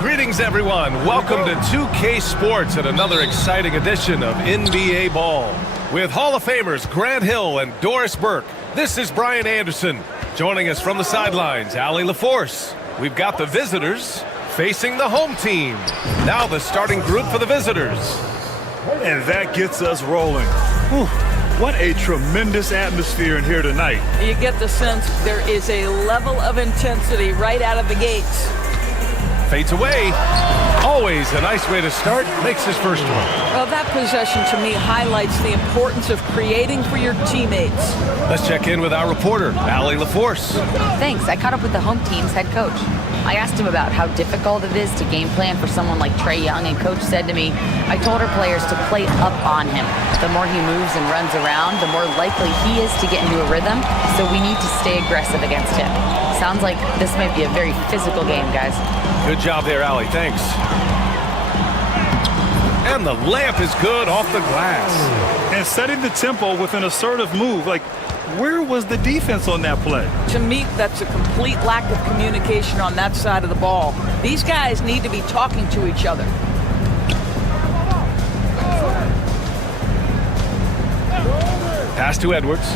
Greetings, everyone. Welcome to 2K Sports and another exciting edition of NBA Ball. With Hall of Famers Grant Hill and Doris Burke, this is Brian Anderson. Joining us from the sidelines, Allie LaForce. We've got the visitors facing the home team. Now the starting group for the visitors. And that gets us rolling. Whew. What a tremendous atmosphere in here tonight. You get the sense there is a level of intensity right out of the gates. Fades away. Always a nice way to start. Makes his first one. Well, that possession to me highlights the importance of creating for your teammates. Let's check in with our reporter, Allie LaForce. Thanks. I caught up with the home team's head coach. I asked him about how difficult it is to game plan for someone like Trae Young, and coach said to me, I told our players to play up on him. The more he moves and runs around, the more likely he is to get into a rhythm, so we need to stay aggressive against him. Sounds like this might be a very physical game, guys. Good job there, Allie. Thanks. And the layup is good off the glass. And setting the tempo with an assertive move. Like, where was the defense on that play? To me, that's a complete lack of communication on that side of the ball. These guys need to be talking to each other. Pass to Edwards.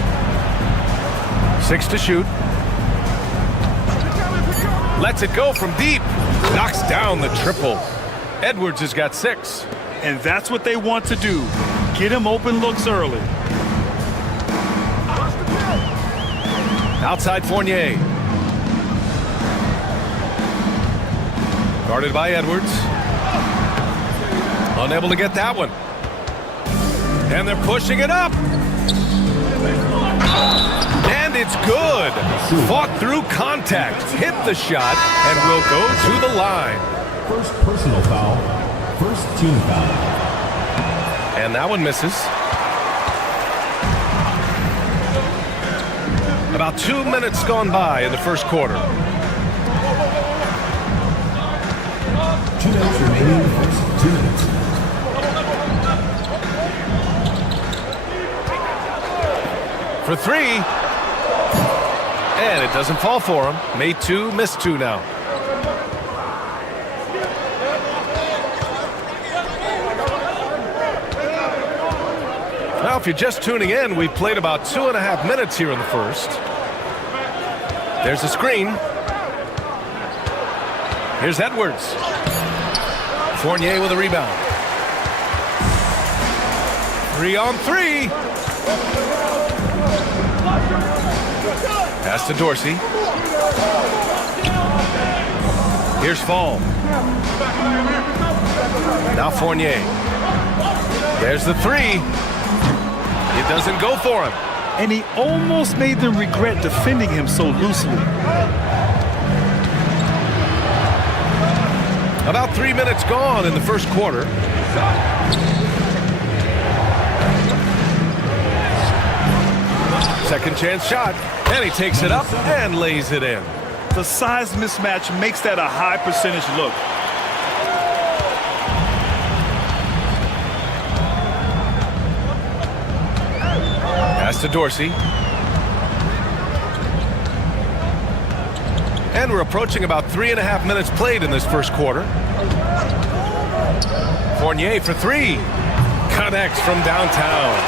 6 to shoot. Lets it go from deep. Knocks down the triple. Edwards has got 6. And that's what they want to do. Get him open looks early. Outside Fournier. Guarded by Edwards. Unable to get that one. And they're pushing it up. And it's good. Fought through contact. Hit the shot and will go to the line. First personal foul. First team foul. And that one misses. About 2 minutes gone by in the first quarter. 2 minutes remaining in the first 2 minutes. For 3. And it doesn't fall for him. Made 2, missed 2 now. Now, if you're just tuning in, we've played about 2.5 minutes here in the first. There's a screen. Here's Edwards. Fournier with a rebound. 3 on 3. Pass to Dorsey. Here's Fall. Now Fournier. There's the 3. It doesn't go for him. And he almost made them regret defending him so loosely. About 3 minutes gone in the first quarter. Second chance shot. And he takes it up and lays it in. The size mismatch makes that a high percentage look. Pass to Dorsey. And we're approaching about 3.5 minutes played in this first quarter. Fournier for 3. Connects from downtown.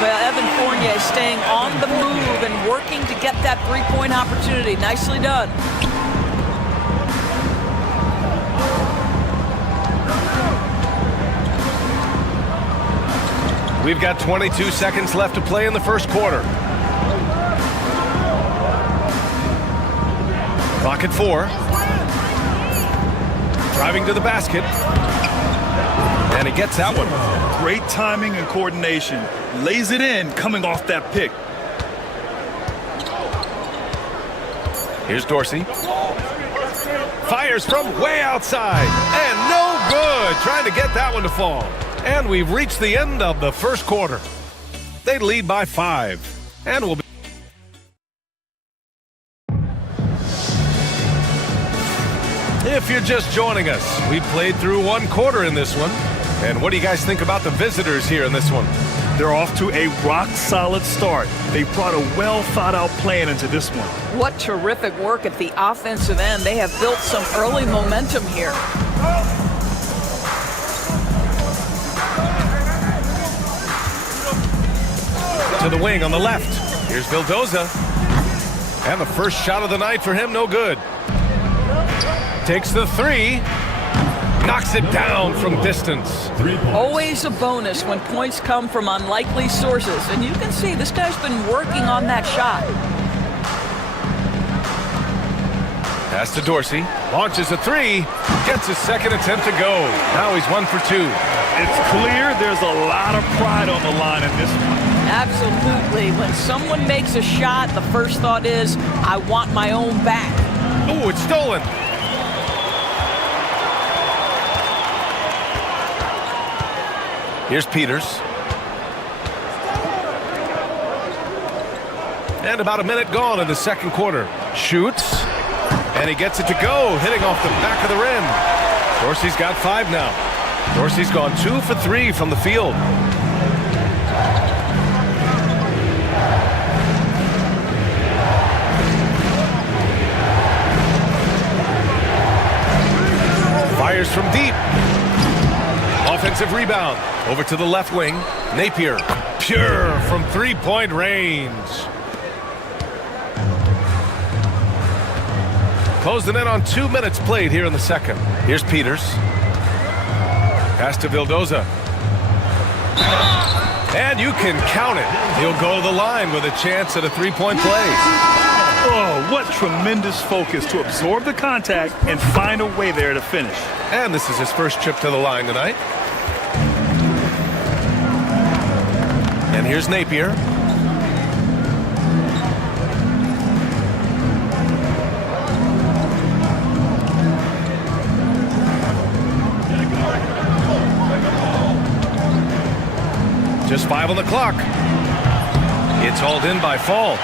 Well, Evan Fournier staying on the move and working to get that three-point opportunity. Nicely done. We've got 22 seconds left to play in the first quarter. Clock at 4. Driving to the basket. And he gets that one. Great timing and coordination. Lays it in coming off that pick. Here's Dorsey. Fires from way outside. And no good. Trying to get that one to fall. And we've reached the end of the first quarter. They lead by 5. And we'll be... If you're just joining us, we played through one quarter in this one. And what do you guys think about the visitors here in this one? They're off to a rock-solid start. They brought a well-thought-out plan into this one. What terrific work at the offensive end. They have built some early momentum here. To the wing on the left. Here's Vildoza. And the first shot of the night for him, no good. Takes the 3. Knocks it down from distance. Always a bonus when points come from unlikely sources. And you can see this guy's been working on that shot. Pass to Dorsey. Launches a 3. Gets his second attempt to go. Now he's 1 for 2. It's clear there's a lot of pride on the line in this one. Absolutely. When someone makes a shot, the first thought is, I want my own back. Oh, it's stolen. Here's Peters. And about a minute gone in the second quarter. Shoots. And he gets it to go, hitting off the back of the rim. Dorsey's got 5 now. Dorsey's gone 2 for 3 from the field. Fires from deep. Offensive rebound. Over to the left wing. Napier. Pure from three-point range. Closing in on 2 minutes played here in the second. Here's Peters. Pass to Vildoza. And you can count it. He'll go to the line with a chance at a three-point play. Oh, what tremendous focus to absorb the contact and find a way there to finish. And this is his first trip to the line tonight. And here's Napier. Just 5 on the clock. It's hauled in by Fall.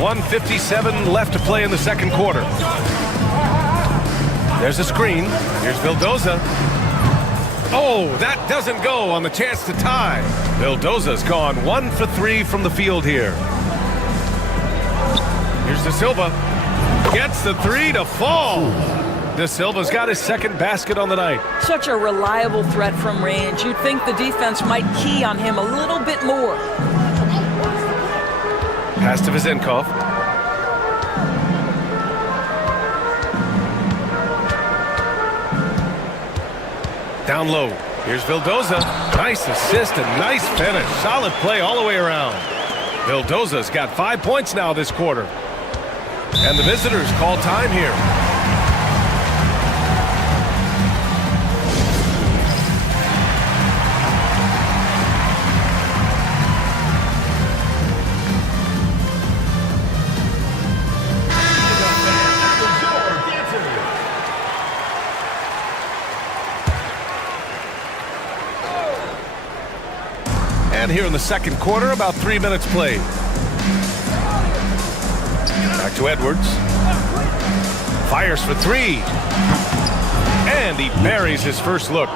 1:57 left to play in the second quarter. There's a screen. Here's Vildoza. Oh, that doesn't go on the chance to tie. Vildoza's gone 1 for 3 from the field here. Here's De Silva. Gets the 3 to fall. De Silva's got his second basket on the night. Such a reliable threat from range. You'd think the defense might key on him a little bit more. Pass to Vizenkov. Down low. Here's Vildoza. Nice assist and nice finish. Solid play all the way around. Vildoza's got 5 points now this quarter. And the visitors call time here. And here in the second quarter, about 3 minutes played. Back to Edwards. Fires for 3. And he buries his first look.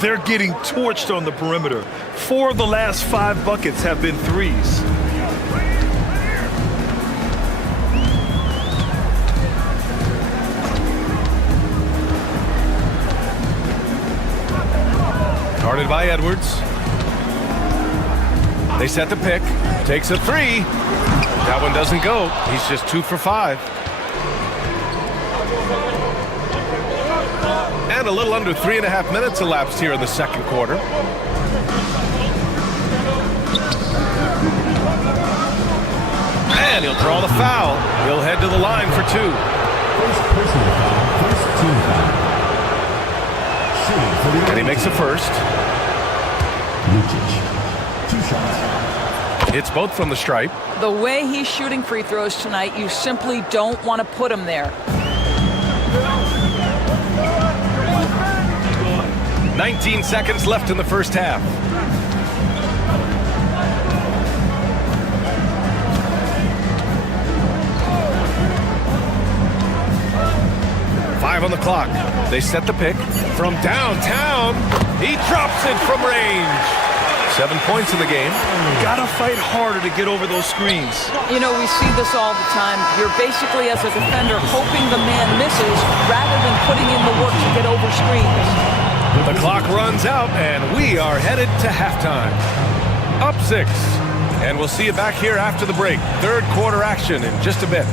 They're getting torched on the perimeter. 4 of the last 5 buckets have been threes. Guarded by Edwards. They set the pick. Takes a three. That one doesn't go. He's just 2 for 5. And a little under 3.5 minutes elapsed here in the second quarter. And he'll draw the foul. He'll head to the line for 2. First personal foul, first team foul. Shooting for the And he makes a first. Lucic. 2 shots. It's both from the stripe. The way he's shooting free throws tonight, you simply don't want to put him there. 19 seconds left in the first half. On the clock. They set the pick from downtown. He drops it from range. 7 points in the game. Gotta fight harder to get over those screens. You know, we see this all the time. You're basically, as a defender, hoping the man misses rather than putting in the work to get over screens. The clock runs out, and we are headed to halftime. Up 6. And we'll see you back here after the break. Third quarter action in just a bit.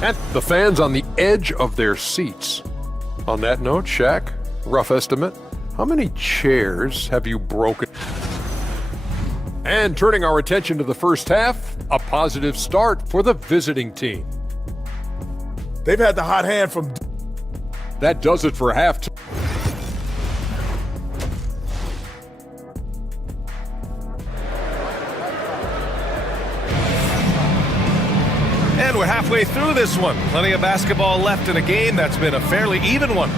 And the fans on the edge of their seats. On that note, Shaq, rough estimate, how many chairs have you broken? And turning our attention to the first half, a positive start for the visiting team. They've had the hot hand from... That does it for half. And we're halfway through this one. Plenty of basketball left in a game that's been a fairly even one.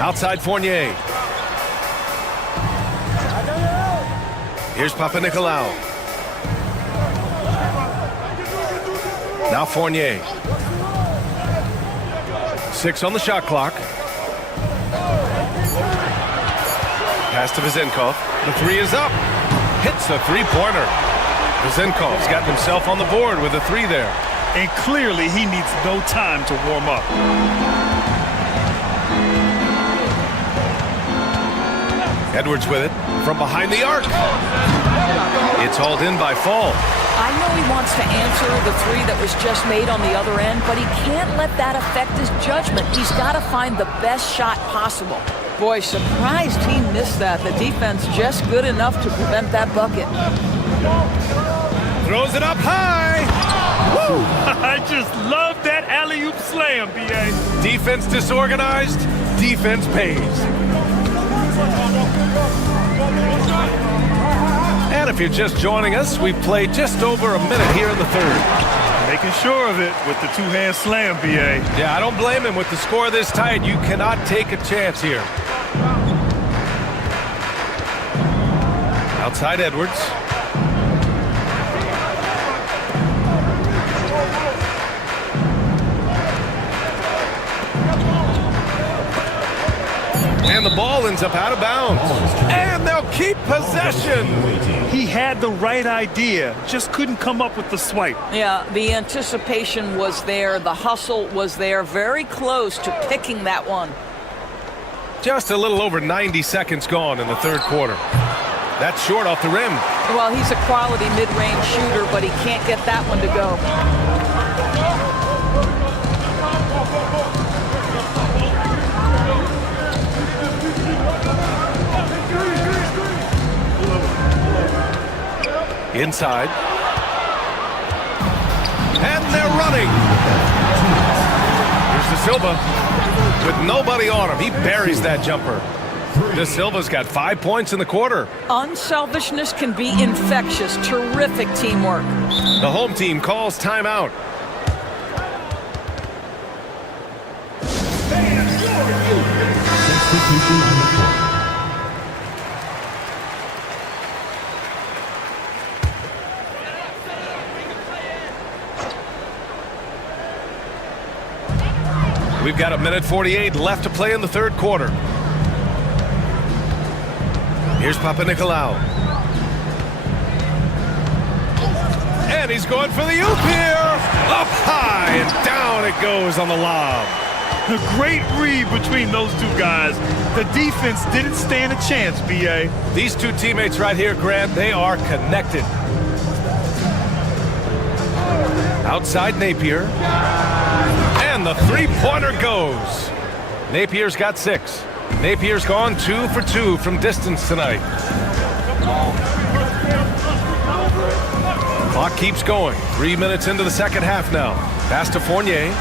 Outside Fournier. Here's Papanikolaou. Now Fournier. 6 on the shot clock. Pass to Vezenkov. The 3 is up. Hits the three-pointer. Vezenkov's got himself on the board with a 3 there. And clearly he needs no time to warm up. Edwards with it from behind the arc. It's hauled in by Fall. I know he wants to answer the 3 that was just made on the other end, but he can't let that affect his judgment. He's got to find the best shot possible. Boy, surprised he missed that. The defense just good enough to prevent that bucket. Throws it up high. Woo! I just love that alley-oop slam, B.A. Defense disorganized. Defense pays. And if you're just joining us, we've played just over a minute here in the third. Making sure of it with the two-hand slam, B.A. Yeah, I don't blame him. With the score this tight, you cannot take a chance here. Outside Edwards. And the ball ends up out of bounds. And they'll keep possession. He had the right idea, just couldn't come up with the swipe. Yeah, the anticipation was there. The hustle was there. Very close to picking that one. Just a little over 90 seconds gone in the third quarter. That's short off the rim. Well, he's a quality mid-range shooter, but he can't get that one to go. Inside. And they're running. Here's De Silva. With nobody on him, he buries that jumper. De Silva's got 5 points in the quarter. Unselfishness can be infectious. Terrific teamwork. The home team calls timeout. Substitution on the court. We've got 1:48 left to play in the third quarter. Here's Papanikolaou. And he's going for the oop here. Up high and down it goes on the lob. The great read between those two guys. The defense didn't stand a chance, B.A. These two teammates right here, Grant, they are connected. Outside Napier. And the three-pointer goes. Napier's got 6. Napier's gone 2 for 2 from distance tonight. Clock keeps going. 3 minutes into the second half now. Pass to Fournier.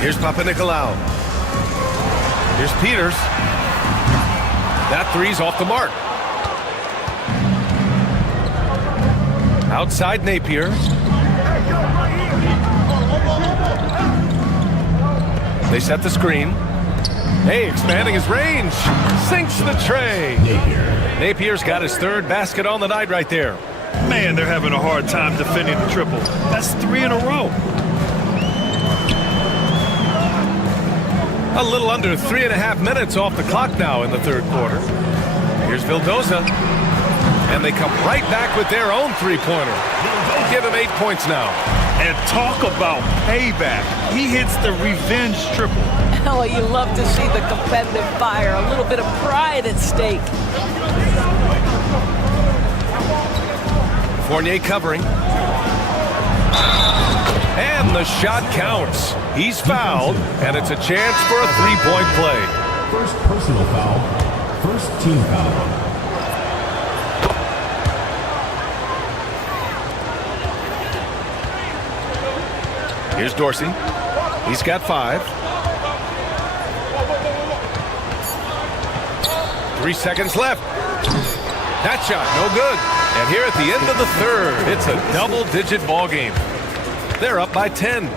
Here's Papanikolaou. Here's Peters. That three's off the mark. Outside Napier. They set the screen. Hey, expanding his range. Sinks the tray. Napier's got his 3rd basket on the night right there. Man, they're having a hard time defending the triple. That's 3 in a row. A little under 3.5 minutes off the clock now in the third quarter. Here's Vildoza. And they come right back with their own three-pointer. They'll give him 8 points now. And talk about payback. He hits the revenge triple. Oh, you love to see the competitive fire. A little bit of pride at stake. Fournier covering. And the shot counts. He's fouled, and it's a chance for a three-point play. First personal foul. First team foul. Here's Dorsey. He's got 5. 3 seconds left. That shot, no good. And here at the end of the third, it's a double-digit ball game. They're up by 10.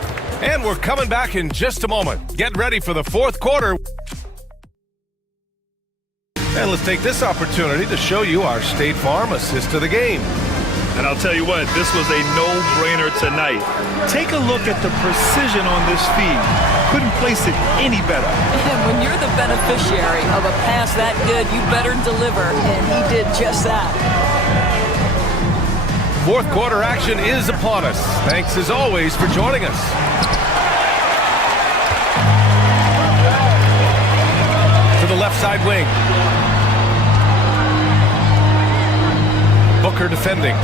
And we're coming back in just a moment. Get ready for the fourth quarter. And let's take this opportunity to show you our State Farm assist to the game. And I'll tell you what, this was a no-brainer tonight. Take a look at the precision on this feed. Couldn't place it any better. And when you're the beneficiary of a pass that good, you better deliver, and he did just that. Fourth quarter action is upon us. Thanks as always for joining us. To the left side wing. Booker defending.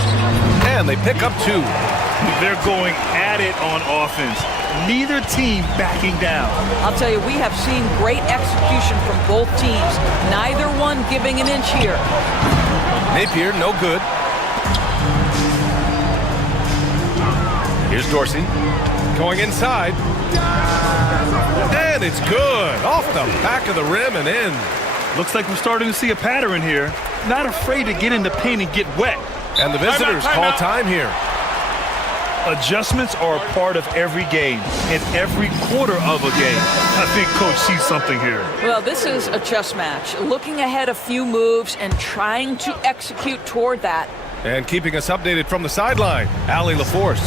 And they pick up 2. They're going at it on offense. Neither team backing down. I'll tell you, we have seen great execution from both teams. Neither one giving an inch here. Napier, no good. Here's Dorsey. Going inside. And it's good. Off the back of the rim and in. Looks like we're starting to see a pattern here. Not afraid to get in the paint and get wet. And the visitors call time here. Adjustments are a part of every game, and every quarter of a game. I think Coach sees something here. Well, this is a chess match. Looking ahead a few moves and trying to execute toward that. And keeping us updated from the sideline, Allie LaForce.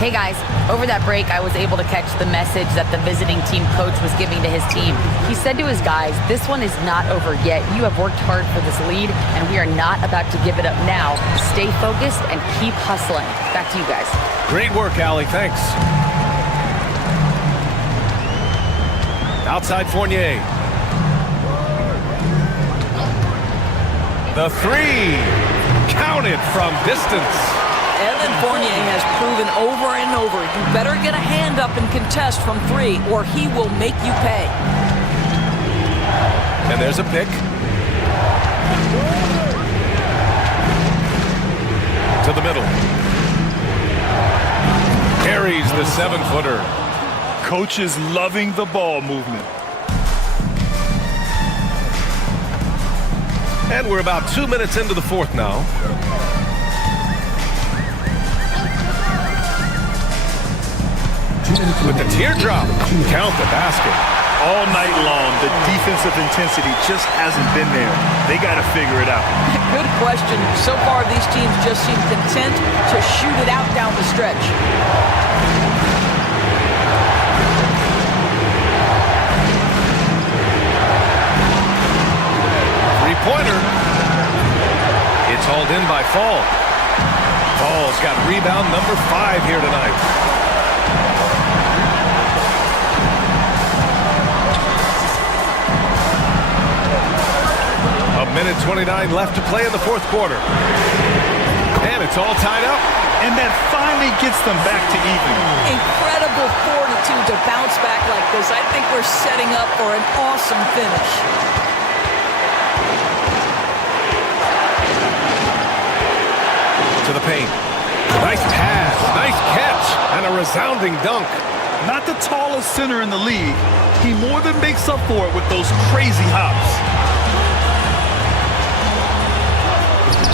Hey guys, over that break, I was able to catch the message that the visiting team coach was giving to his team. He said to his guys, this one is not over yet. You have worked hard for this lead, and we are not about to give it up now. Stay focused and keep hustling. Back to you guys. Great work, Allie. Thanks. Outside Fournier. The 3. Counted from distance. Evan Fournier has proven over and over, you better get a hand up and contest from 3, or he will make you pay. And there's a pick. To the middle. Carries the 7-footer. Coach is loving the ball movement. And we're about 2 minutes into the fourth now. With the teardrop, count the basket. All night long, the defensive intensity just hasn't been there. They got to figure it out. Good question. So far, these teams just seem content to shoot it out down the stretch. hauled in by Fall. Fall's got rebound number 5 here tonight. A minute 29 left to play in the fourth quarter. And it's all tied up. And that finally gets them back to even. Incredible fortitude to bounce back like this. I think we're setting up for an awesome finish. To the paint. Nice pass, nice catch, and a resounding dunk. Not the tallest center in the league. He more than makes up for it with those crazy hops.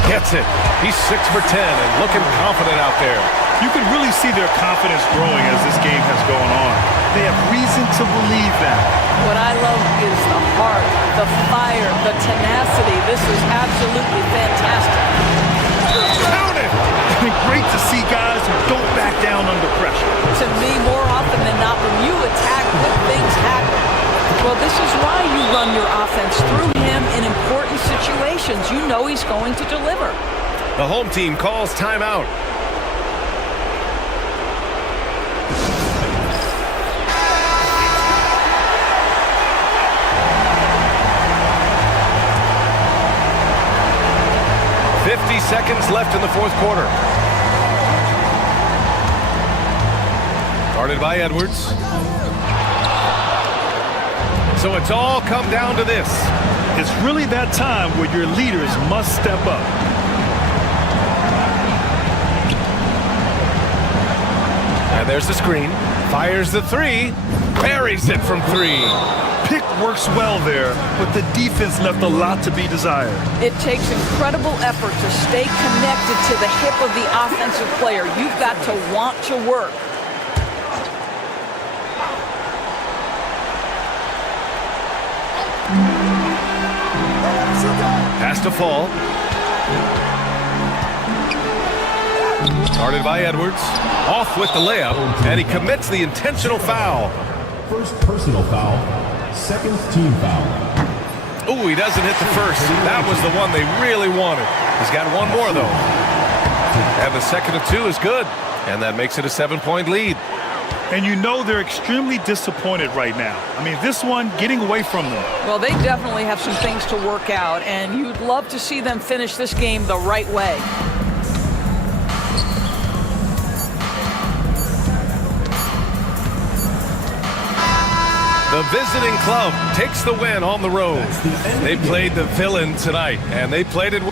Gets it. He's 6 for 10 and looking confident out there. You can really see their confidence growing as this game has gone on. They have reason to believe that. What I love is the heart, the fire, the tenacity. This is absolutely fantastic. Count it! Great to see guys who don't back down under pressure. To me, more often than not, when you attack, good things happen. Well, this is why you run your offense through him in important situations. You know he's going to deliver. The home team calls timeout. Seconds left in the fourth quarter. Guarded by Edwards. So it's all come down to this. It's really that time where your leaders must step up. And there's the screen. Fires the 3. Buries it from 3. Pick works well there, but the defense left a lot to be desired. It takes incredible effort to stay connected to the hip of the offensive player. You've got to want to work. Pass to Fall. Guarded by Edwards. Off with the layup, and he commits the intentional foul. First personal foul. Second team foul. Ooh, he doesn't hit the first. That was the one they really wanted. He's got one more, though. And the second of 2 is good. And that makes it a 7-point lead. And you know they're extremely disappointed right now. I mean, this one getting away from them. Well, they definitely have some things to work out, and you'd love to see them finish this game the right way. The visiting club takes the win on the road. They played the villain tonight, and they played it.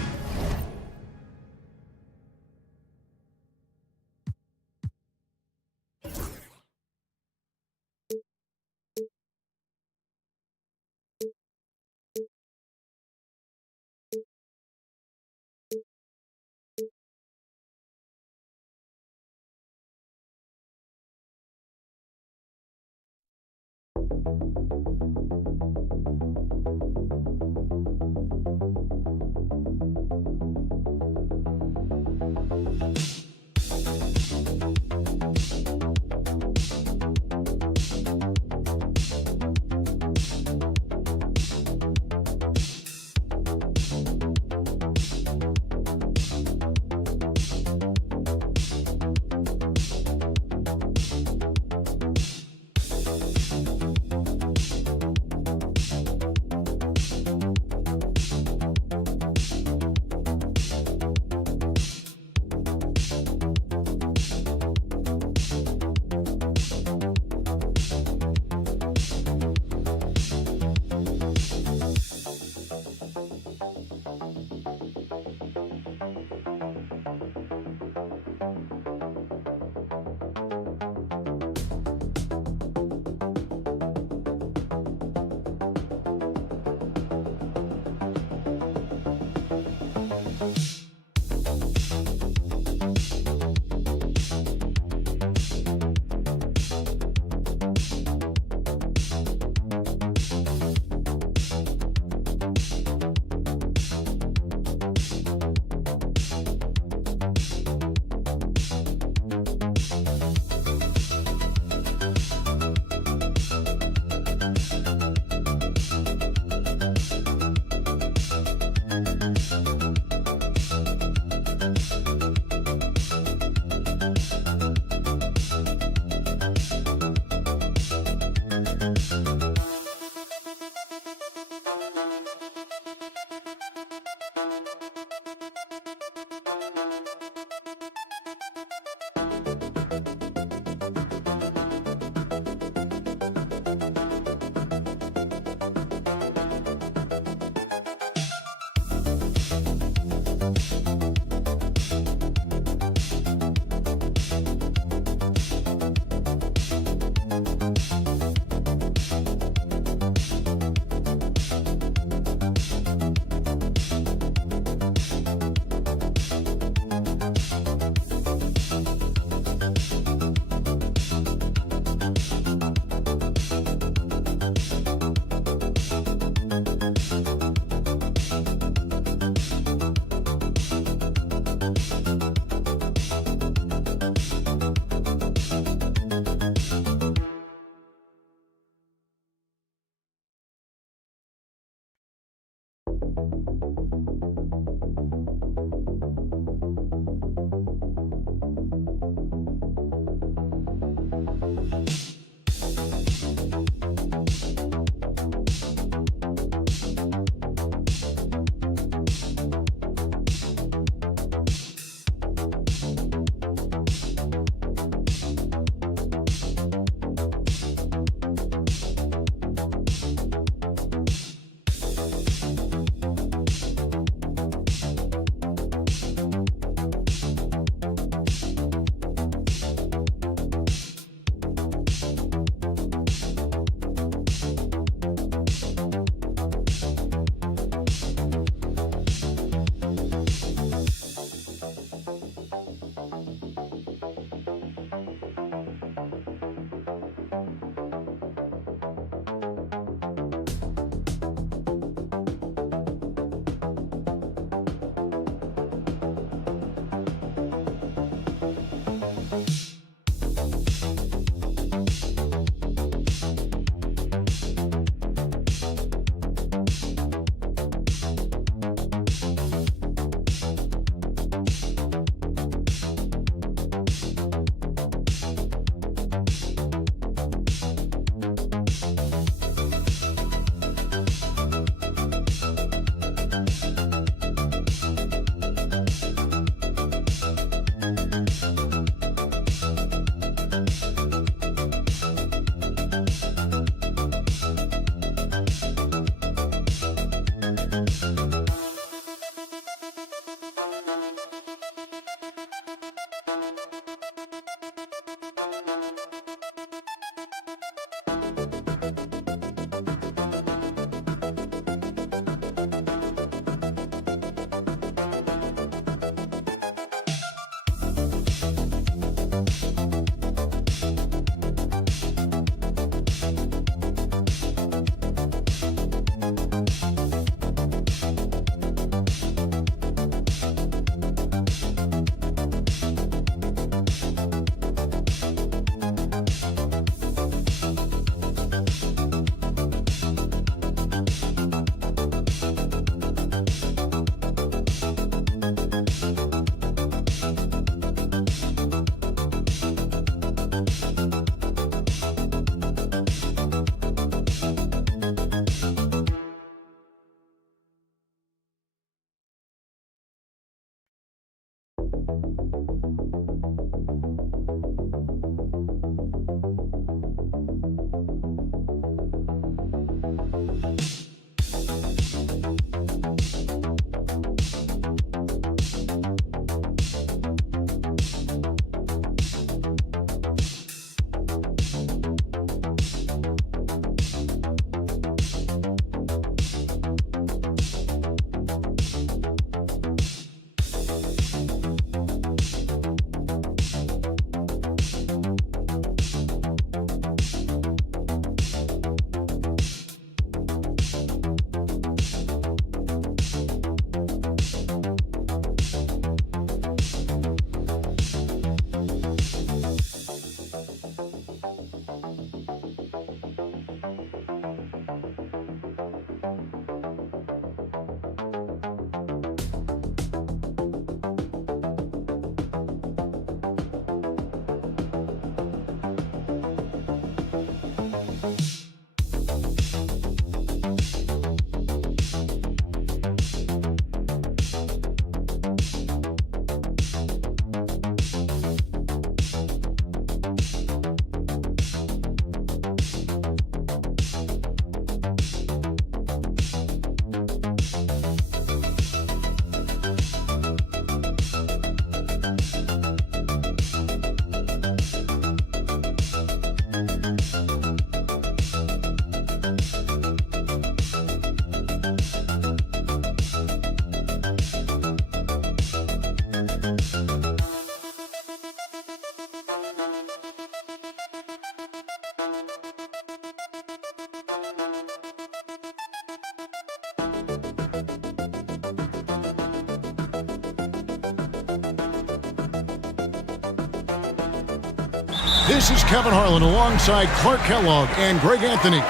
This is Kevin Harlan alongside Clark Kellogg and Greg Anthony.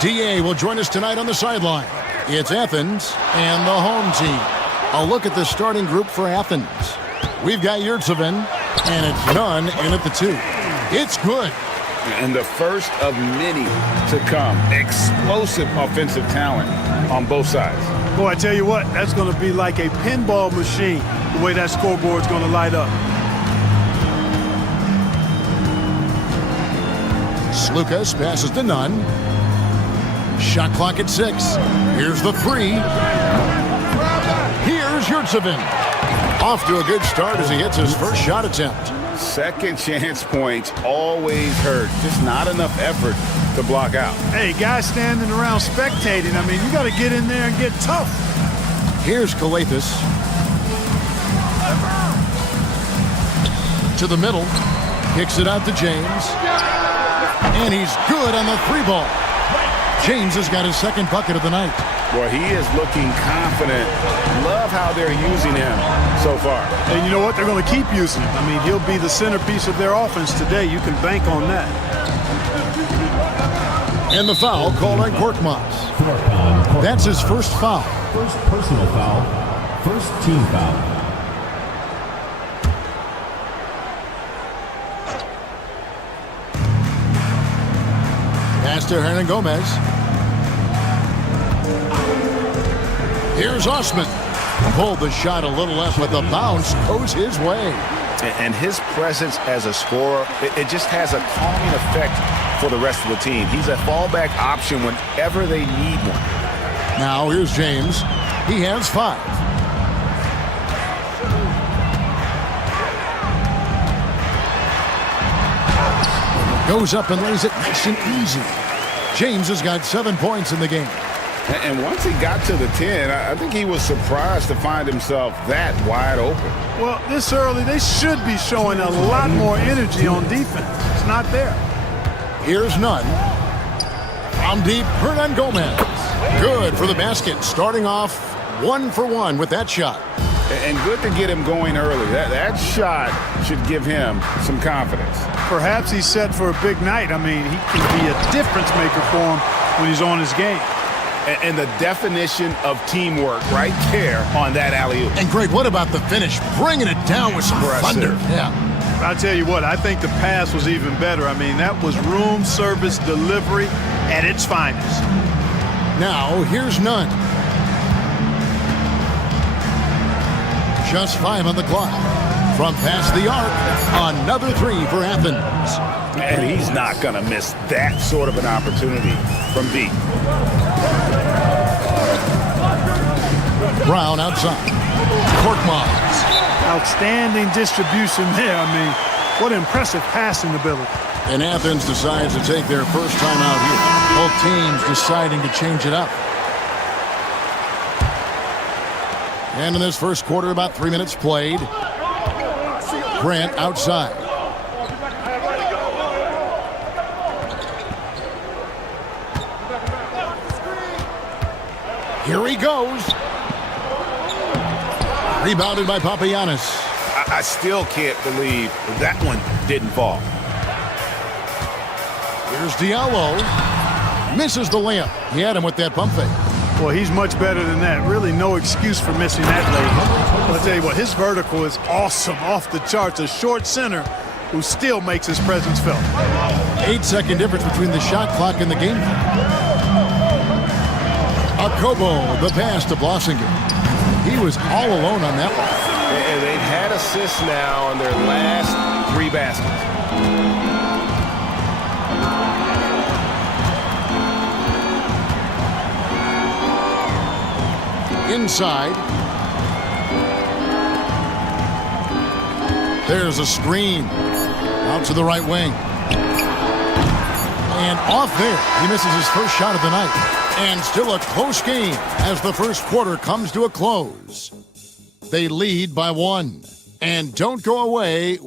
DA will join us tonight on the sideline. It's Athens and the home team. A look at the starting group for Athens. We've got Yurtsevin, and it's Nunn in at the 2. It's good. And the first of many to come. Explosive offensive talent on both sides. Boy, I tell you what, that's going to be like a pinball machine, the way that scoreboard's going to light up. Slukas passes to Nunn. Shot clock at 6. Here's the 3. Here's Yurtsevin. Off to a good start as he hits his first shot attempt. Second chance points always hurt. Just not enough effort to block out. Hey, guys standing around spectating, I mean, you got to get in there and get tough. Here's Kalathis. To the middle. Kicks it out to James. And he's good on the 3-ball. James has got his second bucket of the night. Well, he is looking confident. Love how they're using him so far. And you know what? They're going to keep using him. I mean, he'll be the centerpiece of their offense today. You can bank on that. And the foul called on Korkmaz. That's his first foul. First personal foul. First team foul. Pass to Hernan Gomez. Here's Osman. Pulled the shot a little left, but the bounce goes his way. And his presence as a scorer, it just has a calming effect for the rest of the team. He's a fallback option whenever they need one. Now here's James. He has 5. Goes up and lays it nice and easy. James has got 7 points in the game. And once he got to the 10, I think he was surprised to find himself that wide open. Well, this early, they should be showing a lot more energy on defense. It's not there. Here's Nunn. From deep, Hernan Gomez. Good for the basket. Starting off 1 for 1 with that shot. And good to get him going early. That shot should give him some confidence. Perhaps he's set for a big night. I mean, he can be a difference maker for him when he's on his game. And the definition of teamwork right there on that alley-oop. And Greg, what about the finish? Bringing it down with some thunder. Yeah. I'll tell you what, I think the pass was even better. I mean, that was room service delivery at its finest. Now, here's Nunn. Just 5 on the clock. From past the arc, another 3 for Athens. And he's not going to miss that sort of an opportunity from deep. Brown outside. Korkmaz. Outstanding distribution there. I mean, what impressive passing ability. And Athens decides to take their first time out here. Both teams deciding to change it up. And in this first quarter, about 3 minutes played. Grant outside. Here he goes. Rebounded by Papagiannis. I still can't believe that one didn't fall. Here's Diallo. Misses the layup. He had him with that pump fake. Well, he's much better than that. Really no excuse for missing that layup. I'll tell you what, his vertical is awesome, off the charts. A short center who still makes his presence felt. 8-second difference between the shot clock and the game clock. Akobo, the pass to Blossinger. He was all alone on that one. And they've had assists now on their last 3 baskets. Inside. There's a screen. Out to the right wing. And off there. He misses his first shot of the night. And still a close game as the first quarter comes to a close. They lead by 1. And don't go away.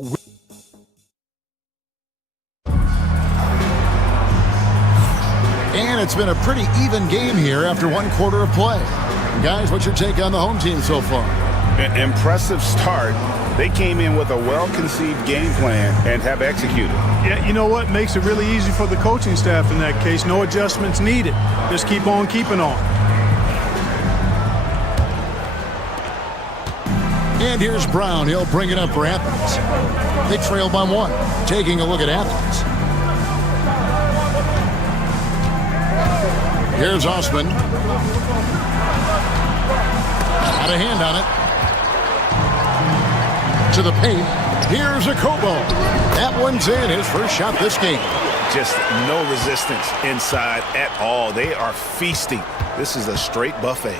And it's been a pretty even game here after 1 quarter of play. Guys, what's your take on the home team so far? Impressive start. They came in with a well-conceived game plan and have executed. Yeah, you know what? Makes it really easy for the coaching staff in that case. No adjustments needed. Just keep on keeping on. And here's Brown. He'll bring it up for Athens. They trail by 1. Taking a look at Athens. Here's Osman. Got a hand on it. To the paint. Here's Okobo. That one's in. His first shot this game. Just no resistance inside at all. They are feasting. This is a straight buffet.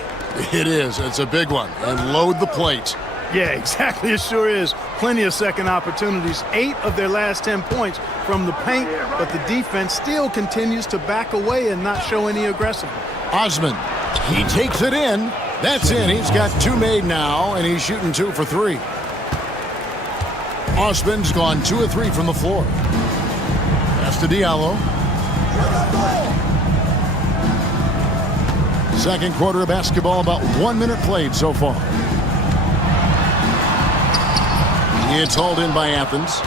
It is. It's a big one. And load the plate. Yeah, exactly. It sure is. Plenty of second opportunities. 8 of their last 10 points from the paint, but the defense still continues to back away and not show any aggressiveness. Osman. He takes it in. That's in. He's got 2 made now, and he's shooting 2 for 3. Osman's gone 2 of 3 from the floor. Pass to Diallo. Second quarter of basketball, about 1 minute played so far. It's hauled in by Athens.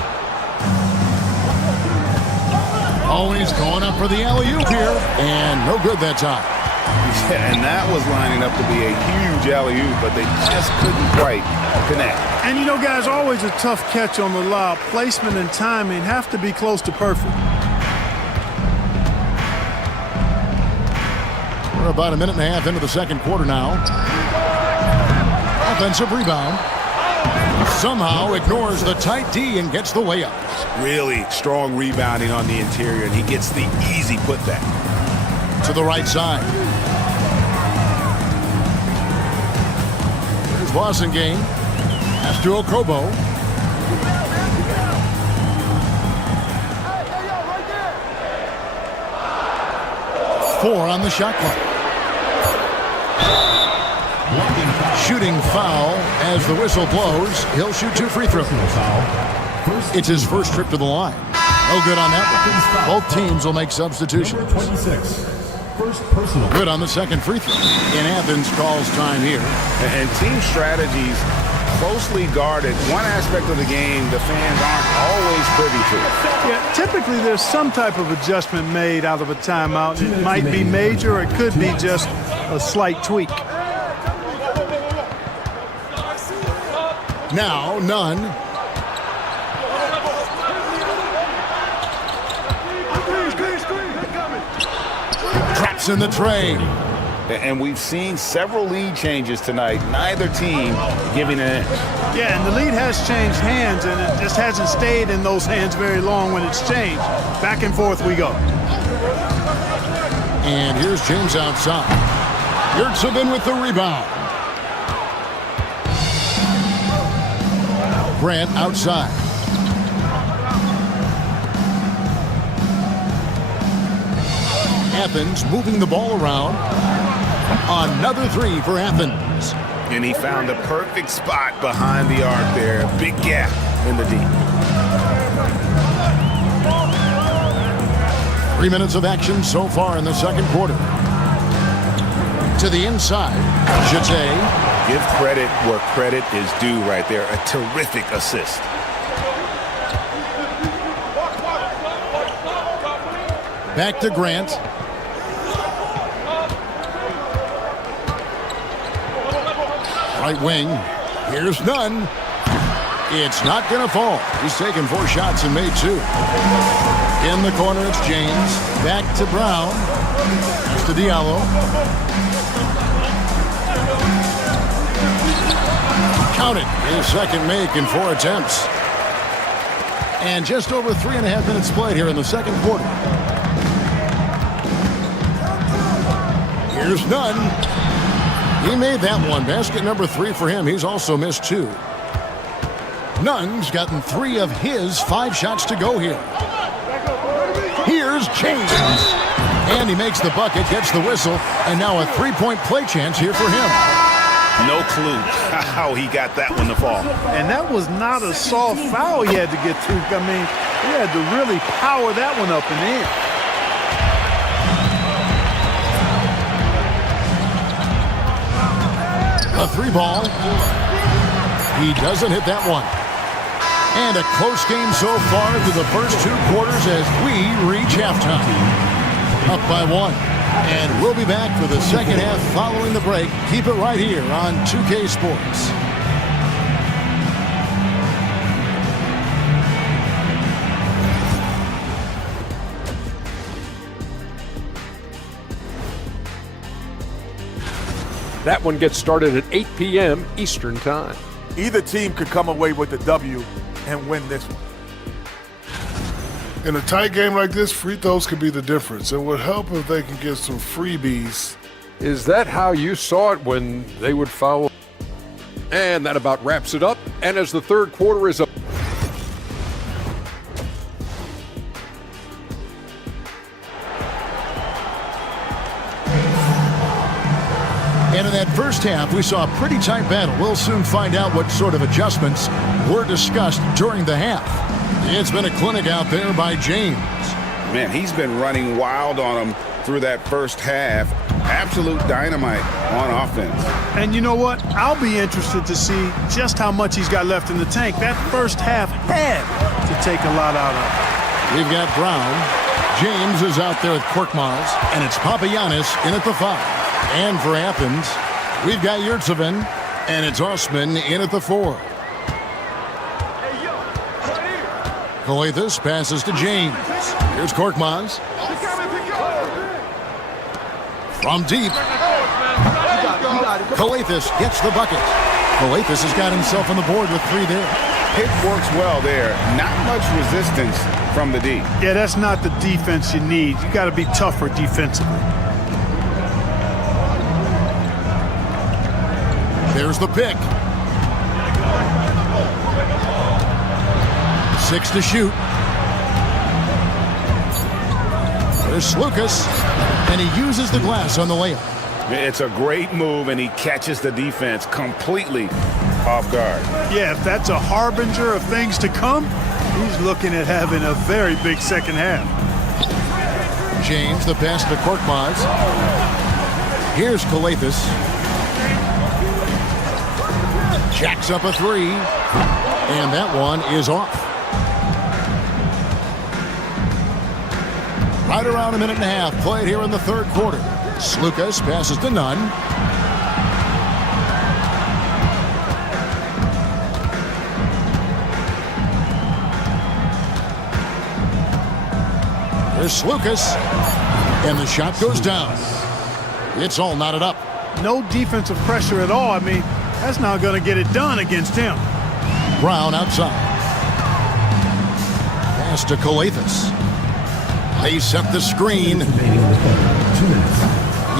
Oh, he's going up for the alley-oop here. And no good that time. Yeah, and that was lining up to be a huge alley-oop, but they just couldn't quite connect. And you know, guys, always a tough catch on the lob. Placement and timing have to be close to perfect. We're about a minute and a half into the second quarter now. Offensive rebound. Somehow ignores the tight D and gets the layup. Really strong rebounding on the interior, and he gets the easy putback. To the right side. Here's Bosingame. Pass to Okobo. Four on the shot clock. Shooting foul as the whistle blows. He'll shoot 2 free throws. It's his first trip to the line. No good on that one. Both teams will make substitutions. 26. First personal. Good on the second free throw. In Athens calls time here. And team strategies closely guarded. One aspect of the game the fans aren't always privy to. Yeah, typically there's some type of adjustment made out of a timeout. It might be major or it could be just a slight tweak. Now, none. Traps in the tray. And we've seen several lead changes tonight. Neither team giving an inch. Yeah, and the lead has changed hands, and it just hasn't stayed in those hands very long when it's changed. Back and forth we go. And here's James outside. Yurtsevin with the rebound. Grant outside. Athens moving the ball around. Another 3 for Athens. And he found the perfect spot behind the arc there. Big gap in the D. 3 minutes of action so far in the second quarter. To the inside. Jete. Give credit where credit is due right there. A terrific assist. Back to Grant. Right wing. Here's none. It's not going to fall. He's taken 4 shots and made 2. In the corner, it's James. Back to Brown. Pass to Diallo. Counted. His second make in 4 attempts. And just over 3.5 minutes played here in the second quarter. Here's none. He made that one. Basket number 3 for him. He's also missed 2. Nunn's gotten 3 of his 5 shots to go here. Here's James. And he makes the bucket, gets the whistle, and now a 3-point play chance here for him. No clue how he got that one to fall. And that was not a soft foul he had to get through. I mean, he had to really power that one up and in. A 3 ball. He doesn't hit that one. And a close game so far through the first 2 quarters as we reach halftime. Up by 1. And we'll be back for the second half following the break. Keep it right here on 2K Sports. That one gets started at 8 p.m. Eastern Time. Either team could come away with the W and win this one. In a tight game like this, free throws could be the difference. It would help if they can get some freebies. Is that how you saw it when they would foul? And that about wraps it up. And as the third quarter is up. And in that first half, we saw a pretty tight battle. We'll soon find out what sort of adjustments were discussed during the half. It's been a clinic out there by James. Man, he's been running wild on him through that first half. Absolute dynamite on offense. And you know what? I'll be interested to see just how much he's got left in the tank. That first half had to take a lot out of it. We've got Brown. James is out there with Korkmaz. And it's Papagiannis in at the 5. And for Athens, we've got Yurtseven. And it's Osman in at the 4. Coathus passes to James. Here's Korkmaz. From deep. Coathus gets the bucket. Coathus has got himself on the board with 3 there. Pick works well there. Not much resistance from the D. Yeah, that's not the defense you need. You got to be tougher defensively. There's the pick. 6 to shoot. There's Lucas, and he uses the glass on the layup. It's a great move, and he catches the defense completely off guard. Yeah, if that's a harbinger of things to come, he's looking at having a very big second half. James, the pass to Korkmaz. Here's Coathus. Jacks up a 3, and that one is off. Right around a minute and a half played here in the third quarter. Slukas passes to Nunn. There's Slukas, and the shot goes down. It's all knotted up. No defensive pressure at all. I mean, that's not going to get it done against him. Brown outside. Pass to Coathus. They set the screen.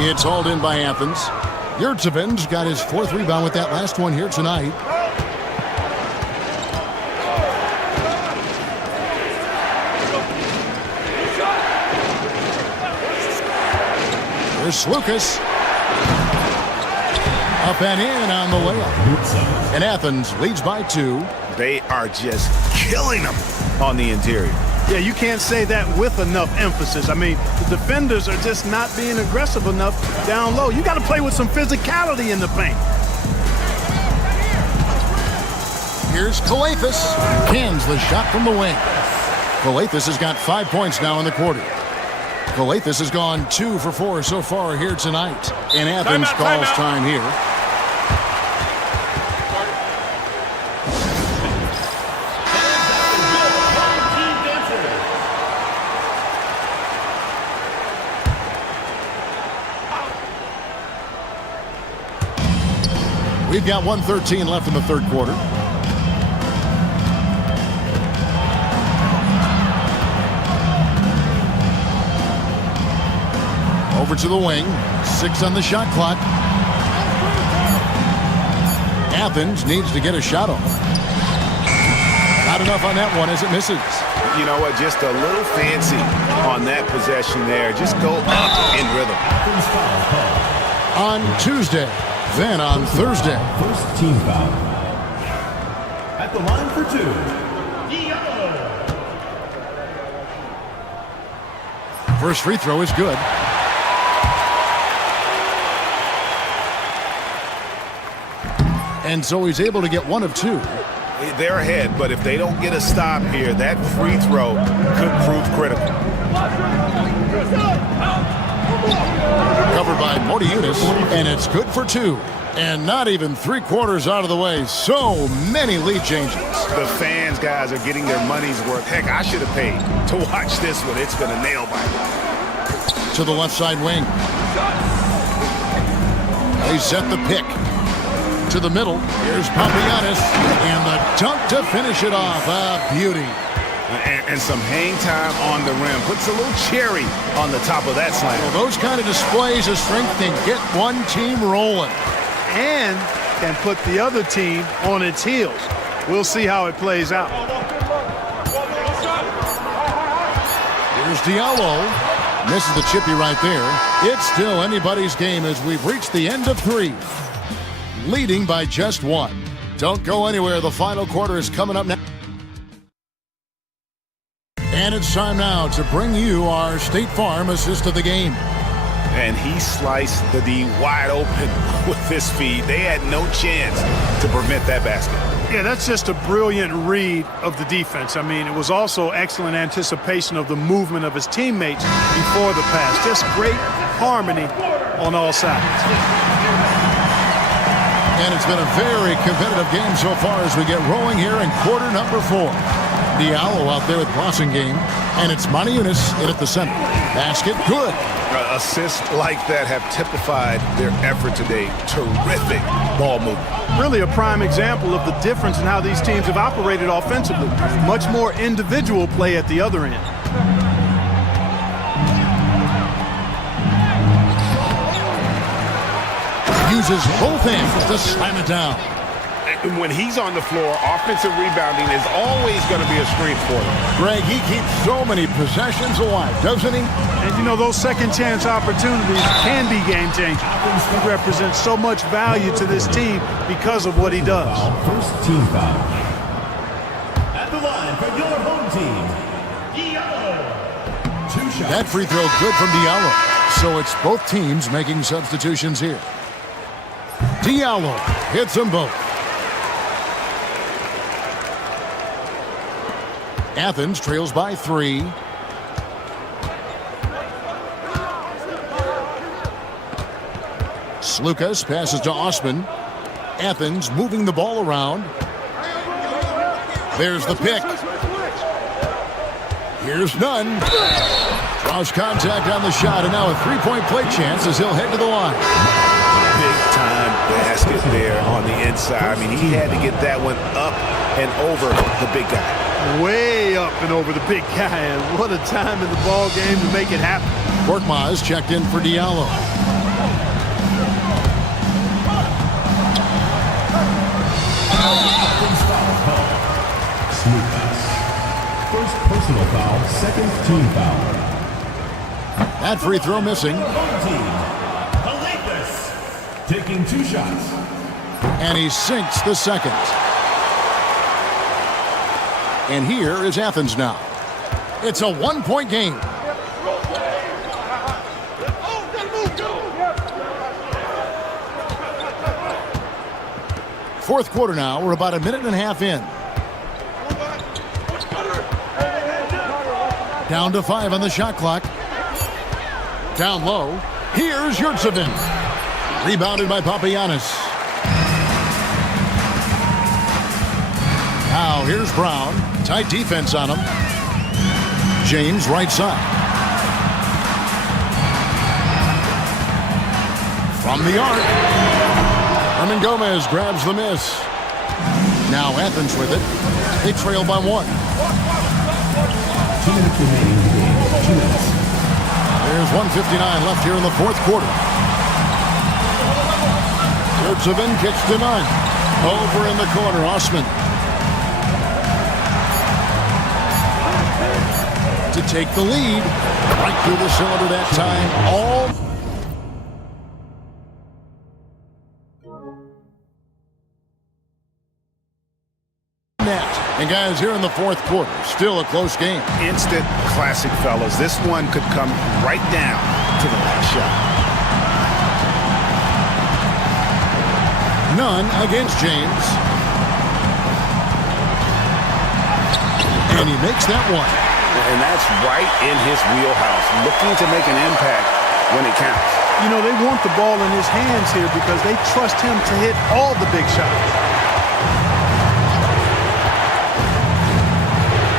It's hauled in by Athens. Yurtseven's got his 4th rebound with that last one here tonight. There's Lucas. Up and in on the layup. And Athens leads by 2. They are just killing them on the interior. Yeah, you can't say that with enough emphasis. I mean, the defenders are just not being aggressive enough down low. You got to play with some physicality in the paint. Here's Coathus. Cans the shot from the wing. Coathus has got 5 points now in the quarter. Coathus has gone 2 for 4 so far here tonight. And Athens calls time here. We've got 1:13 left in the third quarter. Over to the wing. 6 on the shot clock. Athens needs to get a shot off. Not enough on that one as it misses. You know what? Just a little fancy on that possession there. Just go up in rhythm. On Tuesday. Then on Thursday. First team foul. At the line for 2. First free throw is good. And so he's able to get 1 of 2. They're ahead, but if they don't get a stop here, that free throw could prove critical. Covered by Monaco, and it's good for 2. And not even 3/4 out of the way. So many lead changes. The fans, guys, are getting their money's worth. Heck, I should have paid to watch this one. It's going to nail bite. To the left side wing. They set the pick. To the middle. Here's Papagiannis. And the dunk to finish it off. A beauty. And some hang time on the rim. Puts a little cherry on the top of that slam. Well, those kind of displays of strength can get one team rolling. And can put the other team on its heels. We'll see how it plays out. Here's Diallo. Misses the chippy right there. It's still anybody's game as we've reached the end of 3. Leading by just 1. Don't go anywhere. The final quarter is coming up now. And it's time now to bring you our State Farm assist of the game. And he sliced the D wide open with this feed. They had no chance to prevent that basket. Yeah, that's just a brilliant read of the defense. I mean, it was also excellent anticipation of the movement of his teammates before the pass. Just great harmony on all sides. And it's been a very competitive game so far as we get rolling here in quarter number 4. Diallo out there with crossing game. And it's Monaco in at the center. Basket good. Assists like that have typified their effort today. Terrific ball movement. Really a prime example of the difference in how these teams have operated offensively. Much more individual play at the other end. Uses both hands to slam it down. When he's on the floor, offensive rebounding is always going to be a strength for them. Greg, he keeps so many possessions alive, doesn't he? And you know, those second chance opportunities can be game changing. He represents so much value to this team because of what he does. First team foul. At the line for your home team, Diallo. 2 shots. That free throw good from Diallo. So it's both teams making substitutions here. Diallo hits them both. Athens trails by 3. Slukas passes to Osman. Athens moving the ball around. There's the pick. Here's Nunn. Draws contact on the shot, and now a 3-point play chance as he'll head to the line. Big time basket there on the inside. I mean, he had to get that one up and over the big guy. Way up and over the big guy, and what a time in the ball game to make it happen. Korkmaz checked in for Diallo. First personal foul, second team foul. That free throw missing. Home team, Olympiacos, taking 2 shots. And he sinks the second. And here is Athens now. It's a 1-point game. Fourth quarter now. We're about a minute and a half in. Down to 5 on the shot clock. Down low. Here's Yurtsevin. Rebounded by Papagiannis. Now here's Brown. Tight defense on him. James right side. From the arc. Herman Gomez grabs the miss. Now Athens with it. They trail by 1. 2 minutes remaining in the game. 2 minutes. There's 1:59 left here in the fourth quarter. Yurtsevin kicks to Nunn. Over in the corner, Osman. To take the lead. Right through the cylinder that time. All net. And guys, here in the fourth quarter, still a close game. Instant classic, fellas. This one could come right down to the last shot. Nunn against James. And he makes that one. And that's right in his wheelhouse, looking to make an impact when it counts. You know, they want the ball in his hands here because they trust him to hit all the big shots.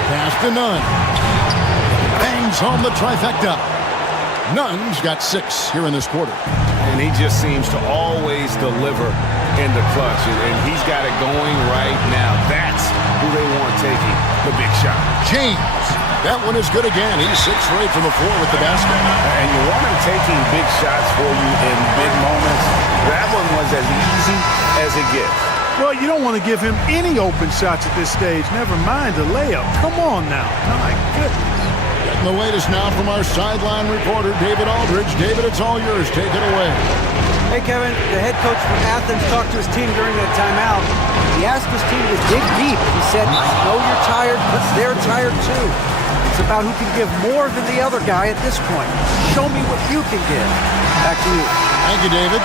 Pass to Nunn. Bangs home the trifecta. Nunn's got 6 here in this quarter. And he just seems to always deliver in the clutch, and he's got it going right now. That's who they want taking the big shot. James. That one is good again. He's 6 for 8 from the floor with the basket. And you want him taking big shots for you in big moments. That one was as easy as it gets. Well, you don't want to give him any open shots at this stage. Never mind a layup. Come on now. My goodness. Getting the latest now from our sideline reporter, David Aldridge. David, it's all yours. Take it away. Hey, Kevin, the head coach from Athens talked to his team during that timeout. He asked his team to dig deep. He said, I know you're tired, but they're tired too. It's about who can give more than the other guy at this point. Show me what you can give. Back to you. Thank you, David.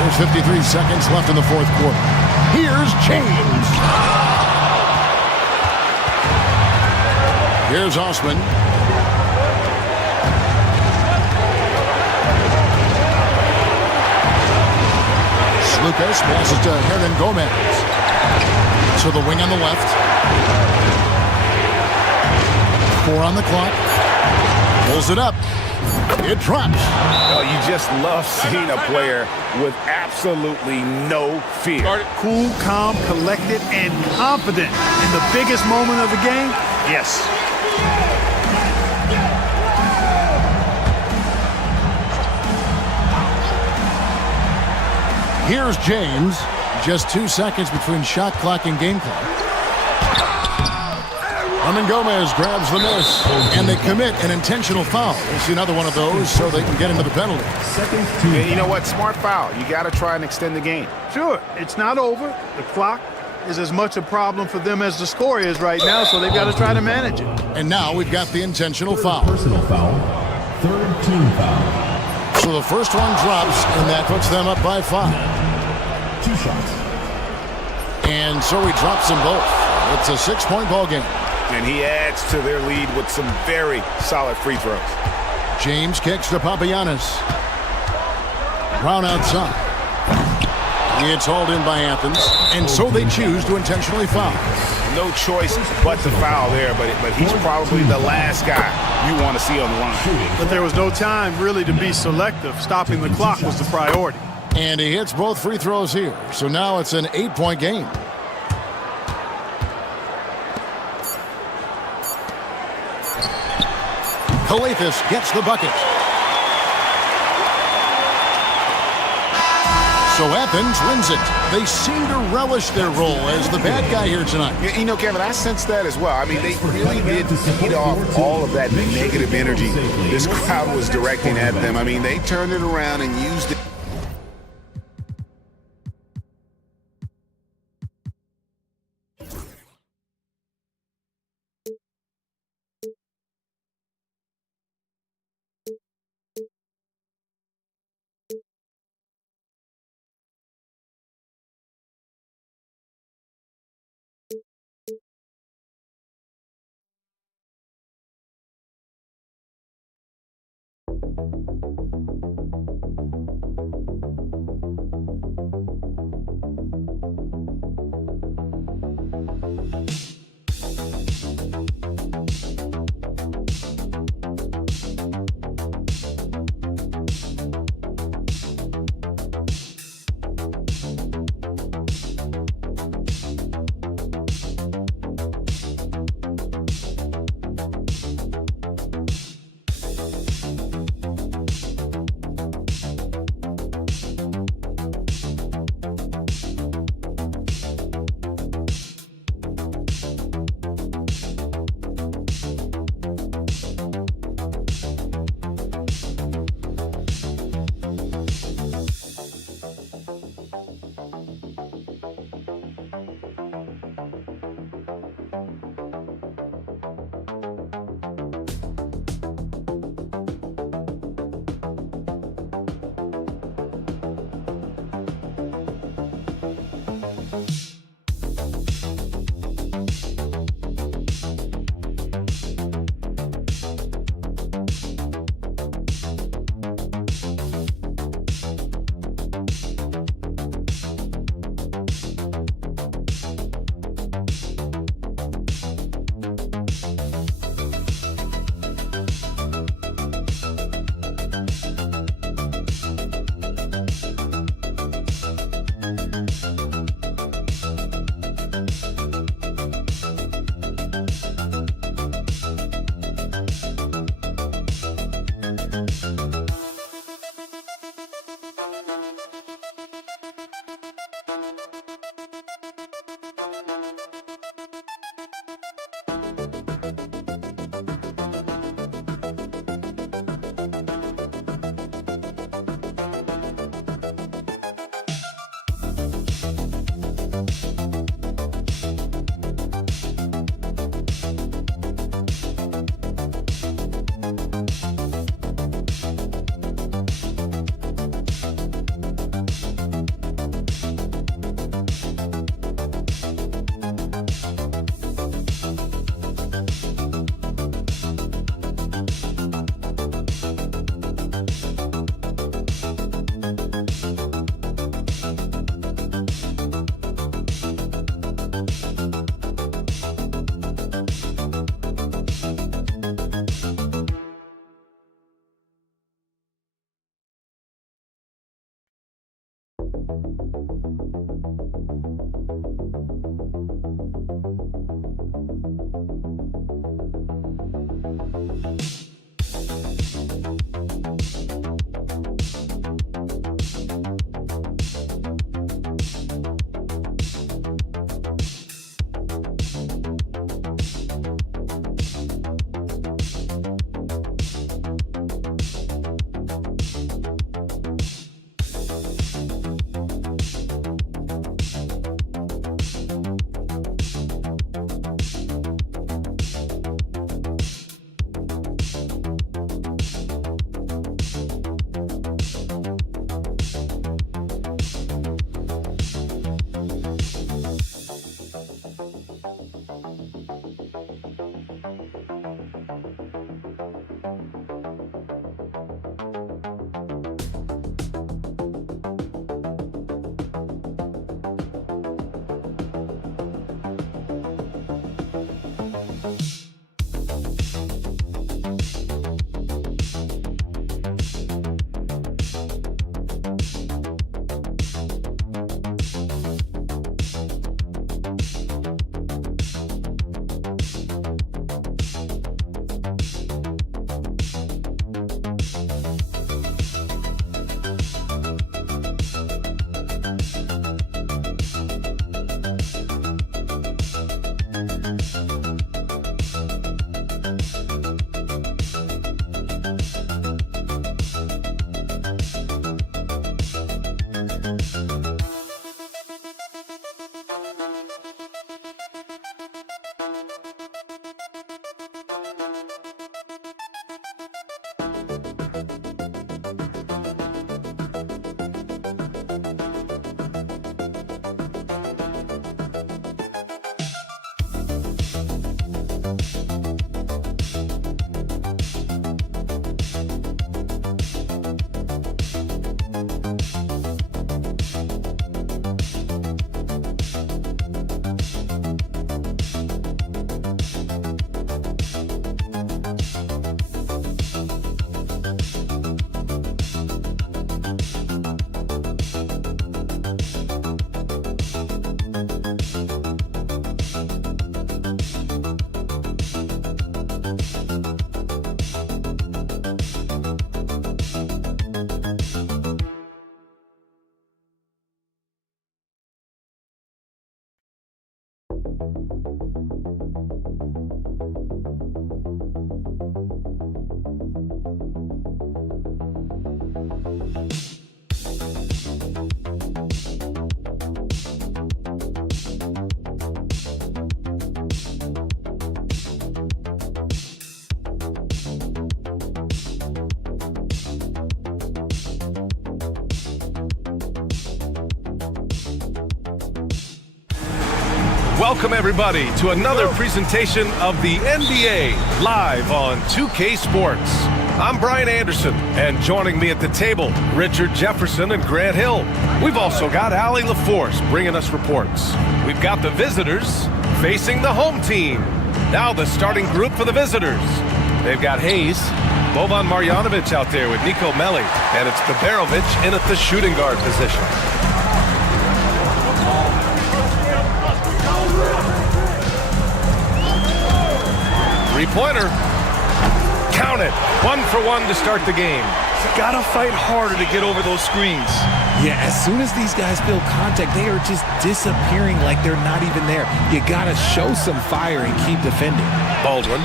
There's 53 seconds left in the fourth quarter. Here's James. Here's Osman. Lucas passes to Hernan Gomez. So the wing on the left. 4 on the clock. Pulls it up. It drops. Oh, you just love seeing a player with absolutely no fear. Cool, calm, collected, and confident in the biggest moment of the game. Yes. Here's James. Just 2 seconds between shot clock and game clock. Hernan Gomez grabs the miss, and they commit an intentional foul. We'll see another one of those so they can get into the penalty. And you know what? Smart foul. You got to try and extend the game. Sure, it's not over. The clock is as much a problem for them as the score is right now, so they've got to try to manage it. And now we've got the intentional foul. Personal foul. Third team foul. So the first one drops, and that puts them up by 5. 2 shots. And so he drops them both. It's a 6-point ball game. And he adds to their lead with some very solid free throws. James kicks to Papagiannis. Brown outside. It's hauled in by Athens, and so they choose to intentionally foul. No choice but to foul there, but he's probably the last guy you want to see on the line. But there was no time really to be selective. Stopping the clock was the priority. And he hits both free throws here, so now it's an 8-point game. Calathes gets the bucket. So Athens wins it. They seem to relish their role as the bad guy here tonight. You know, Kevin, I sense that as well. I mean, they really did feed off all of that negative energy this crowd was directing at them. I mean, they turned it around and used it. Welcome, everybody, to another presentation of the NBA live on 2K Sports. I'm Brian Anderson, and joining me at the table, Richard Jefferson and Grant Hill. We've also got Allie LaForce bringing us reports. We've got the visitors facing the home team. Now the starting group for the visitors. They've got Hayes, Boban Marjanovic out there with Nico Melli, and it's Beberovic in at the shooting guard position. Three-pointer. Count it. 1 for 1 to start the game. You gotta fight harder to get over those screens. Yeah, as soon as these guys feel contact, they are just disappearing like they're not even there. You gotta show some fire and keep defending. Baldwin,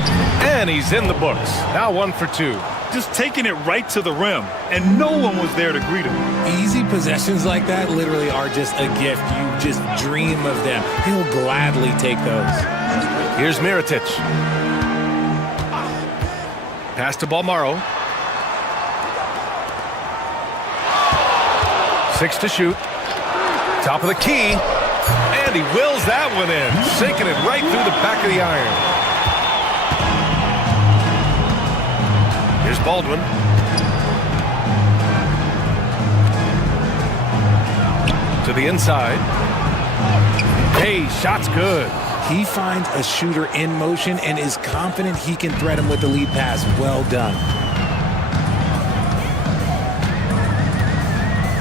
and he's in the books. Now 1 for 2. Just taking it right to the rim, and no one was there to greet him. Easy possessions like that literally are just a gift. You just dream of them. He'll gladly take those. Here's Mirotic. Pass to Balmaro. 6 to shoot. Top of the key. And he wills that one in. Sinking it right through the back of the iron. Here's Baldwin. To the inside. Hey, shot's good. He finds a shooter in motion and is confident he can thread him with the lead pass. Well done.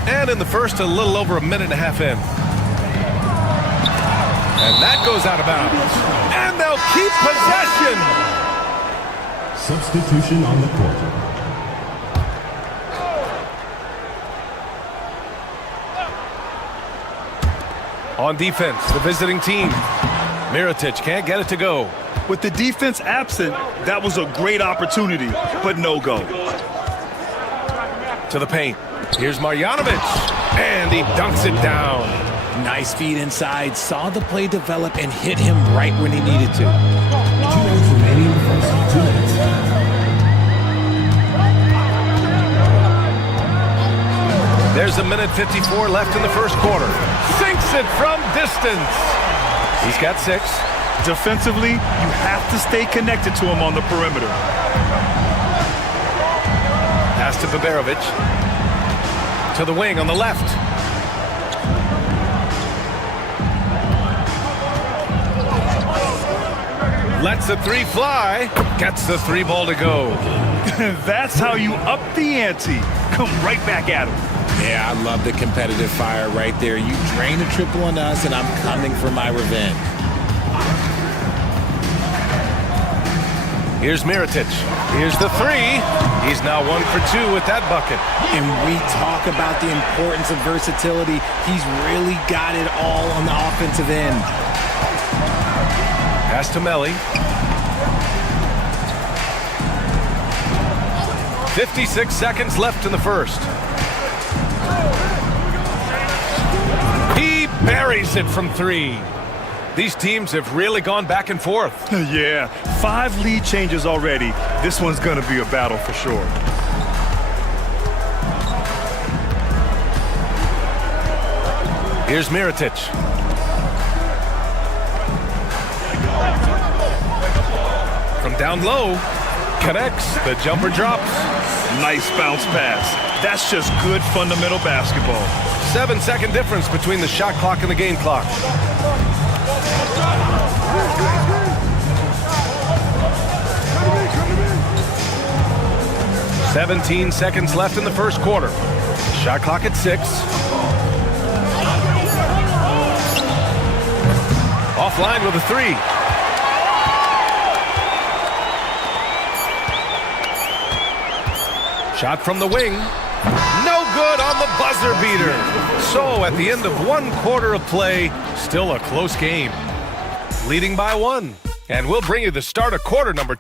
And in the first, a little over a minute and a half in. And that goes out of bounds. And they'll keep possession. Substitution on the court. On defense, the visiting team. Mirotic can't get it to go. With the defense absent, that was a great opportunity, but no go. To the paint. Here's Marjanovic. And he dunks it down. Nice feed inside. Saw the play develop and hit him right when he needed to. 2 minutes remaining in the first. 2 minutes. There's a minute 54 left in the first quarter. Sinks it from distance. He's got 6. Defensively, you have to stay connected to him on the perimeter. Pass to Baberovic. To the wing on the left. Lets the 3 fly. Gets the 3 ball to go. That's how you up the ante. Come right back at him. Yeah, I love the competitive fire right there. You drain a triple on us, and I'm coming for my revenge. Here's Mirotic. Here's the 3. He's now 1 for 2 with that bucket. And we talk about the importance of versatility. He's really got it all on the offensive end. Pass to Melli. 56 seconds left in the first. He buries it from 3. These teams have really gone back and forth. Yeah, 5 lead changes already. This one's going to be a battle for sure. Here's Mirotic. From down low, connects. The jumper drops. Nice bounce pass. That's just good fundamental basketball. 7-second difference between the shot clock and the game clock. "17 seconds left in the first quarter. Shot clock at 6. Offline with a 3. Shot from the wing. No good on the buzzer beater. So at the end of 1 quarter of play, still a close game. Leading by 1. And we'll bring you the start of quarter number.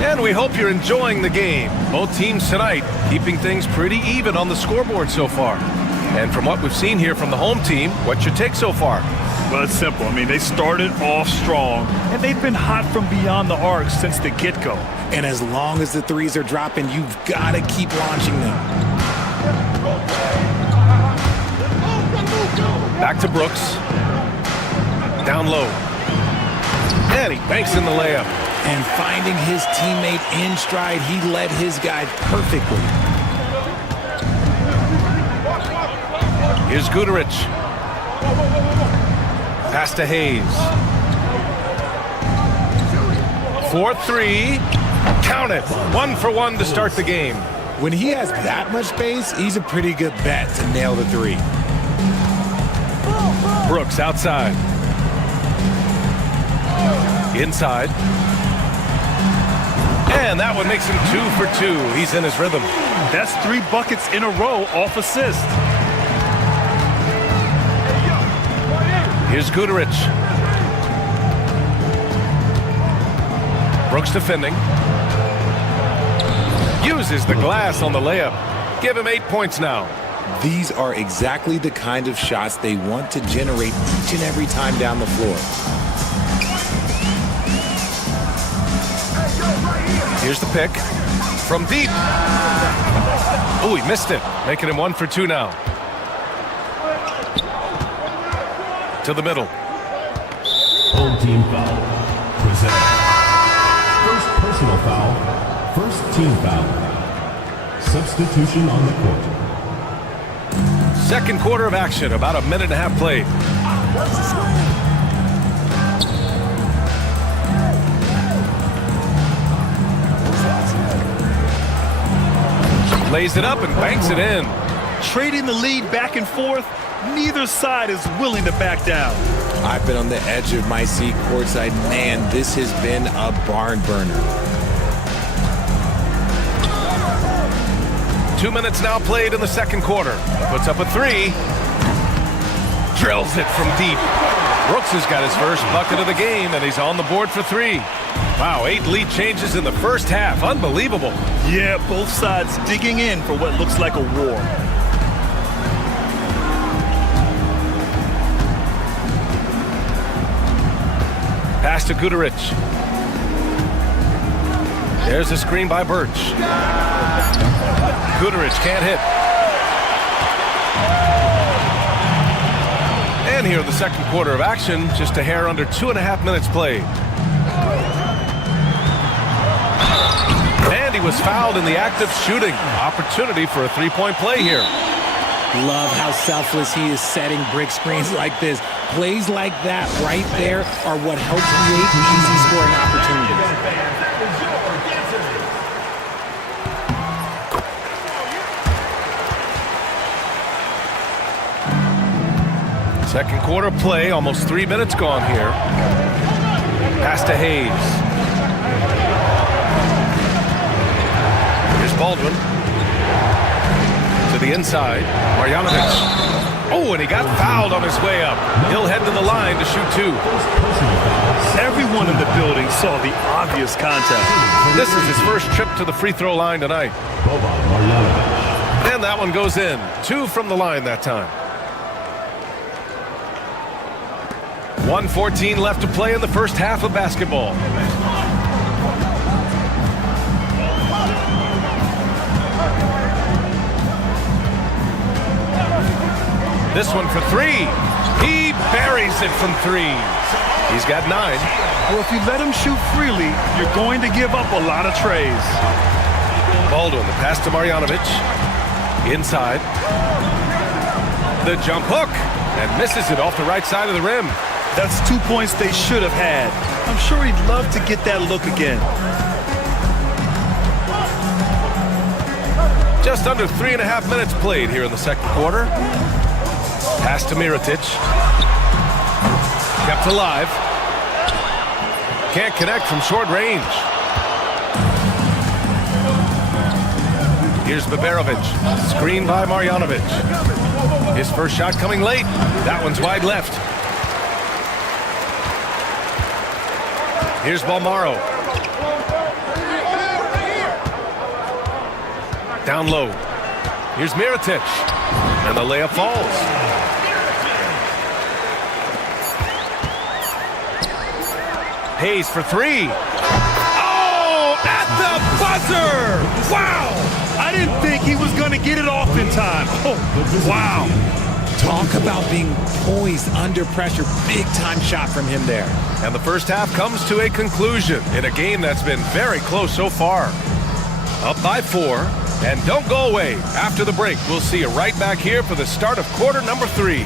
And we hope you're enjoying the game. Both teams tonight keeping things pretty even on the scoreboard so far. And from what we've seen here from the home team, what's your take so far? Well, it's simple. I mean, they started off strong, and they've been hot from beyond the arc since the get-go. And as long as the 3s are dropping, you've got to keep launching them. Back to Brooks. Down low. And he banks in the layup. And finding his teammate in stride, he led his guy perfectly. Here's Guduric. Pass to Hayes. 4-3. Count it. 1 for 1 to start the game. When he has that much space, he's a pretty good bet to nail the 3. Brooks outside. Inside. And that one makes him 2 for 2. He's in his rhythm. That's 3 buckets in a row off assist. Here's Guduric. Brooks defending. Uses the glass on the layup. Give him 8 points now. These are exactly the kind of shots they want to generate each and every time down the floor. Here's the pick. From deep. Oh, he missed it. Making him 1 for 2 now. To the middle. Home team foul. Present. First personal foul. First team foul. Substitution on the court. Second quarter of action. About a minute and a half played. lays it up and banks it in. Trading the lead back and forth, neither side is willing to back down. I've been on the edge of my seat courtside. Man, this has been a barn burner. 2 minutes now played in the second quarter. Puts up a three. Drills it from deep. Brooks has got his first bucket of the game, and he's on the board for three. Wow, 8 lead changes in the first half. Unbelievable. Yeah, both sides digging in for what looks like a war. Pass to Guduric. There's a screen by Birch. Guduric can't hit. And here in the second quarter of action, just a hair under 2.5 minutes played. And he was fouled in the act of shooting. Opportunity for a three-point play here. Love how selfless he is setting brick screens like this. Plays like that right there are what help create easy scoring opportunities. Second quarter play, almost 3 minutes gone here. Pass to Hayes. Here's Baldwin. To the inside, Marjanovic. Oh, and he got fouled on his way up. He'll head to the line to shoot two. Everyone in the building saw the obvious contact. This is his first trip to the free throw line tonight. And that one goes in. 2 from the line that time. 1:14 left to play in the first half of basketball. This one for three. He buries it from three. He's got 9. Well, if you let him shoot freely, you're going to give up a lot of trays. Baldwin, the pass to Marjanovic. Inside. The jump hook. And misses it off the right side of the rim. That's 2 points they should have had. I'm sure he'd love to get that look again. Just under 3.5 minutes played here in the second quarter. Pass to Mirotic. Kept alive. Can't connect from short range. Here's Baberovic. Screen by Marjanovic. His first shot coming late. That one's wide left. Here's Balmaro. Down low. Here's Mirotic. And the layup falls. Hayes for three. Oh, at the buzzer! Wow! I didn't think he was going to get it off in time. Oh, wow. Talk about being poised under pressure. Big time shot from him there. And the first half comes to a conclusion in a game that's been very close so far. Up by 4. And don't go away. After the break, we'll see you right back here for the start of quarter number 3.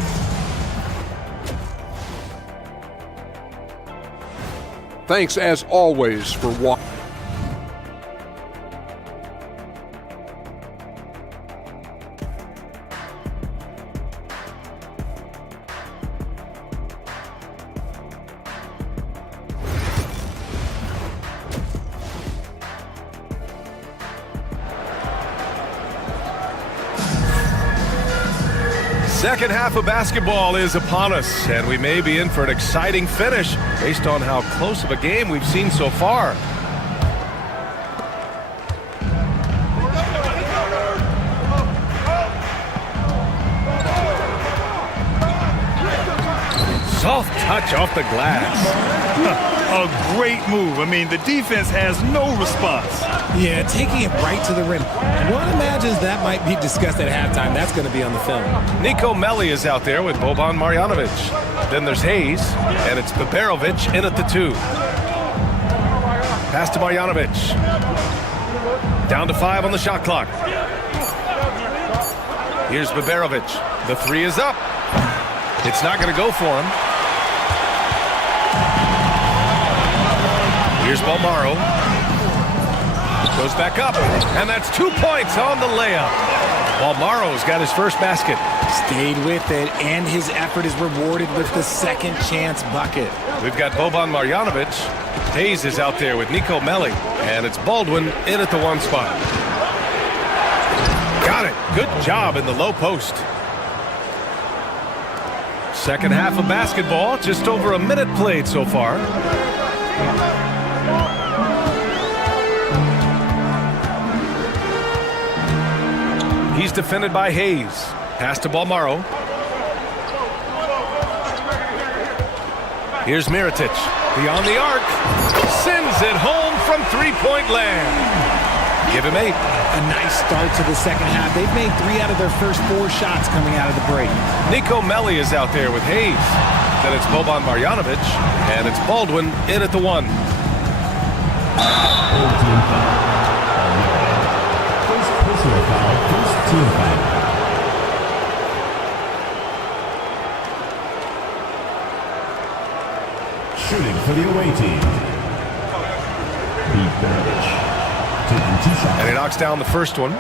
Thanks, as always, for watching. Second half of basketball is upon us, and we may be in for an exciting finish based on how close of a game we've seen so far. Soft touch off the glass. A great move. I mean, the defense has no response. Yeah, taking it right to the rim. One imagines that might be discussed at halftime. That's going to be on the film. Nico Melli is out there with Boban Marjanovic. Then there's Hayes, and it's Baberovic in at the 2. Pass to Marjanovic. Down to 5 on the shot clock. Here's Baberovic. The 3 is up. It's not going to go for him. Here's Balmaro. Goes back up, and that's 2 points on the layup. Balmaro's got his first basket. Stayed with it, and his effort is rewarded with the second chance bucket. We've got Boban Marjanovic. Hayes is out there with Nico Melli, and it's Baldwin in at the 1 spot. Got it. Good job in the low post. Second half of basketball, just over a minute played so far. He's defended by Hayes. Pass to Balmaro. Here's Mirotic. Beyond the arc. Sends it home from three-point land. Give him 8. A nice start to the second half. They've made 3 out of their first 4 shots coming out of the break. Nico Melli is out there with Hayes. Then it's Boban Marjanovic, and it's Baldwin in at the 1. First personal foul, first team foul. Shooting for the away team. Taking 2 shots. And he knocks down the first one.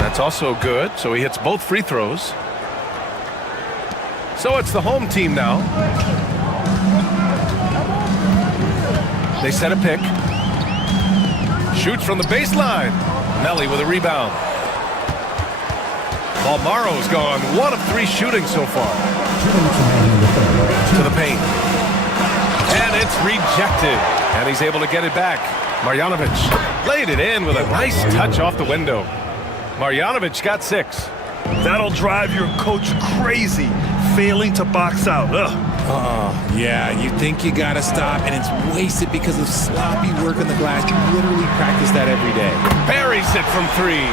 That's also good, so he hits both free throws. So it's the home team now. They set a pick. Shoots from the baseline. Melli with a rebound. Balmaro's gone 1 of 3 shooting so far. To the paint. And it's rejected. And he's able to get it back. Marjanovic laid it in with a nice touch off the window. Marjanovic got 6. That'll drive your coach crazy, failing to box out. Yeah, you think you gotta stop, and it's wasted because of sloppy work on the glass. You literally practice that every day. Buries it from 3.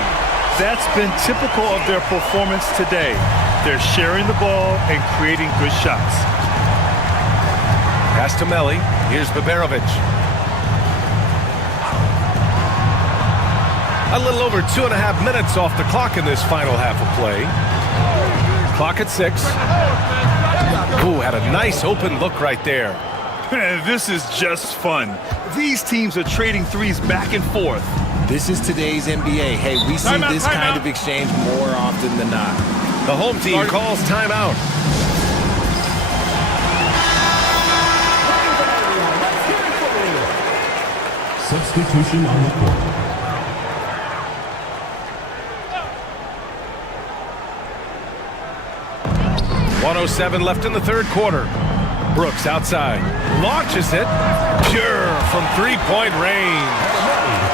That's been typical of their performance today. They're sharing the ball and creating good shots. Pass to Melli. Here's Baberovic. A little over 2.5 minutes off the clock in this final half of play. Clock at 6. Ooh, had a nice open look right there. This is just fun. These teams are trading threes back and forth. This is today's NBA. Hey, we see this kind of exchange more often than not. The home team calls timeout. Substitution on the court. .107 left in the third quarter. Brooks outside. Launches it. Pure from three-point range.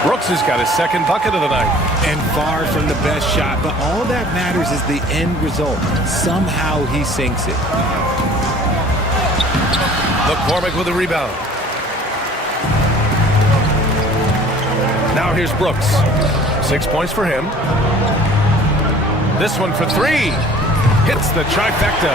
Brooks has got his second bucket of the night. And far from the best shot, but all that matters is the end result. Somehow he sinks it. McCormick with a rebound. Now here's Brooks. 6 points for him. This one for 3. Hits the trifecta.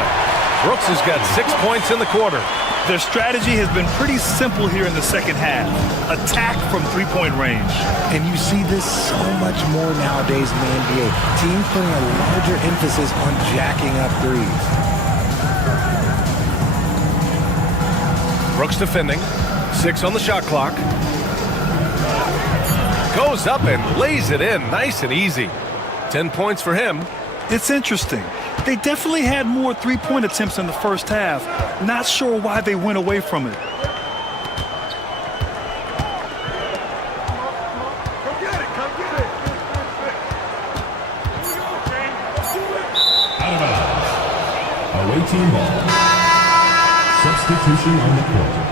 Brooks has got 6 points in the quarter. Their strategy has been pretty simple here in the second half. Attack from three-point range. And you see this so much more nowadays in the NBA. Teams putting a larger emphasis on jacking up threes. Brooks defending. 6 on the shot clock. Goes up and lays it in nice and easy. 10 points for him. It's interesting. They definitely had more three-point attempts in the first half. Not sure why they went away from it. Out of bounds. Away team ball. Substitution on the court.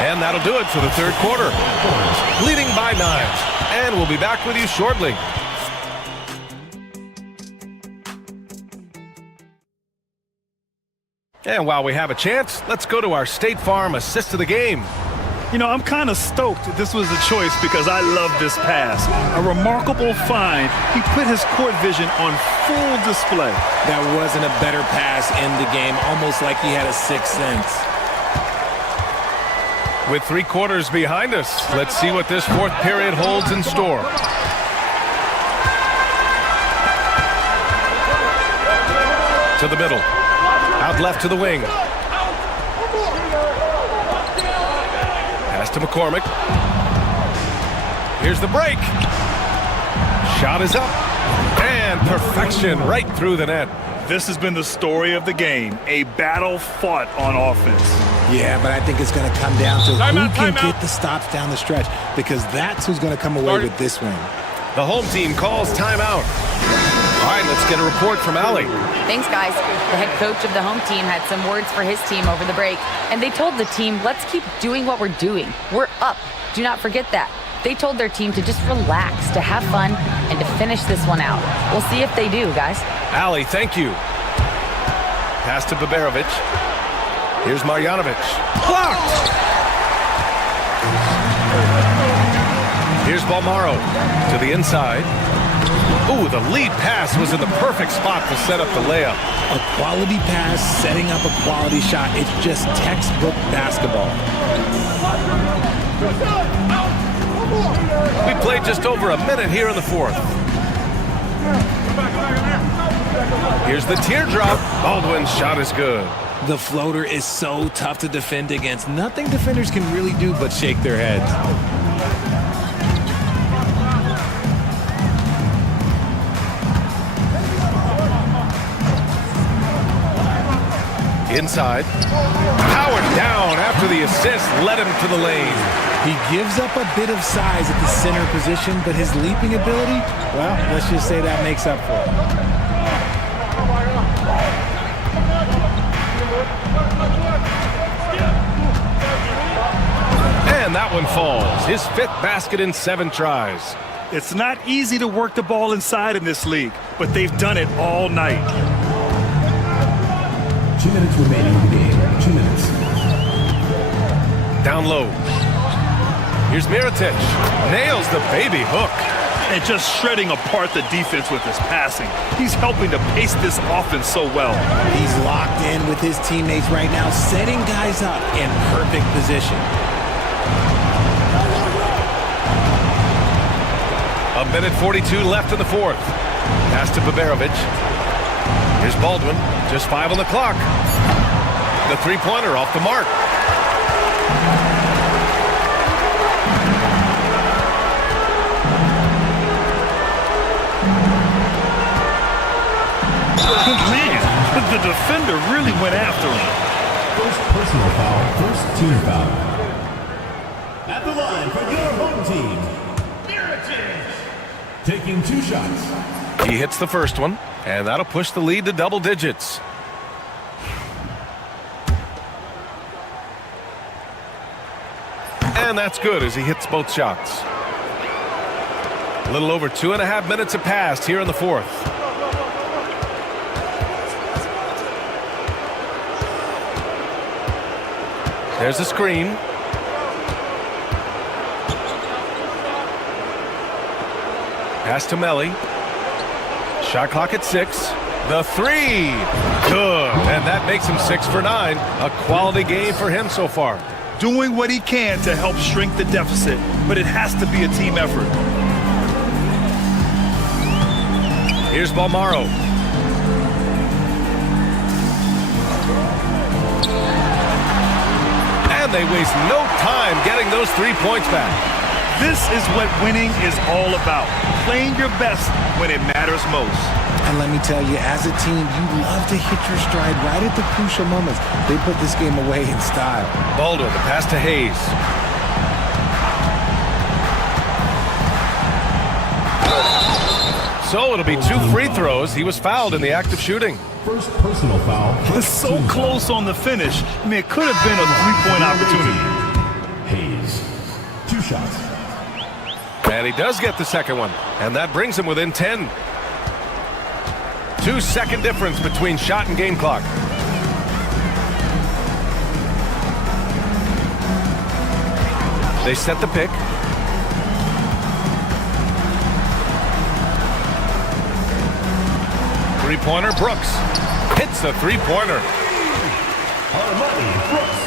And that'll do it for the third quarter. Leading by 9. And we'll be back with you shortly. And while we have a chance, let's go to our State Farm assist of the game. You know, I'm kind of stoked this was a choice because I love this pass. A remarkable find. He put his court vision on full display. That wasn't a better pass in the game, almost like he had a sixth sense. With 3 quarters behind us, let's see what this fourth period holds in store. To the middle. Out left to the wing. Pass to McCormick. Here's the break. Shot is up. And perfection right through the net. This has been the story of the game. A battle fought on offense. Yeah, but I think it's going to come down to who can get the stops down the stretch, because that's who's going to come away with this win. The home team calls timeout. All right, let's get a report from Allie. Thanks, guys. The head coach of the home team had some words for his team over the break, and they told the team, let's keep doing what we're doing. We're up. Do not forget that. They told their team to just relax, to have fun, and to finish this one out. We'll see if they do, guys. Allie, thank you. Pass to Baberovic. Here's Marjanovic. Blocked! Here's Balmaro to the inside. Ooh, the lead pass was in the perfect spot to set up the layup. A quality pass, setting up a quality shot. It's just textbook basketball. We played just over a minute here in the fourth. Here's the teardrop. Baldwin's shot is good. The floater is so tough to defend against. Nothing defenders can really do but shake their heads. Inside. Powered down after the assist led him to the lane. He gives up a bit of size at the center position, but his leaping ability, well, let's just say that makes up for it. And that one falls. His 5th basket in 7 tries. It's not easy to work the ball inside in this league, but they've done it all night. 2 minutes remaining in the game. 2 minutes. Down low. Here's Mirotic. Nails the baby hook. And just shredding apart the defense with his passing. He's helping to pace this offense so well. He's locked in with his teammates right now, setting guys up in perfect position. A minute 42 left in the fourth. Pass to Baberovic. Here's Baldwin. Just 5 on the clock. The three-pointer off the mark. Man, the defender really went after him. First personal foul, first team foul. At the line for your home team, taking 2 shots. He hits the first one, and that'll push the lead to double digits. And that's good as he hits both shots. A little over 2.5 minutes have passed here in the fourth. There's a screen. Pass to Melli. Shot clock at 6. The 3. Good. And that makes him 6 for 9. A quality game for him so far. Doing what he can to help shrink the deficit, but it has to be a team effort. Here's Balmaro. And they waste no time getting those 3 points back. This is what winning is all about. Playing your best when it matters most. And let me tell you, as a team, you love to hit your stride right at the crucial moments. They put this game away in style. Baldwin, the pass to Hayes. So it'll be 2 free throws. He was fouled in the act of shooting. First personal foul. It's so close on the finish. I mean, it could have been a 3-point opportunity. Hayes, 2 shots. And he does get the second one. And that brings him within 10. 2-second difference between shot and game clock. They set the pick. Three-pointer, Brooks. Hits the three-pointer. Brooks.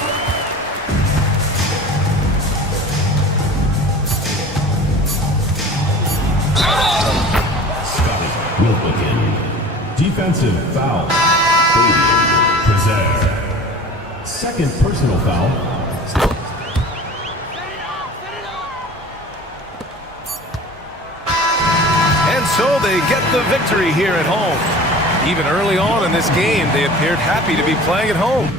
Scotty will begin. Defensive foul. second personal foul. And so they get the victory here at home. Even early on in this game, they appeared happy to be playing at home.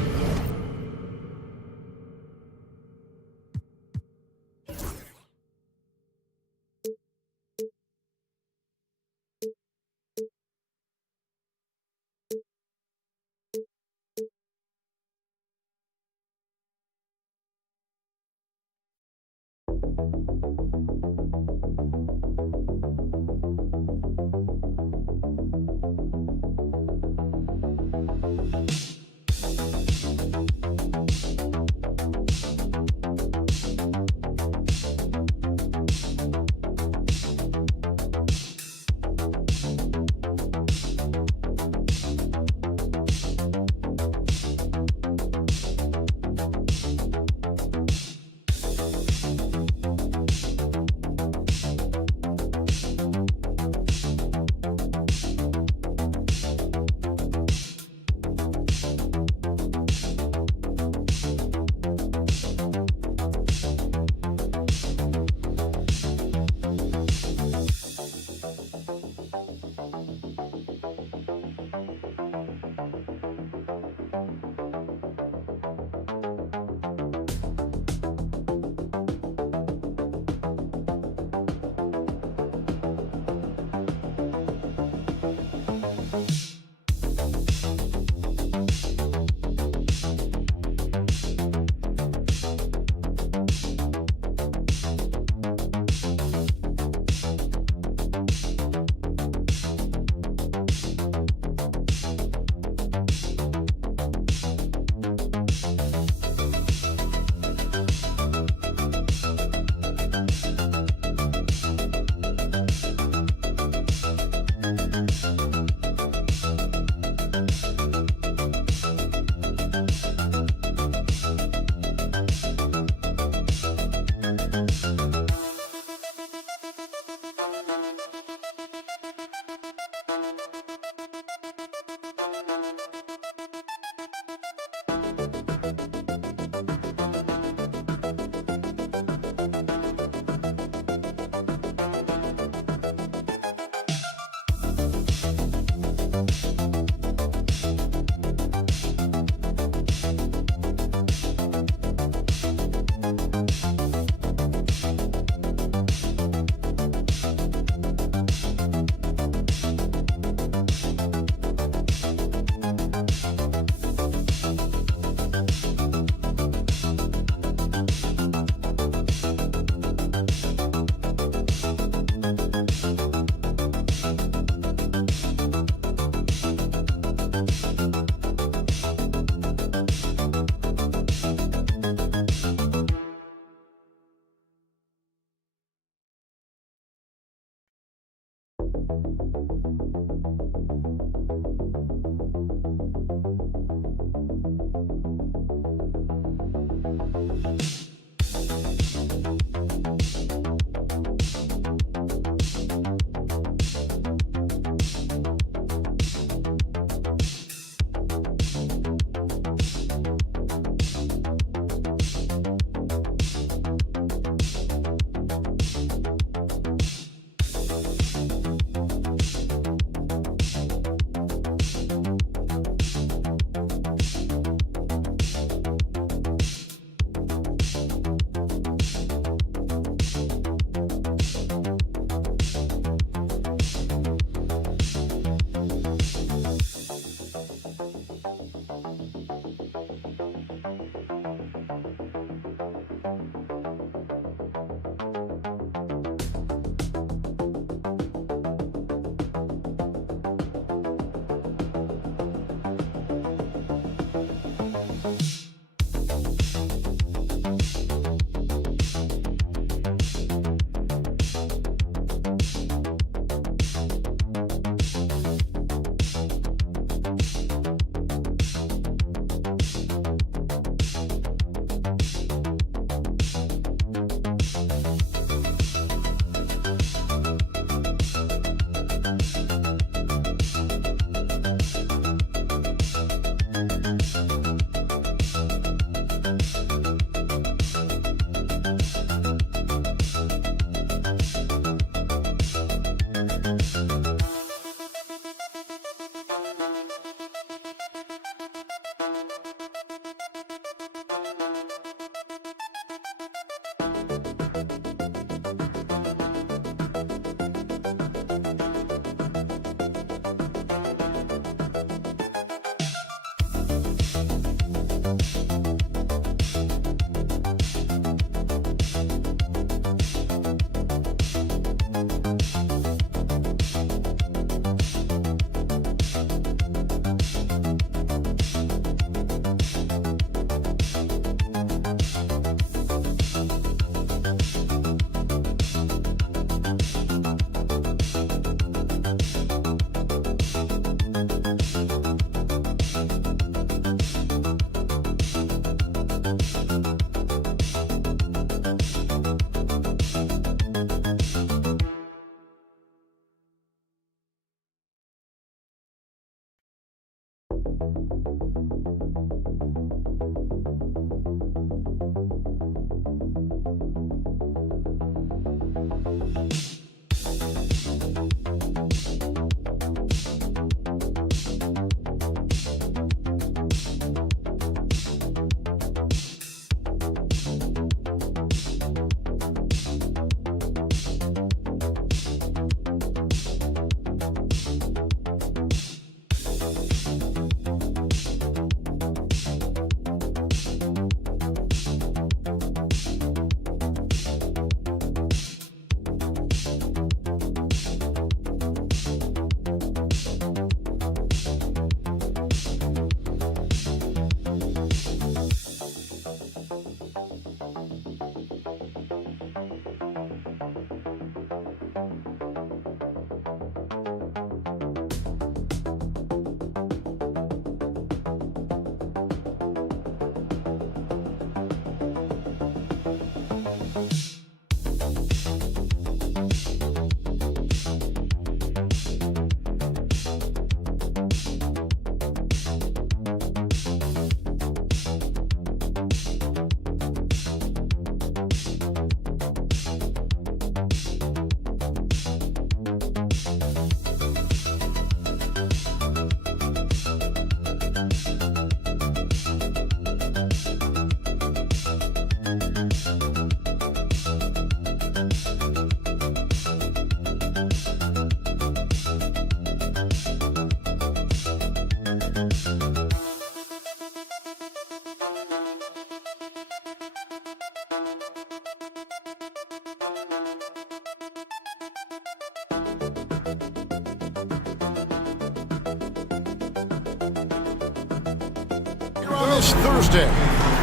this Thursday.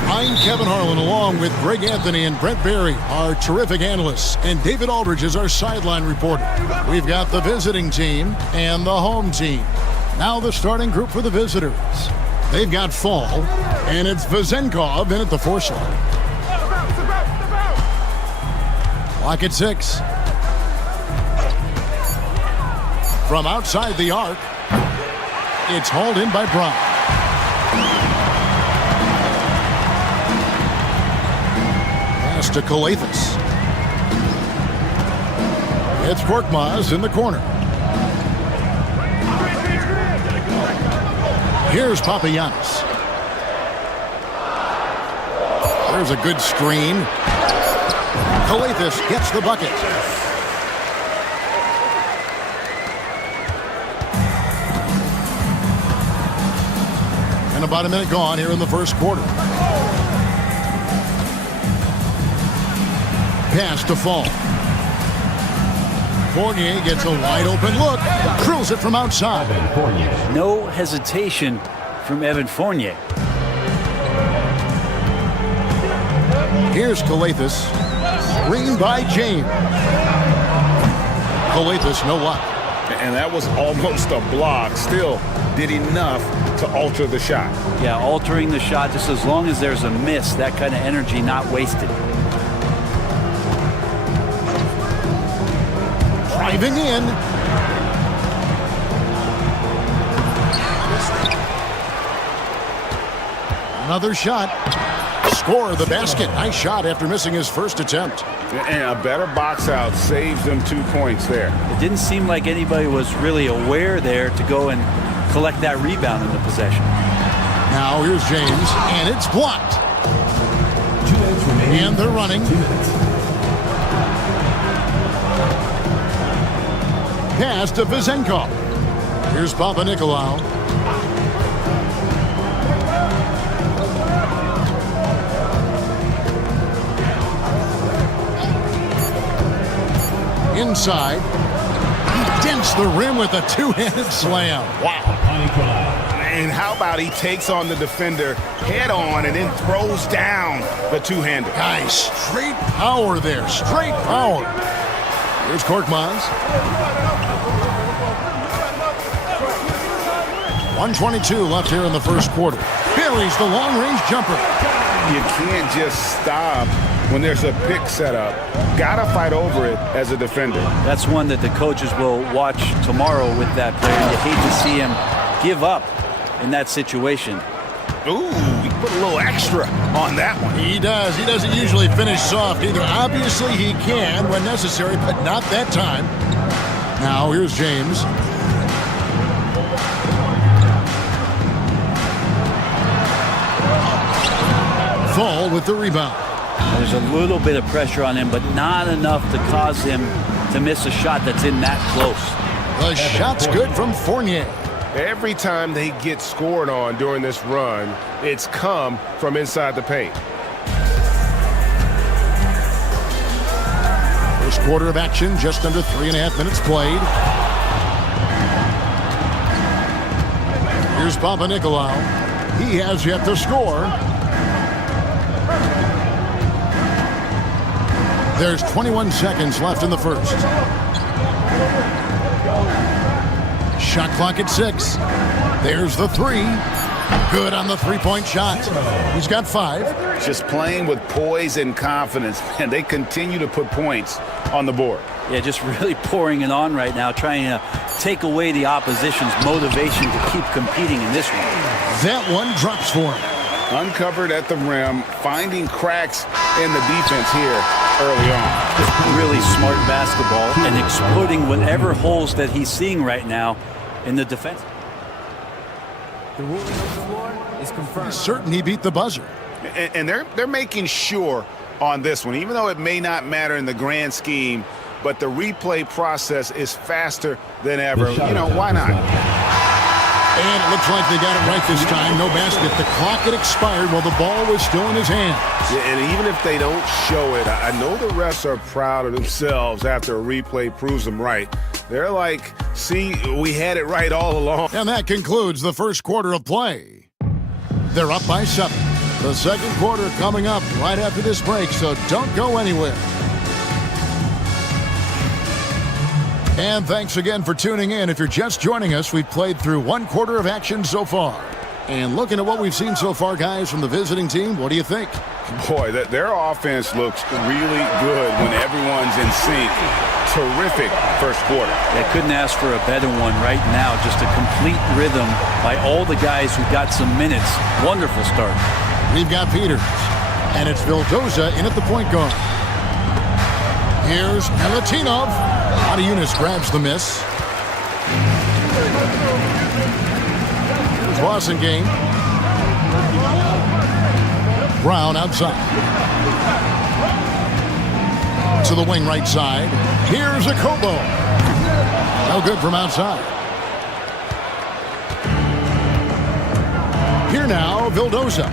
I'm Kevin Harlan, along with Greg Anthony and Brent Barry, our terrific analysts, and David Aldridge is our sideline reporter. We've got the visiting team and the home team. Now the starting group for the visitors. They've got Fall, and it's Vezenkov in at the 4 slot. Clock at 6. From outside the arc, it's hauled in by Brown. Pass to Kalathis. It's Korkmaz in the corner. Here's Papagiannis. There's a good screen. Kalathis gets the bucket. And about a minute gone here in the first quarter. Pass to Fall. Fournier gets a wide open look. Drills it from outside. No hesitation from Evan Fournier. Here's Kalathis. Screen by James. Kalathis, no luck. And that was almost a block. Still did enough to alter the shot. Yeah, altering the shot just as long as there's a miss. That kind of energy not wasted. Driving in. Another shot. Score the basket. Nice shot after missing his first attempt. And a better box out saves them 2 points there. It didn't seem like anybody was really aware there to go and collect that rebound in the possession. Now here's James, and it's blocked. And they're running. Pass to Vezenkov. Here's Papanikolaou. Inside. He dents the rim with a two-handed slam. Wow. And how about he takes on the defender head on and then throws down the two-hander. Nice. Straight power there. Straight power. Here's Korkmaz. 1:22 left here in the first quarter. Buries the long-range jumper. You can't just stop when there's a pick set up. Gotta fight over it as a defender. That's one that the coaches will watch tomorrow with that player. You hate to see him give up in that situation. Ooh, he put a little extra on that one. He does. He doesn't usually finish soft either. Obviously, he can when necessary, but not that time. Now, here's James. Fall with the rebound. There's a little bit of pressure on him, but not enough to cause him to miss a shot that's in that close. The shot's good from Fournier. Every time they get scored on during this run, it's come from inside the paint. First quarter of action, just under 3.5 minutes played. Here's Papanikolaou. He has yet to score. There's 21 seconds left in the first. Shot clock at 6. There's the 3. Good on the three-point shot. He's got 5. Just playing with poise and confidence, and they continue to put points on the board. Yeah, just really pouring it on right now, trying to take away the opposition's motivation to keep competing in this one. That one drops for him. Uncovered at the rim, finding cracks in the defense here early on. Just really smart basketball and exploiting whatever holes that he's seeing right now in the defense. The ruling of the floor is confirmed. He's certain he beat the buzzer. And they're making sure on this one, even though it may not matter in the grand scheme, but the replay process is faster than ever. You know, why not? And it looks like they got it right this time. No basket. The clock had expired while the ball was still in his hands. Yeah, and even if they don't show it, I know the refs are proud of themselves after a replay proves them right. They're like, see, we had it right all along. And that concludes the first quarter of play. They're up by 7. The second quarter coming up right after this break, so don't go anywhere. And thanks again for tuning in. If you're just joining us, we've played through one quarter of action so far. And looking at what we've seen so far, guys, from the visiting team, what do you think? Boy, their offense looks really good when everyone's in sync. Terrific first quarter. They couldn't ask for a better one right now. Just a complete rhythm by all the guys who got some minutes. Wonderful start. We've got Peters, and it's Vildoza in at the point guard. Here's Milutinov. Adeyunis grabs the miss. Crossing game. Brown outside. To the wing right side. Here's a Kobo. No good from outside. Here now, Vildoza.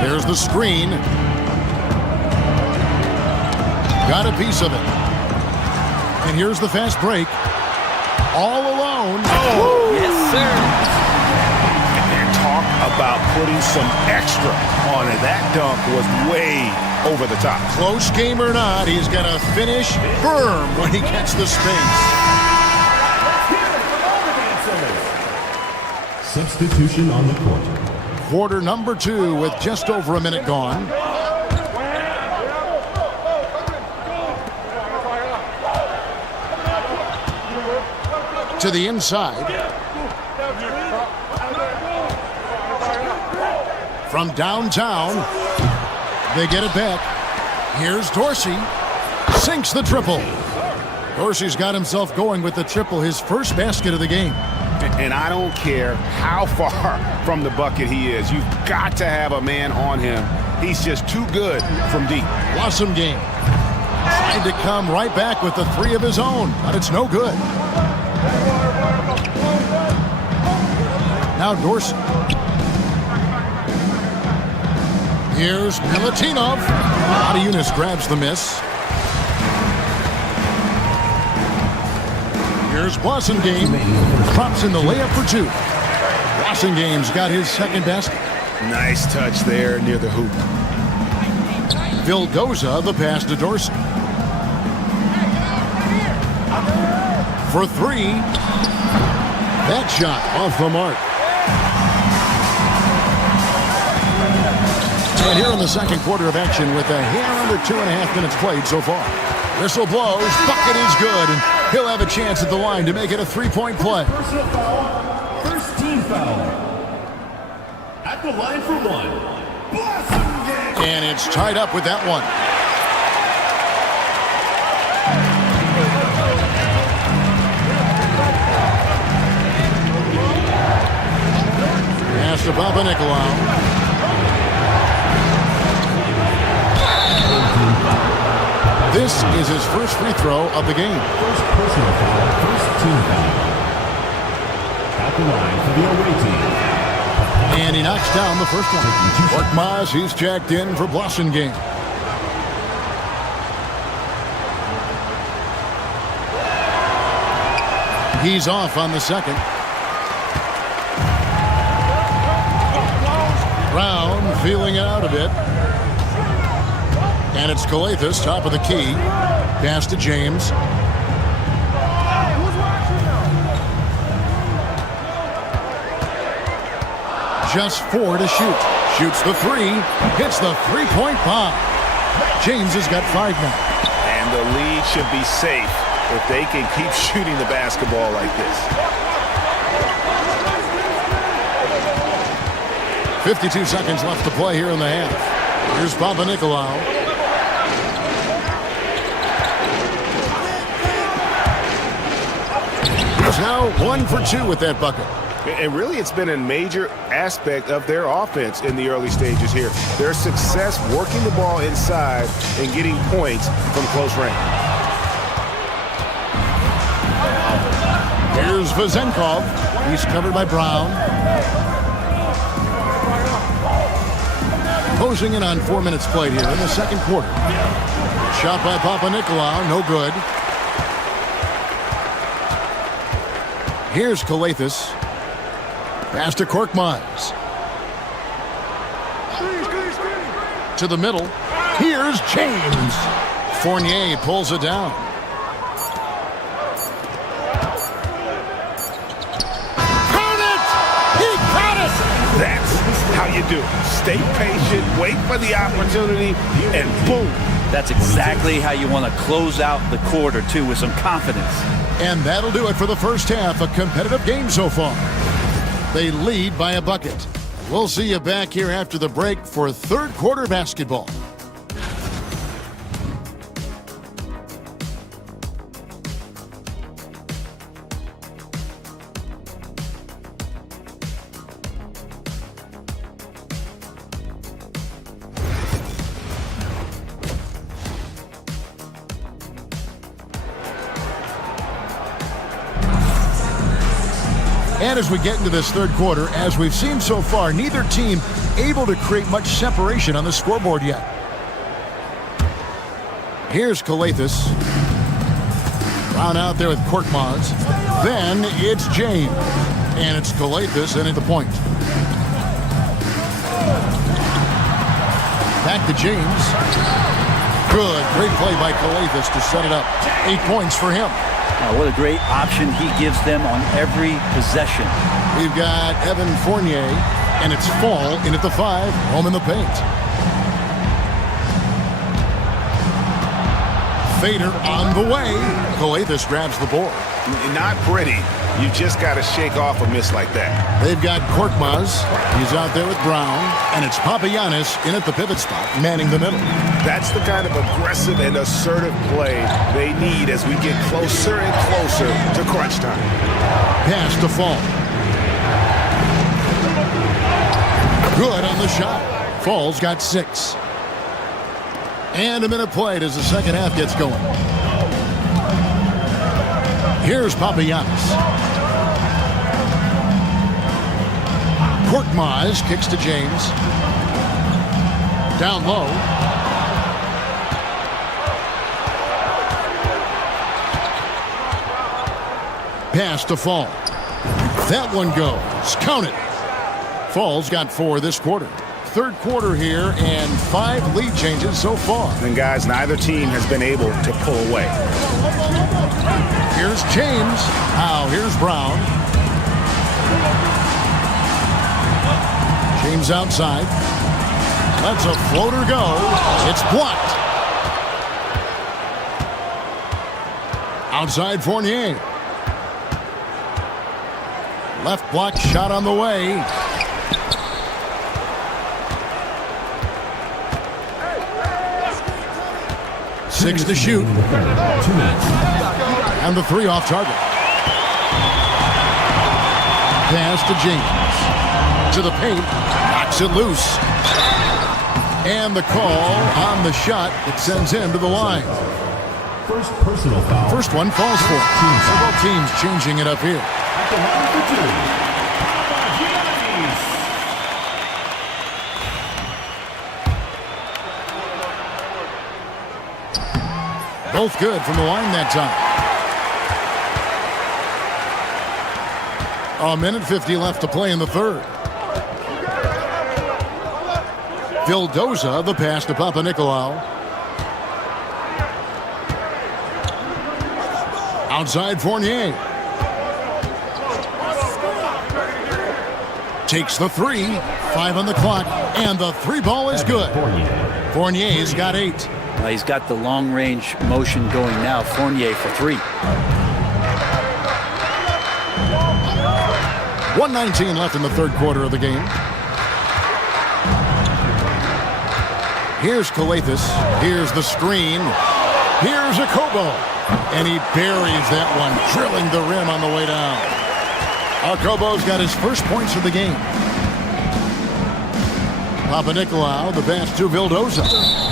There's the screen. Got a piece of it. And here's the fast break. All alone. Oh, yes, sir. And talk about putting some extra on it. That dunk was way over the top. Close game or not, he's going to finish firm when he gets the space. Substitution on the court. Quarter number 2 with just over a minute gone. To the inside. From downtown, they get it back. Here's Dorsey. Sinks the triple. Dorsey's got himself going with the triple, his first basket of the game. And I don't care how far from the bucket he is. You've got to have a man on him. He's just too good from deep. Awesome game. Trying to come right back with the 3 of his own, but it's no good. Now Dorsey. Here's Milutinov. Adeyunis grabs the miss. Here's Blasingame. Drops in the layup for 2. Blasingame got his second basket. Nice touch there near the hoop. Vildoza the pass to Dorsey. For 3. That shot off the mark. And here in the second quarter of action with a hair under 2.5 minutes played so far. Whistle blows, bucket is good, and he'll have a chance at the line to make it a 3-point play. Personal foul. First team foul. At the line for 1. And it's tied up with that one. Pass to Panathinaikos. This is his first free throw of the game. First personal foul, first team foul. At the line for the away team. And he knocks down the first one. Orkmaz, he's checked in for Blasingame. He's off on the second. Brown feeling it out a bit. And it's Calathes, top of the key. Pass to James. Just 4 to shoot. Shoots the 3. Hits the 3-point bomb. James has got 5 now. And the lead should be safe if they can keep shooting the basketball like this. 52 seconds left to play here in the half. Here's Panathinaikos. He's now 1 for 2 with that bucket. And really, it's been a major aspect of their offense in the early stages here. Their success working the ball inside and getting points from close range. Here's Vezenkov. He's covered by Brown. Closing in on 4 minutes played here in the second quarter. Shot by Panathinaikos, no good. Here's Calathes. Pass to Korkmaz. To the middle. Here's James. Fournier pulls it down. Count it! He caught it! That's how you do it. Stay patient, wait for the opportunity, and boom. That's exactly how you want to close out the quarter, too, with some confidence. And that'll do it for the first half. A competitive game so far. They lead by a bucket. We'll see you back here after the break for third quarter basketball. And as we get into this third quarter, as we've seen so far, neither team able to create much separation on the scoreboard yet. Here's Calathes. Brown out there with Korkmaz. Then it's James. And it's Calathes in at the point. Back to James. Good. Great play by Calathes to set it up. 8 points for him. What a great option he gives them on every possession. We've got Evan Fournier, and it's Fall in at the 5, home in the paint. Fader on the way. Calathes grabs the board. Not pretty. You just got to shake off a miss like that. They've got Korkmaz. He's out there with Brown. And it's Papagiannis in at the pivot spot, manning the middle. That's the kind of aggressive and assertive play they need as we get closer and closer to crunch time. Pass to Fall. Good on the shot. Fall's got 6. And a minute played as the second half gets going. Here's Papagiannis. Korkmaz kicks to James. Down low. Pass to Fall. That one goes. Count it. Fall's got 4 this quarter. Third quarter here and 5 lead changes so far. And guys, neither team has been able to pull away. Here's James. Now here's Brown. James outside. Lets a floater go. It's blocked. Outside Fournier. Left block shot on the way. Six to shoot. And the 3 off target. Pass to James. To the paint. Knocks it loose. And the call on the shot that sends him to the line. First personal foul. First one falls for it. Several teams changing it up here. Both good from the line that time. 1:50 left to play in the third. Vildoza, the pass to Papanikolaou. Outside Fournier. Takes the 3. 5 on the clock. And the 3 ball is good. Fournier's got 8. He's got the long-range motion going now. Fournier for 3. 1:19 left in the third quarter of the game. Here's Calathes. Here's the screen. Here's Akobo. And he buries that one, drilling the rim on the way down. Akobo's got his first points of the game. Papanikolaou, the pass to Vildoza.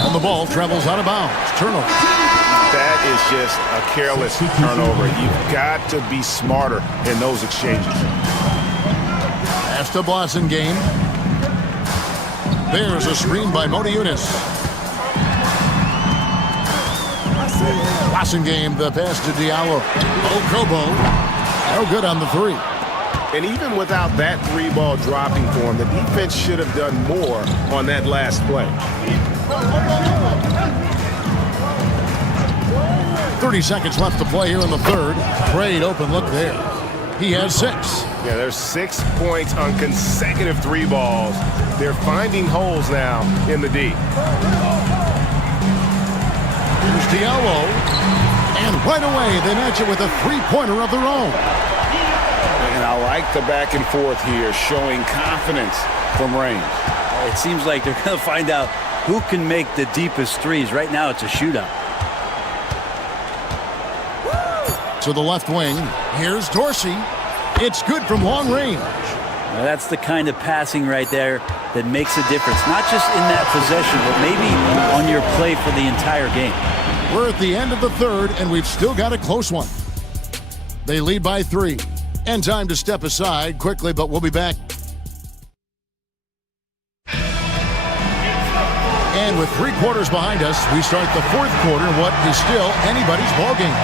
And the ball travels out of bounds. Turnover. That is just a careless turnover. You've got to be smarter in those exchanges. Pass to Blasingame. There's a screen by Modiunas. Blasingame, the pass to Diallo. Okobo. No good on the 3. And even without that 3-ball dropping for him, the defense should have done more on that last play. 30 seconds left to play here in the third. Great open look there. He has 6. Yeah, there's 6 points on consecutive 3 balls. They're finding holes now in the D. Here's Diallo. And right away, they match it with a 3-pointer of their own. And I like the back and forth here, showing confidence from range. It seems like they're going to find out who can make the deepest threes. Right now, it's a shootout. To the left wing, here's Dorsey. It's good from long range. Now that's the kind of passing right there that makes a difference. Not just in that possession, but maybe on your play for the entire game. We're at the end of the third, and we've still got a close one. They lead by 3. And time to step aside quickly, but we'll be back. And with 3 quarters behind us, we start the fourth quarter in what is still anybody's ballgame.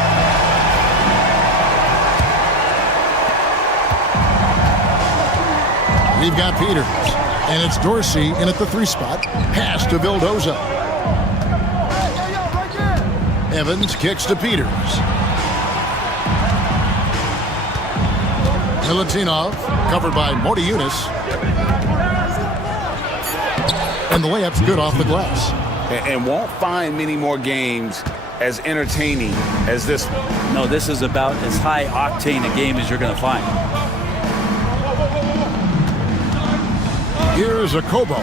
We've got Peters, and it's Dorsey in at the 3 spot. Pass to Vildoza. Evans kicks to Peters. Milutinov covered by Motiejunas. And the layup's good off the glass. And won't find many more games as entertaining as this one. No, this is about as high octane a game as you're going to find. Here's a Kobo.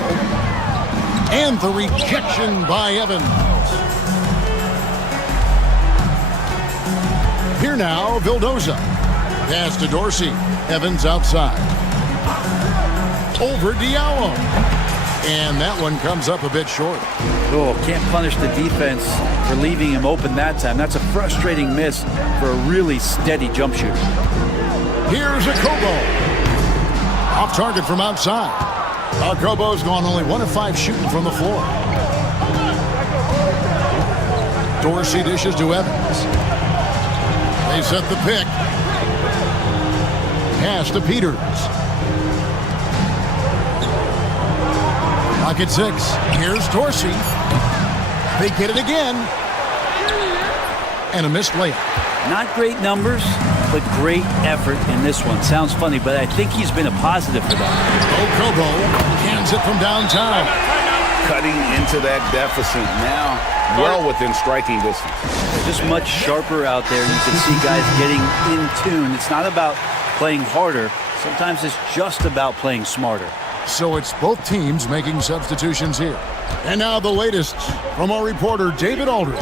And the rejection by Evans. Here now, Vildoza. Pass to Dorsey. Evans outside. Over Diallo. And that one comes up a bit short. Oh, can't punish the defense for leaving him open that time. That's a frustrating miss for a really steady jump shooter. Here's a Kobo. Off target from outside. Kobo's gone only 1 of 5 shooting from the floor. Dorsey dishes to Evans. They set the pick. Pass to Peters. Clock at 6. Here's Dorsey. They get it again. And a missed layup. Not great numbers, but great effort in this one. Sounds funny, but I think he's been a positive for that. Kobo cans it from downtown. Cutting into that deficit now, well within striking distance. They're just much sharper out there. You can see guys getting in tune. It's not about playing harder. Sometimes it's just about playing smarter. So it's both teams making substitutions here. And now the latest from our reporter, David Aldridge.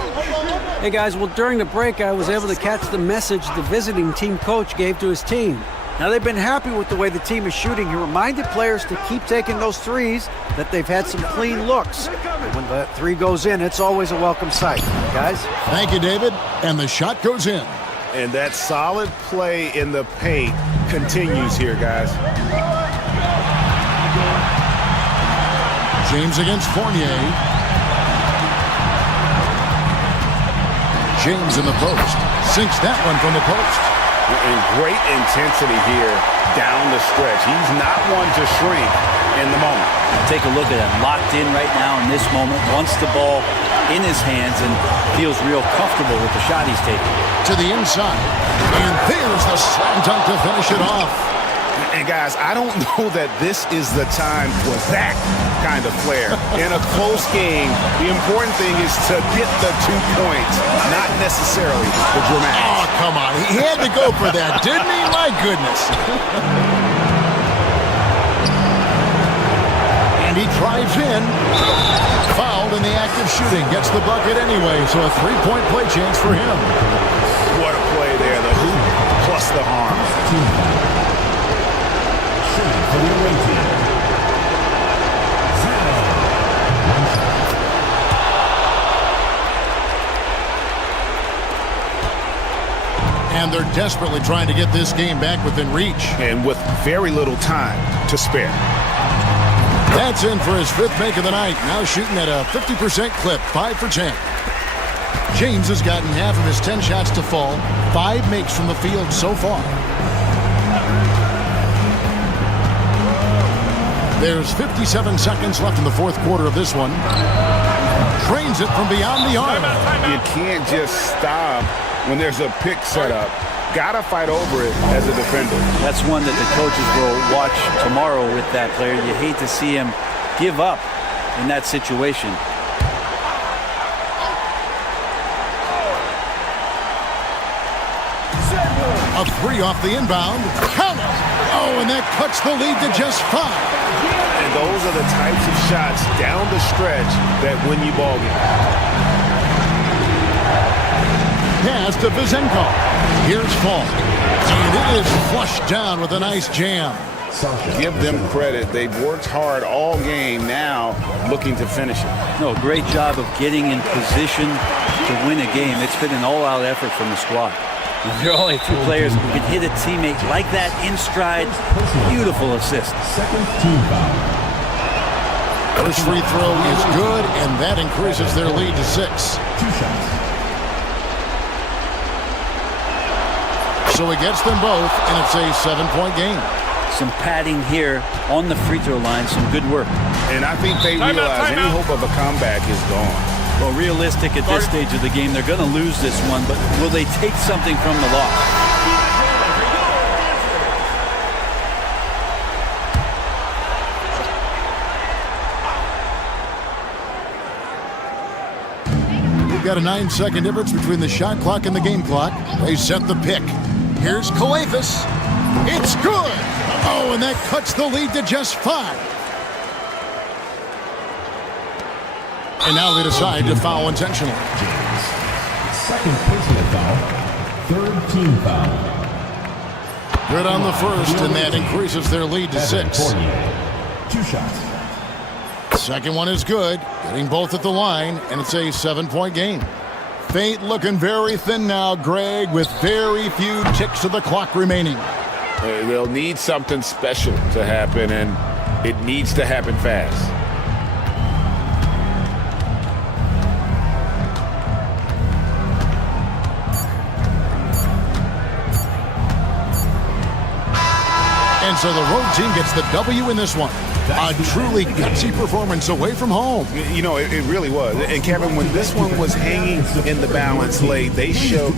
Hey guys, well during the break I was able to catch the message the visiting team coach gave to his team. Now they've been happy with the way the team is shooting. He reminded players to keep taking those threes, that they've had some clean looks. And when that 3 goes in, it's always a welcome sight. Guys? Thank you, David. And the shot goes in. And that solid play in the paint continues here, guys. James against Fournier. James in the post. Sinks that one from the post. And great intensity here down the stretch. He's not one to shrink in the moment. Take a look at him. Locked in right now in this moment. Wants the ball in his hands and feels real comfortable with the shot he's taking. To the inside. And there's the slam dunk to finish it off. And guys, I don't know that this is the time for that kind of flair. In a close game, the important thing is to get the 2 points, not necessarily the dramatics. Oh, come on. He had to go for that, didn't he? My goodness. And he drives in. Fouled in the act of shooting. Gets the bucket anyway, so a 3-point play chance for him. What a play there. The hoop plus the harm. For the away team. And they're desperately trying to get this game back within reach. And with very little time to spare. That's in for his 5th make of the night. Now shooting at a 50% clip, 5 for 10. James has gotten half of his 10 shots to fall. 5 makes from the field so far. There's 57 seconds left in the fourth quarter of this one. Trains it from beyond the arc. You can't just stop when there's a pick set up. Gotta fight over it as a defender. That's one that the coaches will watch tomorrow with that player. You hate to see him give up in that situation. A three off the inbound. Count it! Oh, and that cuts the lead to just 5. And those are the types of shots down the stretch that win you ball games. Pass to Vizenko. Here's Fall. And it is flushed down with a nice jam. Give them credit. They've worked hard all game, now looking to finish it. No, great job of getting in position to win a game. It's been an all-out effort from the squad. There are only 2 players who can hit a teammate like that in stride. Beautiful assist. Second team foul. First free throw is good, and that increases their lead to 6. 2 shots. So he gets them both, and it's a 7-point game. Some padding here on the free throw line. Some good work. And I think they realize any hope of a comeback is gone. Well, realistic at this stage of the game, they're going to lose this one, but will they take something from the loss? We've got a 9-second difference between the shot clock and the game clock. They set the pick. Here's Kalathis. It's good! Oh, and that cuts the lead to just 5. And now they decide to foul intentionally. Second personal foul. Third team foul. Good on the first, and that increases their lead to 6. 2 shots. Second one is good, getting both at the line, and it's a 7-point game. Fate looking very thin now, Greg, with very few ticks of the clock remaining. They'll need something special to happen, and it needs to happen fast. And so the road team gets the W in this one. A truly gutsy performance away from home. You know, it really was. And Kevin, when this one was hanging in the balance late, they showed.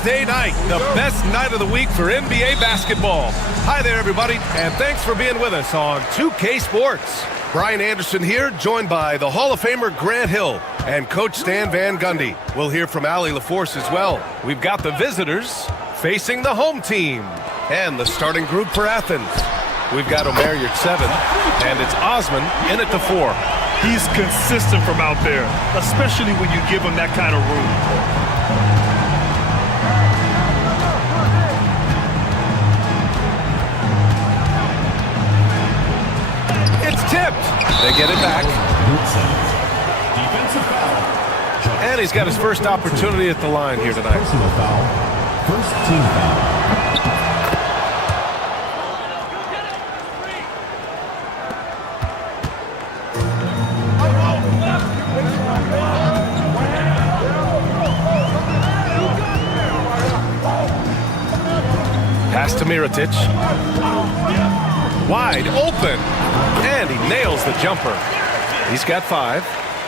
Thursday night, the best night of the week for NBA basketball. Hi there, everybody, and thanks for being with us on 2K Sports. Brian Anderson here, joined by the Hall of Famer Grant Hill and Coach Stan Van Gundy. We'll hear from Allie LaForce as well. We've got the visitors facing the home team and the starting group for Athens. We've got Omer at 7, and it's Osman in at the 4. He's consistent from out there, especially when you give him that kind of room. They get it back. And he's got his first opportunity at the line here tonight. Personal foul. First team foul. Pass to Mirotic. Wide open. And he nails the jumper. He's got 5.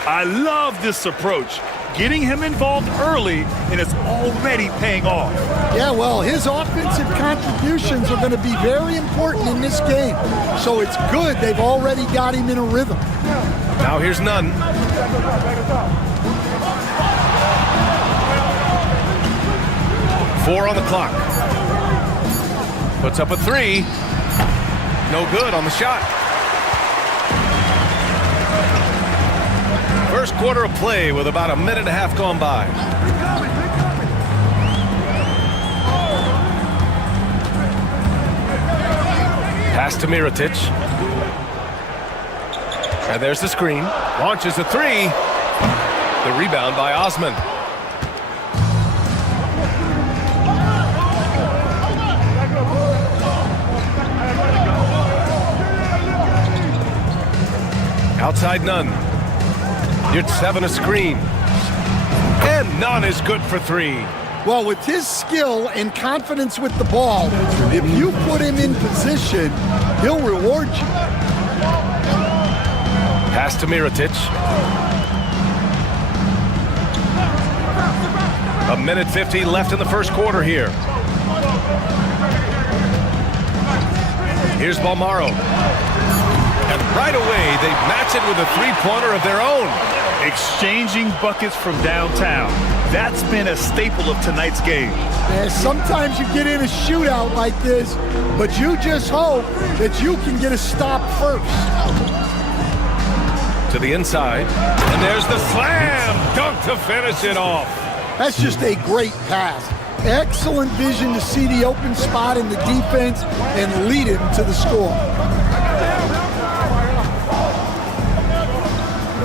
I love this approach. Getting him involved early, and it's already paying off. Yeah, well, his offensive contributions are going to be very important in this game. So it's good they've already got him in a rhythm. Now here's Nunn. Four on the clock. Puts up a 3. No good on the shot. First quarter of play with about a minute and a half gone by. Pass to Mirotic. And there's the screen. Launches a three. The rebound by Osman. Outside Nunn. Yurtseven a screen. And Nunn is good for three. Well, with his skill and confidence with the ball, if you put him in position, he'll reward you. Pass to Mirotic. A minute 50 left in the first quarter here. Here's Balmaro. And right away, they match it with a three-pointer of their own. Exchanging buckets from downtown. That's been a staple of tonight's game. And sometimes you get in a shootout like this, but you just hope that you can get a stop first. To the inside. And there's the slam dunk to finish it off. That's just a great pass. Excellent vision to see the open spot in the defense and lead him to the score.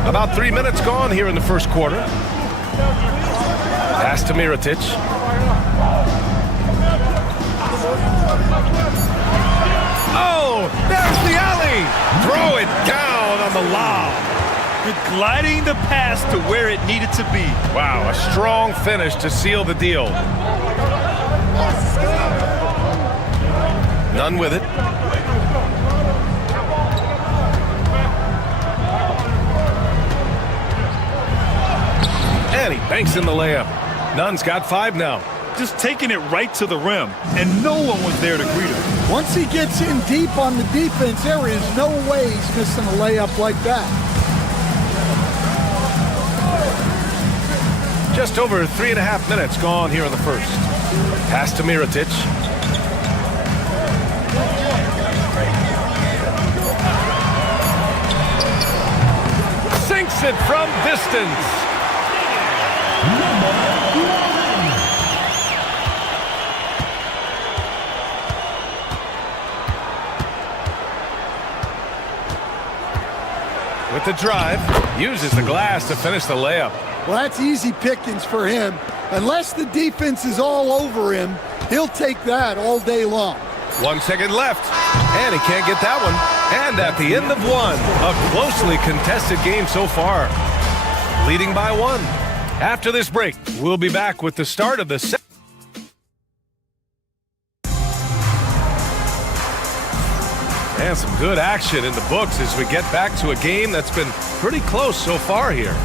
About 3 minutes gone here in the first quarter. Pass to Mirotic. Oh, there's the alley. Throw it down on the lob. Gliding the pass to where it needed to be. Wow, a strong finish to seal the deal. Nunn with it. And he banks in the layup. Nunn's got 5 now. Just taking it right to the rim, and no one was there to greet him. Once he gets in deep on the defense, there is no way he's missing a layup like that. Just over 3.5 minutes gone here in the first. Pass to Mirotic. Sinks it from distance. With the drive, uses the glass to finish the layup. Well, that's easy pickings for him. Unless the defense is all over him, he'll take that all day long. 1 second left, and he can't get that one. And at the end of one, a closely contested game so far. Leading by 1. After this break, we'll be back with the start of the second. And some good action in the books as we get back to a game that's been pretty close so far here.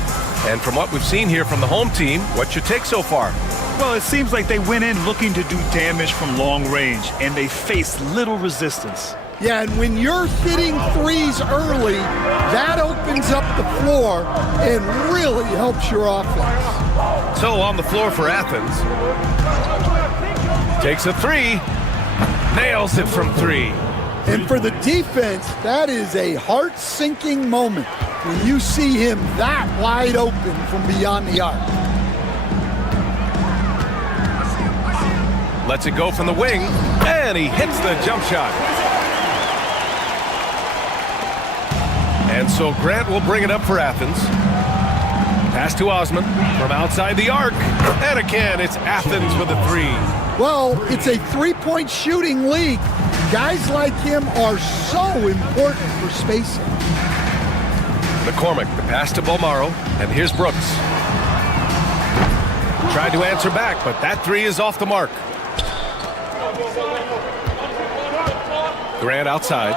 And from what we've seen here from the home team, what's your take so far? Well, it seems like they went in looking to do damage from long range, and they faced little resistance. Yeah, and when you're hitting threes early, that opens up the floor and really helps your offense. So on the floor for Athens. Takes a three. Nails it from 3. And for the defense, that is a heart-sinking moment when you see him that wide open from beyond the arc. Lets it go from the wing, and he hits the jump shot. And so Grant will bring it up for Athens. Pass to Osman from outside the arc. And again, it's Athens with a 3. Well, it's a three-point shooting league. Guys like him are so important for spacing. McCormick, the pass to Balmaro, and here's Brooks. Tried to answer back, but that 3 is off the mark. Grant outside.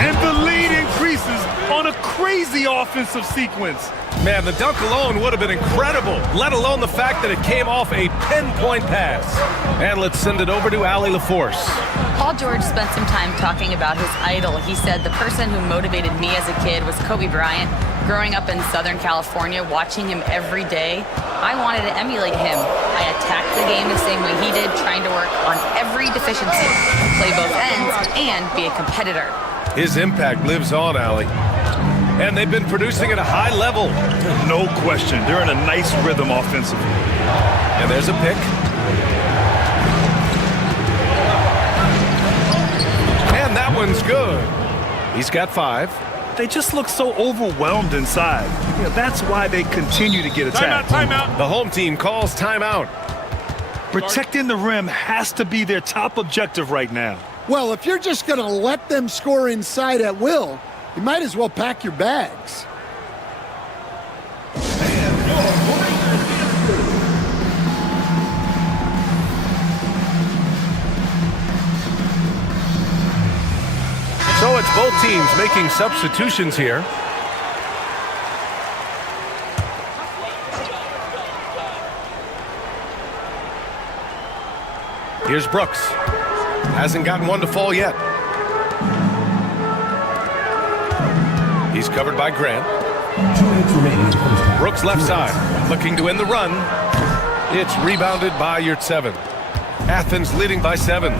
And the lead increases on a crazy offensive sequence. Man, the dunk alone would have been incredible, let alone the fact that it came off a pinpoint pass. And let's send it over to Allie LaForce. Paul George spent some time talking about his idol. He said, the person who motivated me as a kid was Kobe Bryant. Growing up in Southern California, watching him every day, I wanted to emulate him. I attacked the game the same way he did, trying to work on every deficiency, play both ends, and be a competitor. His impact lives on, Allie. And they've been producing at a high level. No question. They're in a nice rhythm offensively. And there's a pick. And that one's good. He's got 5. They just look so overwhelmed inside. That's why they continue to get attacked. Timeout. The home team calls timeout. Protecting the rim has to be their top objective right now. Well, if you're just going to let them score inside at will, you might as well pack your bags. So it's both teams making substitutions here. Here's Brooks. Hasn't gotten one to fall yet. He's covered by Grant. 2 minutes remaining in the first half. Brooks left side, looking to win the run. It's rebounded by Yurtseven. Athens leading by 7.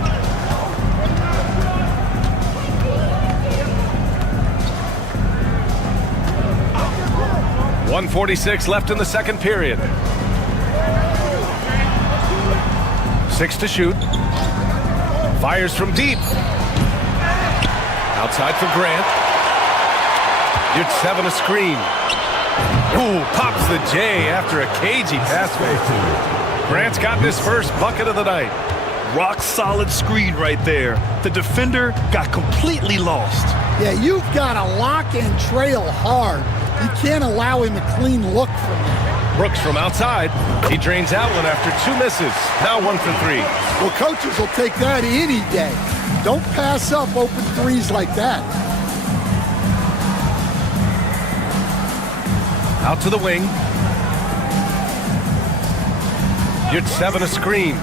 .146 left in the second period. 6 to shoot. Fires from deep. Outside for Grant. Yurtseven a screen. Ooh, pops the J after a cagey pass fake. Grant's gotten his first bucket of the night. Rock solid screen right there. The defender got completely lost. Yeah, you've got to lock and trail hard. You can't allow him a clean look from there. Brooks from outside. He drains out one after 2 misses. Now 1 for 3. Well, coaches will take that any day. Don't pass up open threes like that. Out to the wing. Yurtseven a screen.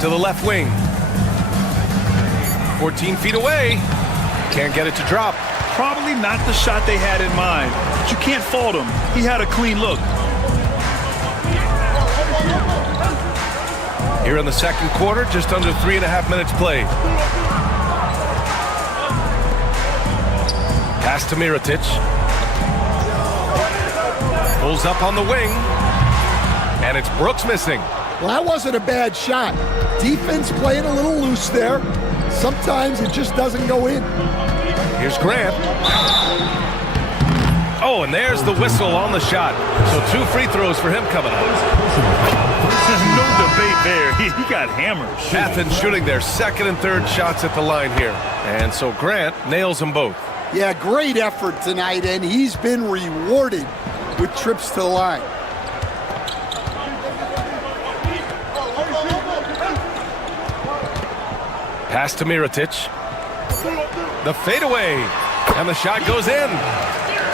To the left wing. 14 feet away. Can't get it to drop. Probably not the shot they had in mind, but you can't fault him. He had a clean look. Here in the second quarter, just under 3.5 minutes played. Pass to Mirotic. Pulls up on the wing. And it's Brooks missing. Well, that wasn't a bad shot. Defense playing a little loose there. Sometimes it just doesn't go in. Here's Grant. Oh, and there's the whistle on the shot. So 2 free throws for him coming up. No debate there. He got hammered. Athens shooting their second and third shots at the line here. And so Grant nails them both. Yeah, great effort tonight, and he's been rewarded with trips to the line. Pass to Mirotic. The fadeaway. And the shot goes in.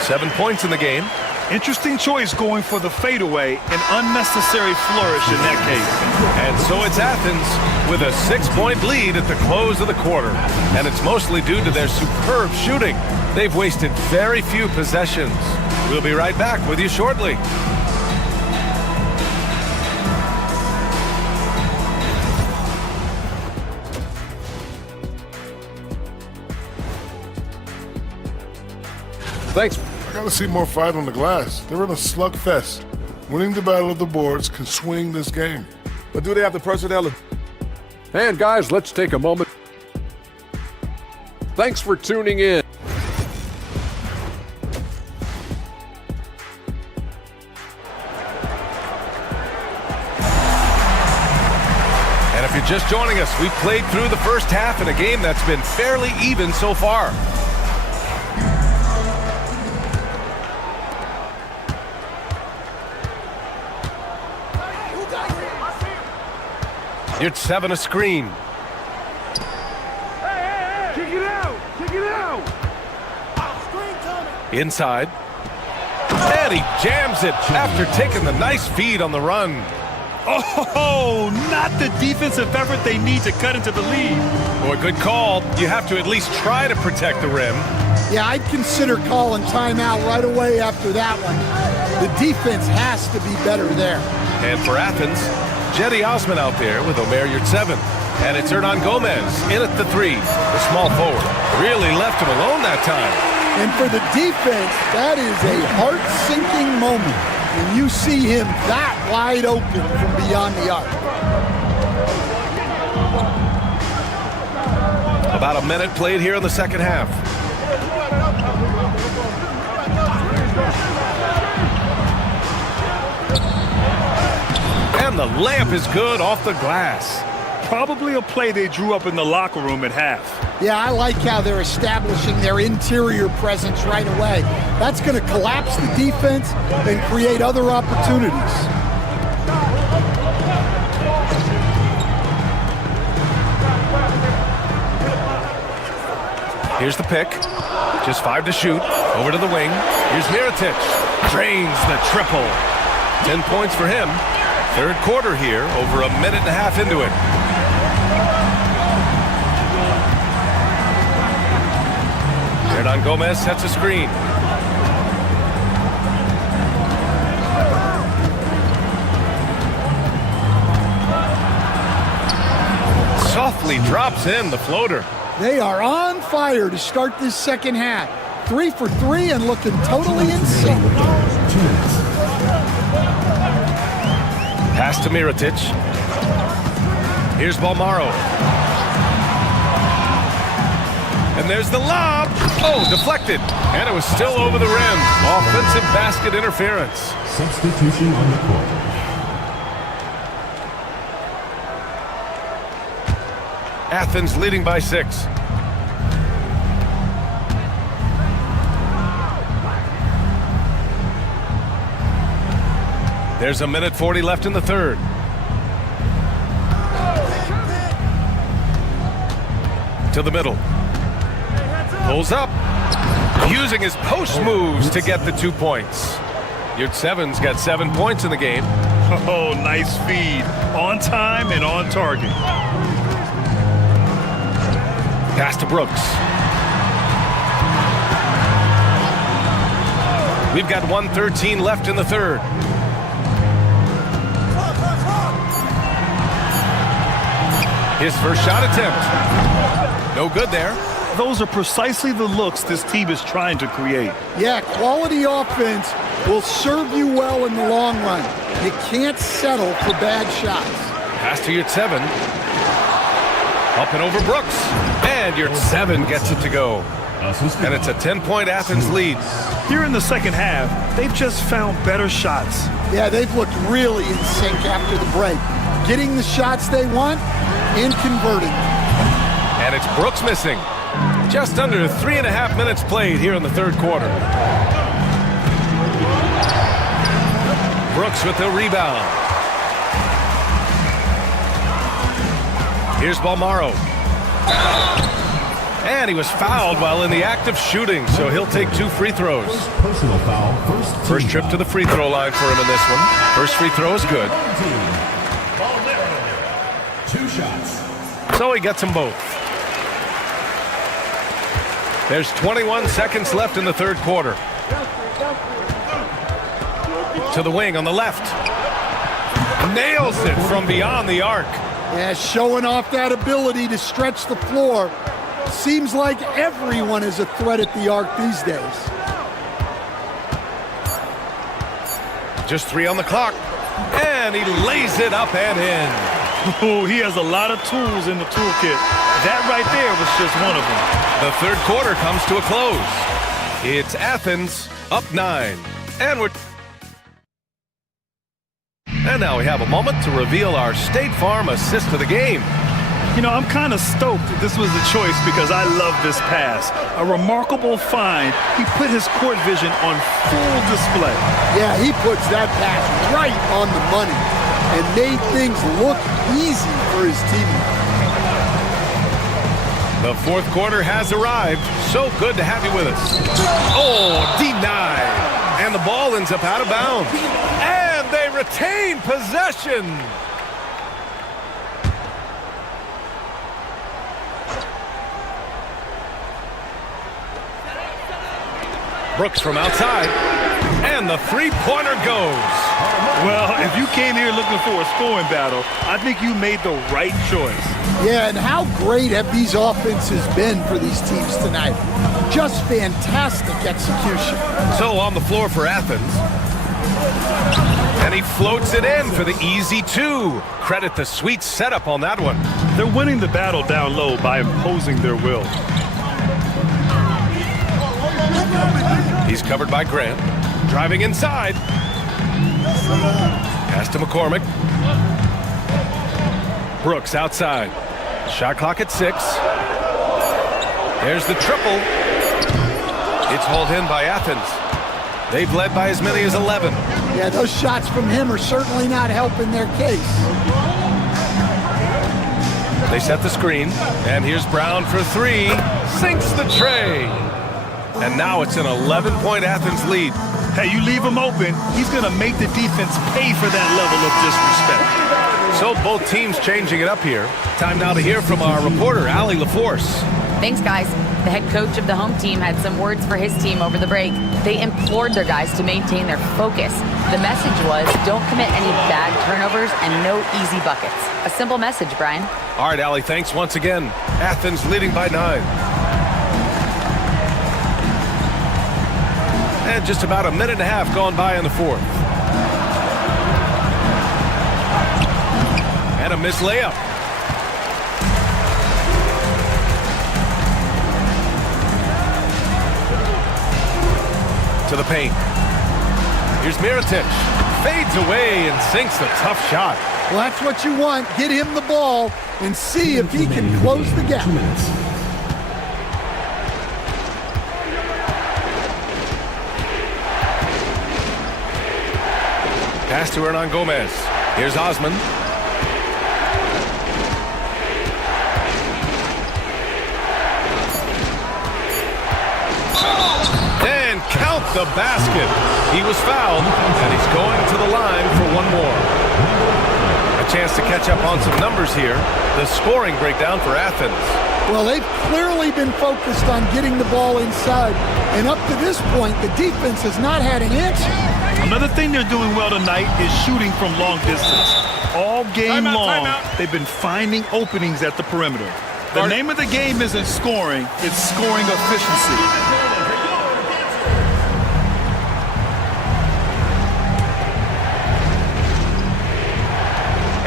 7 points in the game. Interesting choice going for the fadeaway. An unnecessary flourish in that case. And so it's Athens with a 6-point lead at the close of the quarter. And it's mostly due to their superb shooting. They've wasted very few possessions. We'll be right back with you shortly. Thanks. I gotta see more fight on the glass. They're in a slugfest. Winning the battle of the boards can swing this game. But do they have the personnel? And guys, let's take a moment. Thanks for tuning in. And if you're just joining us, we've played through the first half in a game that's been fairly even so far. Yurtseven a screen. Kick it out! Kick it out! Inside. And he jams it after taking the nice feed on the run. Oh, not the defensive effort they need to cut into the lead. Boy, good call. You have to at least try to protect the rim. Yeah, I'd consider calling timeout right away after that one. The defense has to be better there. And for Athens, Jetty Osman out there with Omer Yurtseven. And it's Hernan Gomez in at the 3. The small forward really left him alone that time. And for the defense, that is a heart-sinking moment when you see him that wide open from beyond the arc. About a minute played here in the second half. And the layup is good off the glass. Probably a play they drew up in the locker room at half. Yeah, I like how they're establishing their interior presence right away. That's going to collapse the defense and create other opportunities. Here's the pick. Just 5 to shoot. Over to the wing. Here's Mirotic. Drains the triple. 10 points for him. Third quarter here, over a minute and a half into it. Hernan Gomez sets a screen. Softly drops in the floater. They are on fire to start this second half. 3 for 3 and looking totally in sync. Pass to Mirotic. Here's Balmaro. And there's the lob. Oh, deflected. And it was still over the rim. Offensive basket interference. Substitution on the court. Athens leading by 6. There's a minute 40 left in the third. To the middle. Pulls up. Using his post moves to get the 2 points. Yurtsevens got 7 points in the game. Oh, nice feed. On time and on target. Pass to Brooks. We've got 1:13 left in the third. His first shot attempt. No good there. Those are precisely the looks this team is trying to create. Yeah, quality offense will serve you well in the long run. You can't settle for bad shots. Pass to Yurtseven. Up and over Brooks. And Yurtseven gets it to go. And it's a 10-point Athens lead. Here in the second half, they've just found better shots. Yeah, they've looked really in sync after the break. Getting the shots they want and converting. And it's Brooks missing. Just under 3.5 minutes played here in the third quarter. Brooks with the rebound. Here's Balmaro. And he was fouled while in the act of shooting, so he'll take 2 free throws. Personal foul. First trip to the free throw line for him in this one. First free throw is good. 2 shots. So he gets them both. There's 21 seconds left in the third quarter. To the wing on the left. Nails it from beyond the arc. Yeah, showing off that ability to stretch the floor. Seems like everyone is a threat at the arc these days. Just 3 on the clock. And he lays it up and in. Oh, he has a lot of tools in the toolkit. That right there was just one of them. The third quarter comes to a close. It's Athens up 9. And now we have a moment to reveal our State Farm assist of the game. You know, I'm kind of stoked that this was the choice because I love this pass. A remarkable find. He put his court vision on full display. Yeah, he puts that pass right on the money and made things look easy for his teammates. The fourth quarter has arrived. So good to have you with us. Oh, denied. And the ball ends up out of bounds. And they retain possession. Brooks from outside. And the three-pointer goes. Well, if you came here looking for a scoring battle, I think you made the right choice. Yeah, and how great have these offenses been for these teams tonight? Just fantastic execution. So on the floor for Athens. And he floats it in for the easy two. Credit the sweet setup on that one. They're winning the battle down low by imposing their will. He's covered by Grant. Driving inside. Pass to McCormick. Brooks outside. Shot clock at 6. There's the triple. It's hauled in by Athens. They've led by as many as 11. Yeah, those shots from him are certainly not helping their case. They set the screen, and here's Brown for 3. Sinks the tray. And now it's an 11-point Athens lead. Hey, you leave him open, he's going to make the defense pay for that level of disrespect. So both teams changing it up here. Time now to hear from our reporter, Allie LaForce. Thanks, guys. The head coach of the home team had some words for his team over the break. They implored their guys to maintain their focus. The message was, don't commit any bad turnovers and no easy buckets. A simple message, Brian. All right, Allie, thanks once again. Athens leading by 9. And just about a minute and a half gone by in the 4th. And a missed layup. To the paint. Here's Mirotic. Fades away and sinks the tough shot. Well, that's what you want. Get him the ball and see if he can close the gap. 2 minutes. Pass to Hernan Gomez. Here's Osman. And count the basket. He was fouled, and he's going to the line for one more. A chance to catch up on some numbers here. The scoring breakdown for Athens. Well, they've clearly been focused on getting the ball inside. And up to this point, the defense has not had an answer. Another thing they're doing well tonight is shooting from long distance. All game long, they've been finding openings at the perimeter. The name of the game isn't scoring, it's scoring efficiency.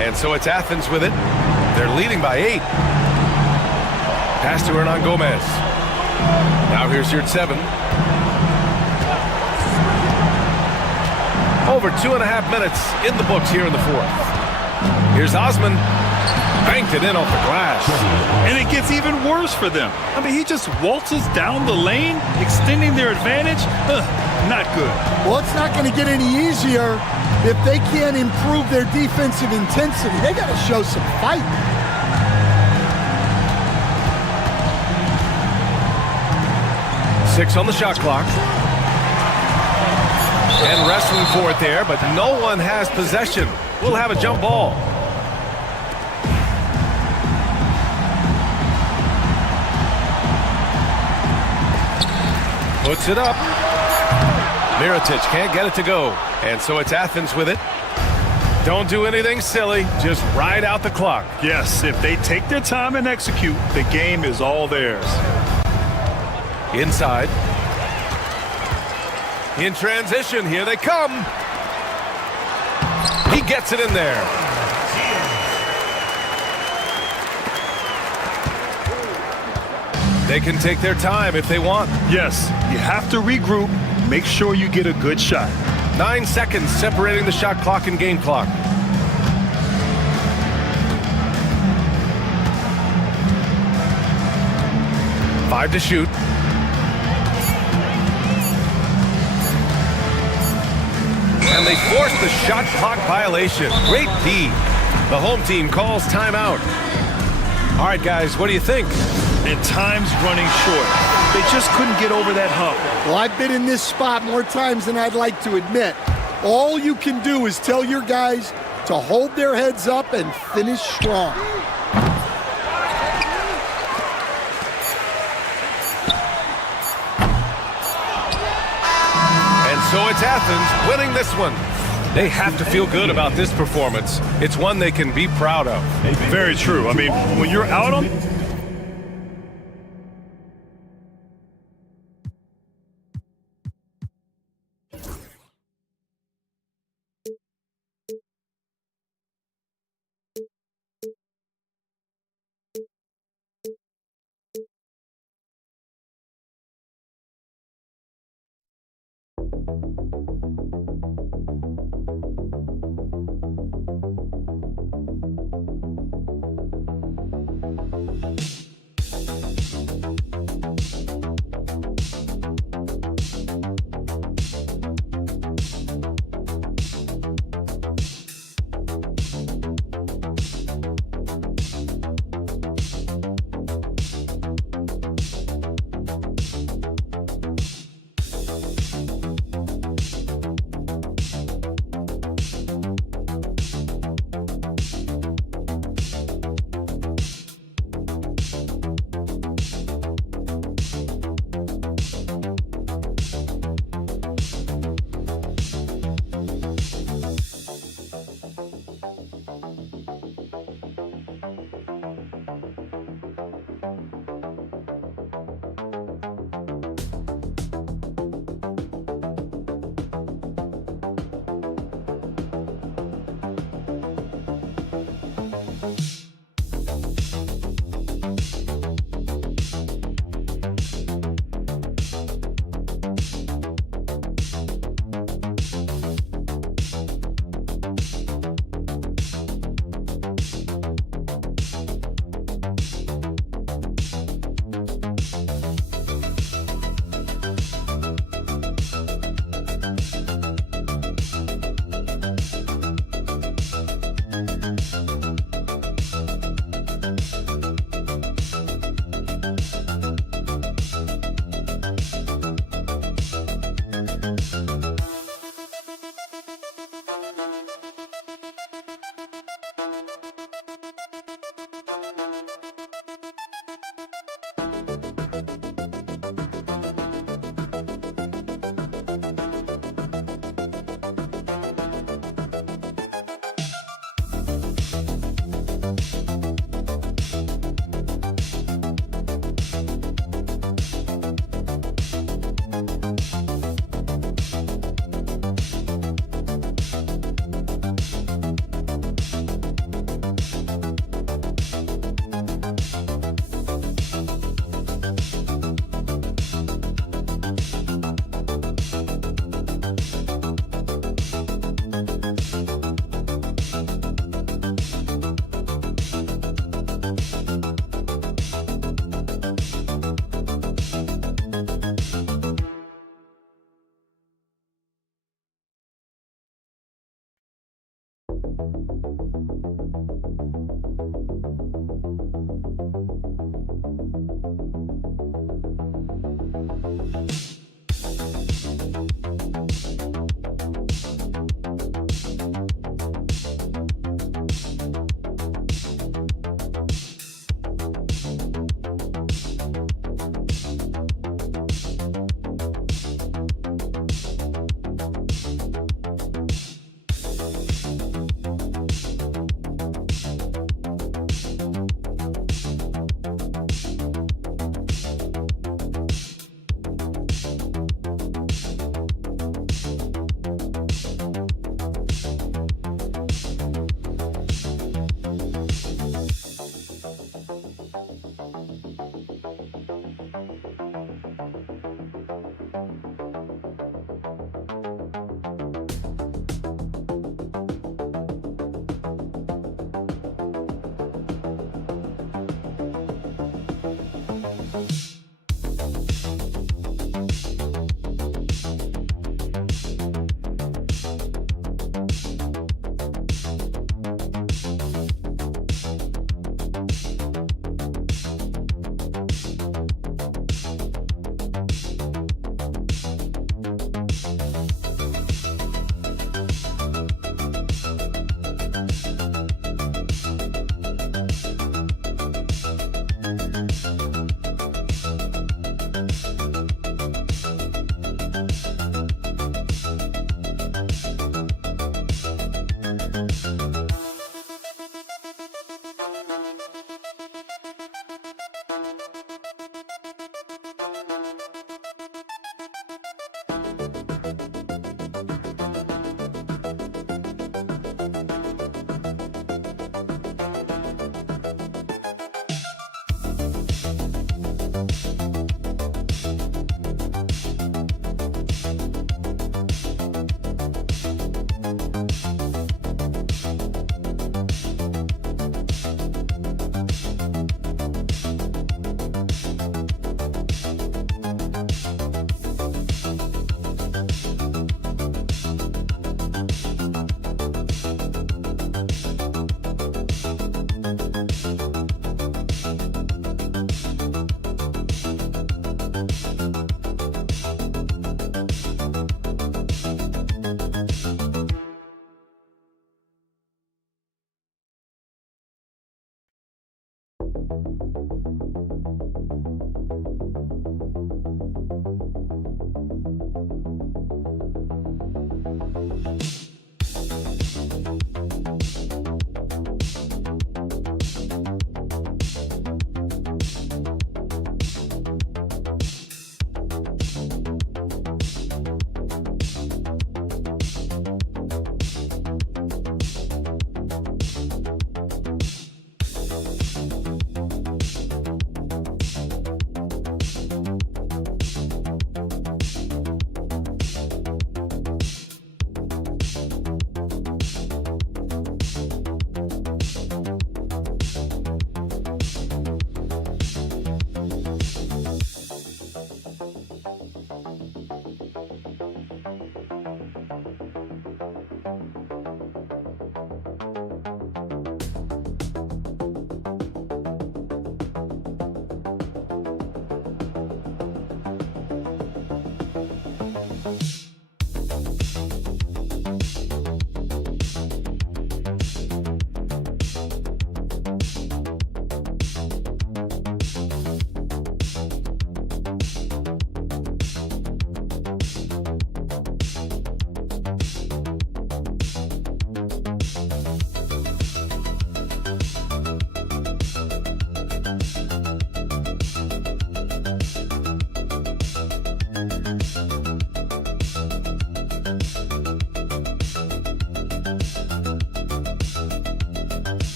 And so it's Athens with it. They're leading by 8. Pass to Hernan Gomez. Now here's your 7. Over 2.5 minutes in the books here in the 4th. Here's Osman. Banked it in off the glass. And it gets even worse for them. I mean, he just waltzes down the lane, extending their advantage. Not good. Well, it's not going to get any easier if they can't improve their defensive intensity. They got to show some fight. Six on the shot clock. And wrestling for it there, but no one has possession. We'll have a jump ball. Puts it up. Mirotic can't get it to go. And so it's Athens with it. Don't do anything silly. Just ride out the clock. Yes, if they take their time and execute, the game is all theirs. Inside. In transition, here they come. He gets it in there. They can take their time if they want. Yes, you have to regroup. Make sure you get a good shot. 9 seconds separating the shot clock and game clock. Five to shoot. And they force the shot clock violation. Great D. The home team calls timeout. All right, guys, what do you think? And time's running short. They just couldn't get over that hump. Well, I've been in this spot more times than I'd like to admit. All you can do is tell your guys to hold their heads up and finish strong. And so it's Athens winning this one. They have to feel good about this performance. It's one they can be proud of. Very true. I mean, when you're out on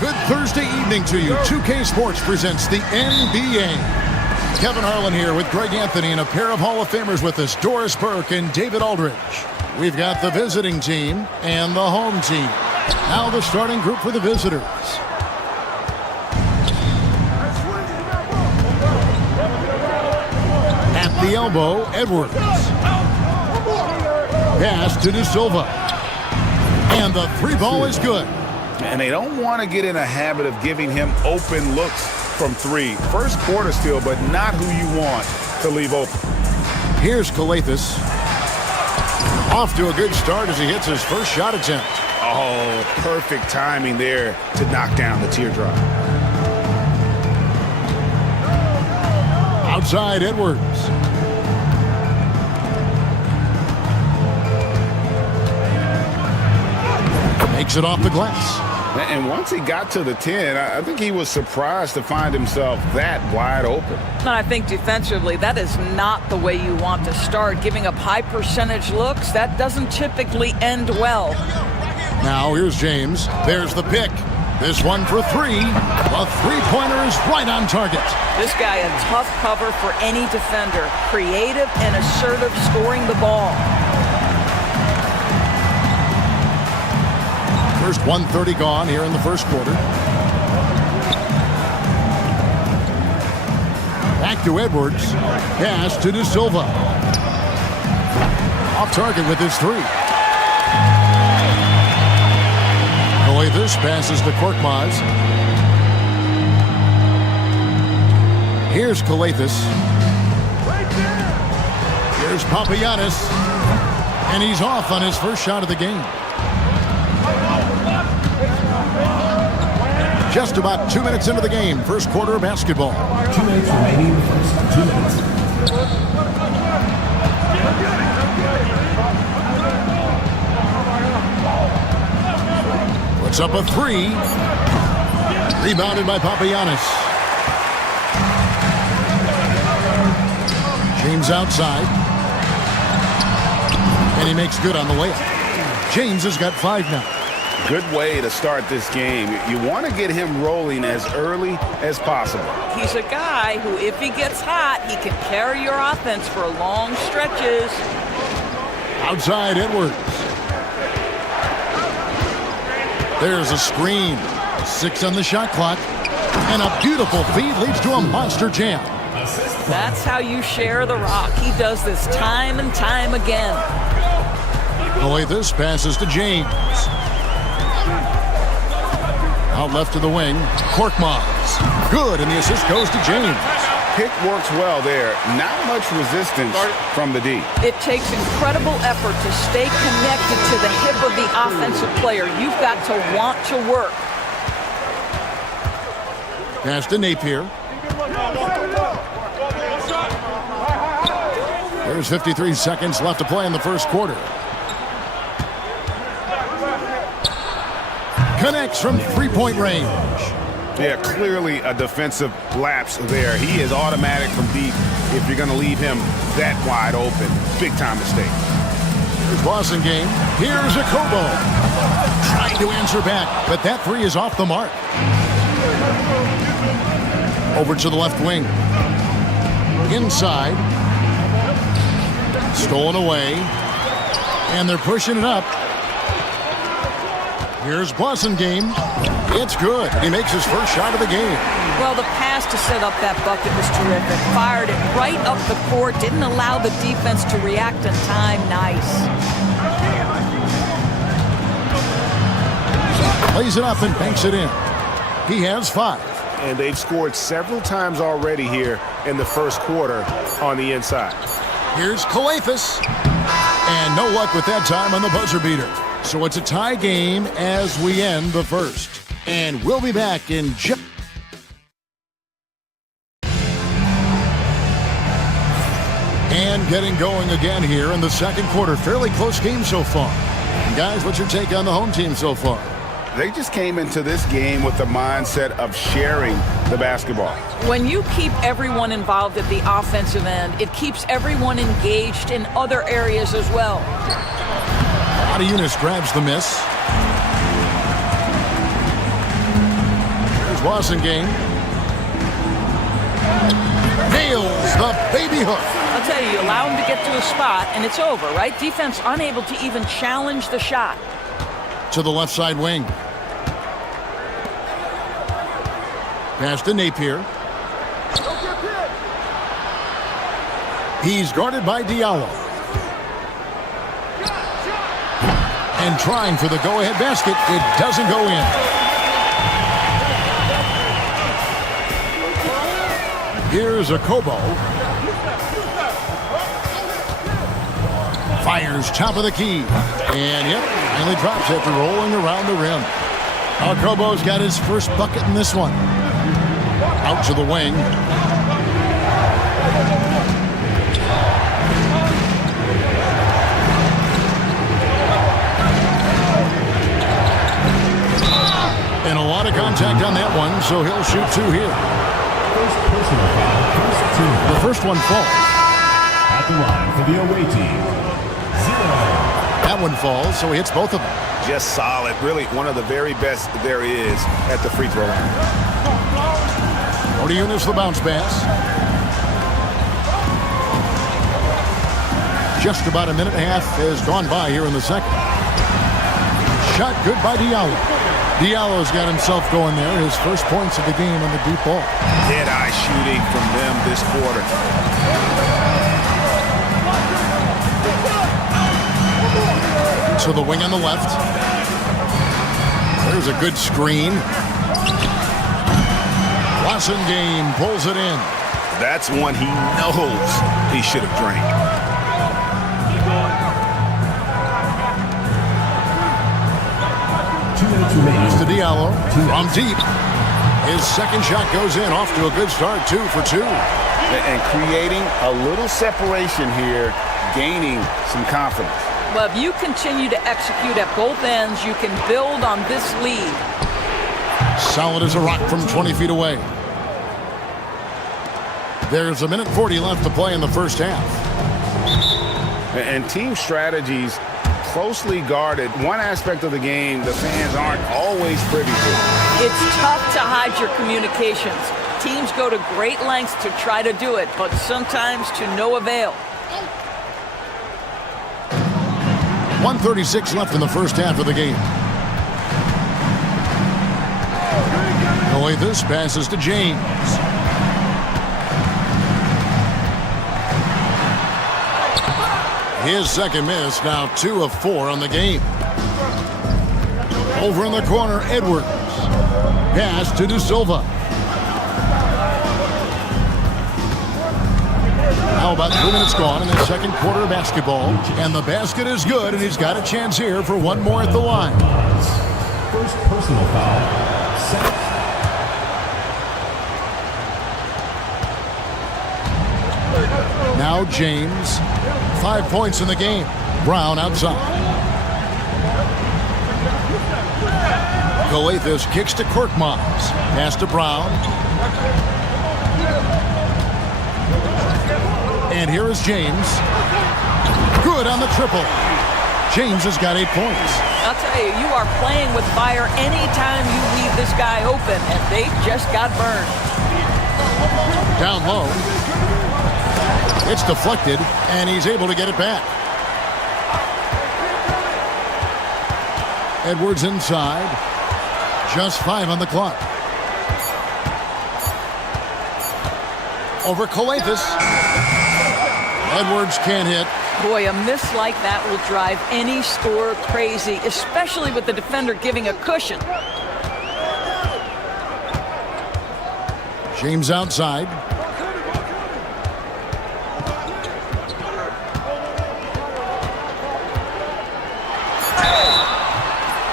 Good Thursday evening to you. 2K Sports presents the NBA. Kevin Harlan here with Greg Anthony and a pair of Hall of Famers with us, Doris Burke and David Aldridge. We've got the visiting team and the home team. Now the starting group for the visitors. At the elbow, Edwards. Pass to De Silva. And the three ball is good. And they don't want to get in a habit of giving him open looks from three. First quarter still, but not who you want to leave open. Here's Kalathis. Off to a good start as he hits his first shot attempt. Oh, perfect timing there to knock down the teardrop. Outside Edwards. Makes it off the glass. And once he got to the 10, I think he was surprised to find himself that wide open. I think defensively, that is not the way you want to start. Giving up high percentage looks, that doesn't typically end well. Now here's James. There's the pick. This one for three. A three-pointer is right on target. This guy a tough cover for any defender. Creative and assertive scoring the ball. First 1:30 gone here in the first quarter. Back to Edwards. Pass to De Silva. Off target with his three. Kalathis passes to Korkmaz. Here's Kalathis. Here's Papagiannis. And he's off on his first shot of the game. Just about 2 minutes into the game. First quarter of basketball. 2 minutes remaining in the first. 2 minutes. Puts up a three. Rebounded by Papagiannis. James outside. And he makes good on the layup. James has got 5 now. Good way to start this game. You want to get him rolling as early as possible. He's a guy who, if he gets hot, he can carry your offense for long stretches. Outside Edwards. There's a screen. 6 on the shot clock. And a beautiful feed leads to a monster jam. That's how you share the rock. He does this time and time again. Kalathis passes to James. Out left to the wing. Korkmaz. Good, and the assist goes to James. Pick works well there. Not much resistance from the D. It takes incredible effort to stay connected to the hip of the offensive player. You've got to want to work. Pass to Napier. There's 53 seconds left to play in the first quarter. Connects from three-point range. Yeah, clearly a defensive lapse there. He is automatic from deep if you're going to leave him that wide open. Big time mistake. Here's Boston game. Here's a Kobo. Trying to answer back, but that three is off the mark. Over to the left wing. Inside. Stolen away. And they're pushing it up. Here's Boston game. It's good. He makes his first shot of the game. Well, the pass to set up that bucket was terrific. Fired it right up the court. Didn't allow the defense to react in time. Nice. Plays it up and banks it in. He has 5. And they've scored several times already here in the first quarter on the inside. Here's Kalathis. And no luck with that time on the buzzer beater. So it's a tie game as we end the first. And we'll be back in just... And getting going again here in the second quarter. Fairly close game so far. Guys, what's your take on the home team so far? They just came into this game with the mindset of sharing the basketball. When you keep everyone involved at the offensive end, it keeps everyone engaged in other areas as well. Eunice grabs the miss. Here's Wasengame. Nails the baby hook. I'll tell you, allow him to get to a spot, and it's over, right? Defense unable to even challenge the shot. To the left side wing. Pass to Napier. He's guarded by Diallo. And trying for the go-ahead basket. It doesn't go in. Here's a Kobo. Fires top of the key. And yep, finally drops after rolling around the rim. Kobo's got his first bucket in this one. Out to the wing. And a lot of contact on that one, so he'll shoot 2 here. The first one falls. At the line for the away team, 0. That one falls, so he hits both of them. Just solid. Really one of the very best there is at the free throw line. Eunice the bounce pass. Just about a minute and a half has gone by here in the second. Shot good by Diallo. Diallo's got himself going there. His first points of the game on the deep ball. Dead-eye shooting from them this quarter. To the wing on the left. There's a good screen. Wasengame pulls it in. That's one he knows he should have drained. To Diallo from deep. His second shot goes in, off to a good start, 2 for 2. And creating a little separation here, gaining some confidence. Well, if you continue to execute at both ends, you can build on this lead. Solid as a rock from 20 feet away. There's 1:40 left to play in the first half. And team strategies closely guarded. One aspect of the game the fans aren't always privy to. It's tough to hide your communications. Teams go to great lengths to try to do it, but sometimes to no avail. 1:36 left in the first half of the game. This passes to James. His second miss, now 2 of 4 on the game. Over in the corner, Edwards. Pass to De Silva. Now about 3 minutes gone in the second quarter of basketball. And the basket is good, and he's got a chance here for one more at the line. First personal foul, set. Now James, 5 points in the game. Brown outside. Kalathis kicks to Korkmaz. Pass to Brown. And here is James. Good on the triple. James has got 8 points. I'll tell you, you are playing with fire anytime you leave this guy open, and they just got burned. Down low. It's deflected, and he's able to get it back. Edwards inside. Just 5 on the clock. Over Calathes. Edwards can't hit. Boy, a miss like that will drive any scorer crazy, especially with the defender giving a cushion. James outside.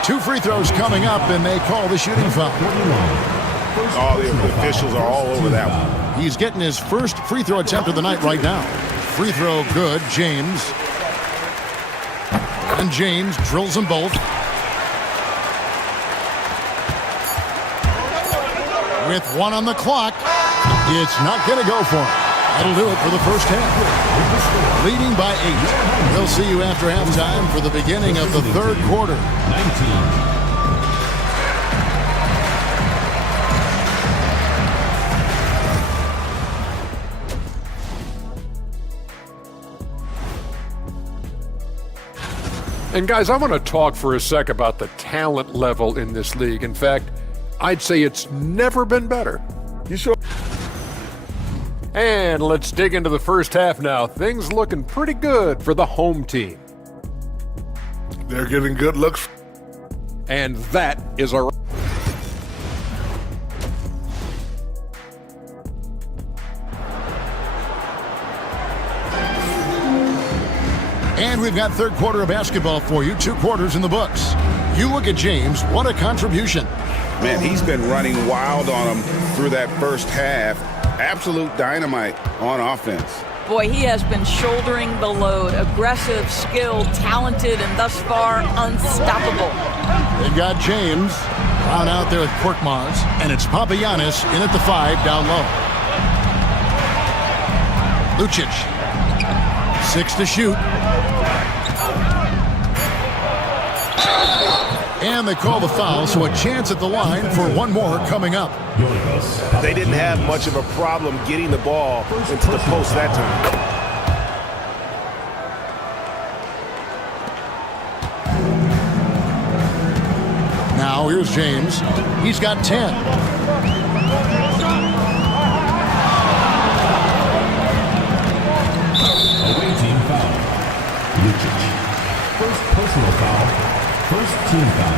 Two free throws coming up, and they call the shooting foul. All the officials are all over that one. He's getting his first free throw attempt of the night right now. Free throw good, James. And James drills them both. With 1 on the clock, it's not going to go for him. That'll do it for the first half. Leading by 8. We'll see you after halftime for the beginning of the third quarter. 19. And guys, I want to talk for a sec about the talent level in this league. In fact, I'd say it's never been better. You sure? And let's dig into the first half now. Things looking pretty good for the home team. They're getting good looks. And that is our... And we've got third quarter of basketball for you. 2 quarters in the books. You look at James. What a contribution. Man, he's been running wild on him through that first half. Absolute dynamite on offense. Boy, he has been shouldering the load. Aggressive, skilled, talented, and thus far unstoppable. They've got James. Brown out there with Korkmaz. And it's Papagiannis in at the 5 down low. Lucic. 6 to shoot. And they call the foul, so a chance at the line for one more coming up. They didn't have much of a problem getting the ball into the post that time. Now here's James. He's got 10. Away team foul. Lucic. First personal foul. First team foul.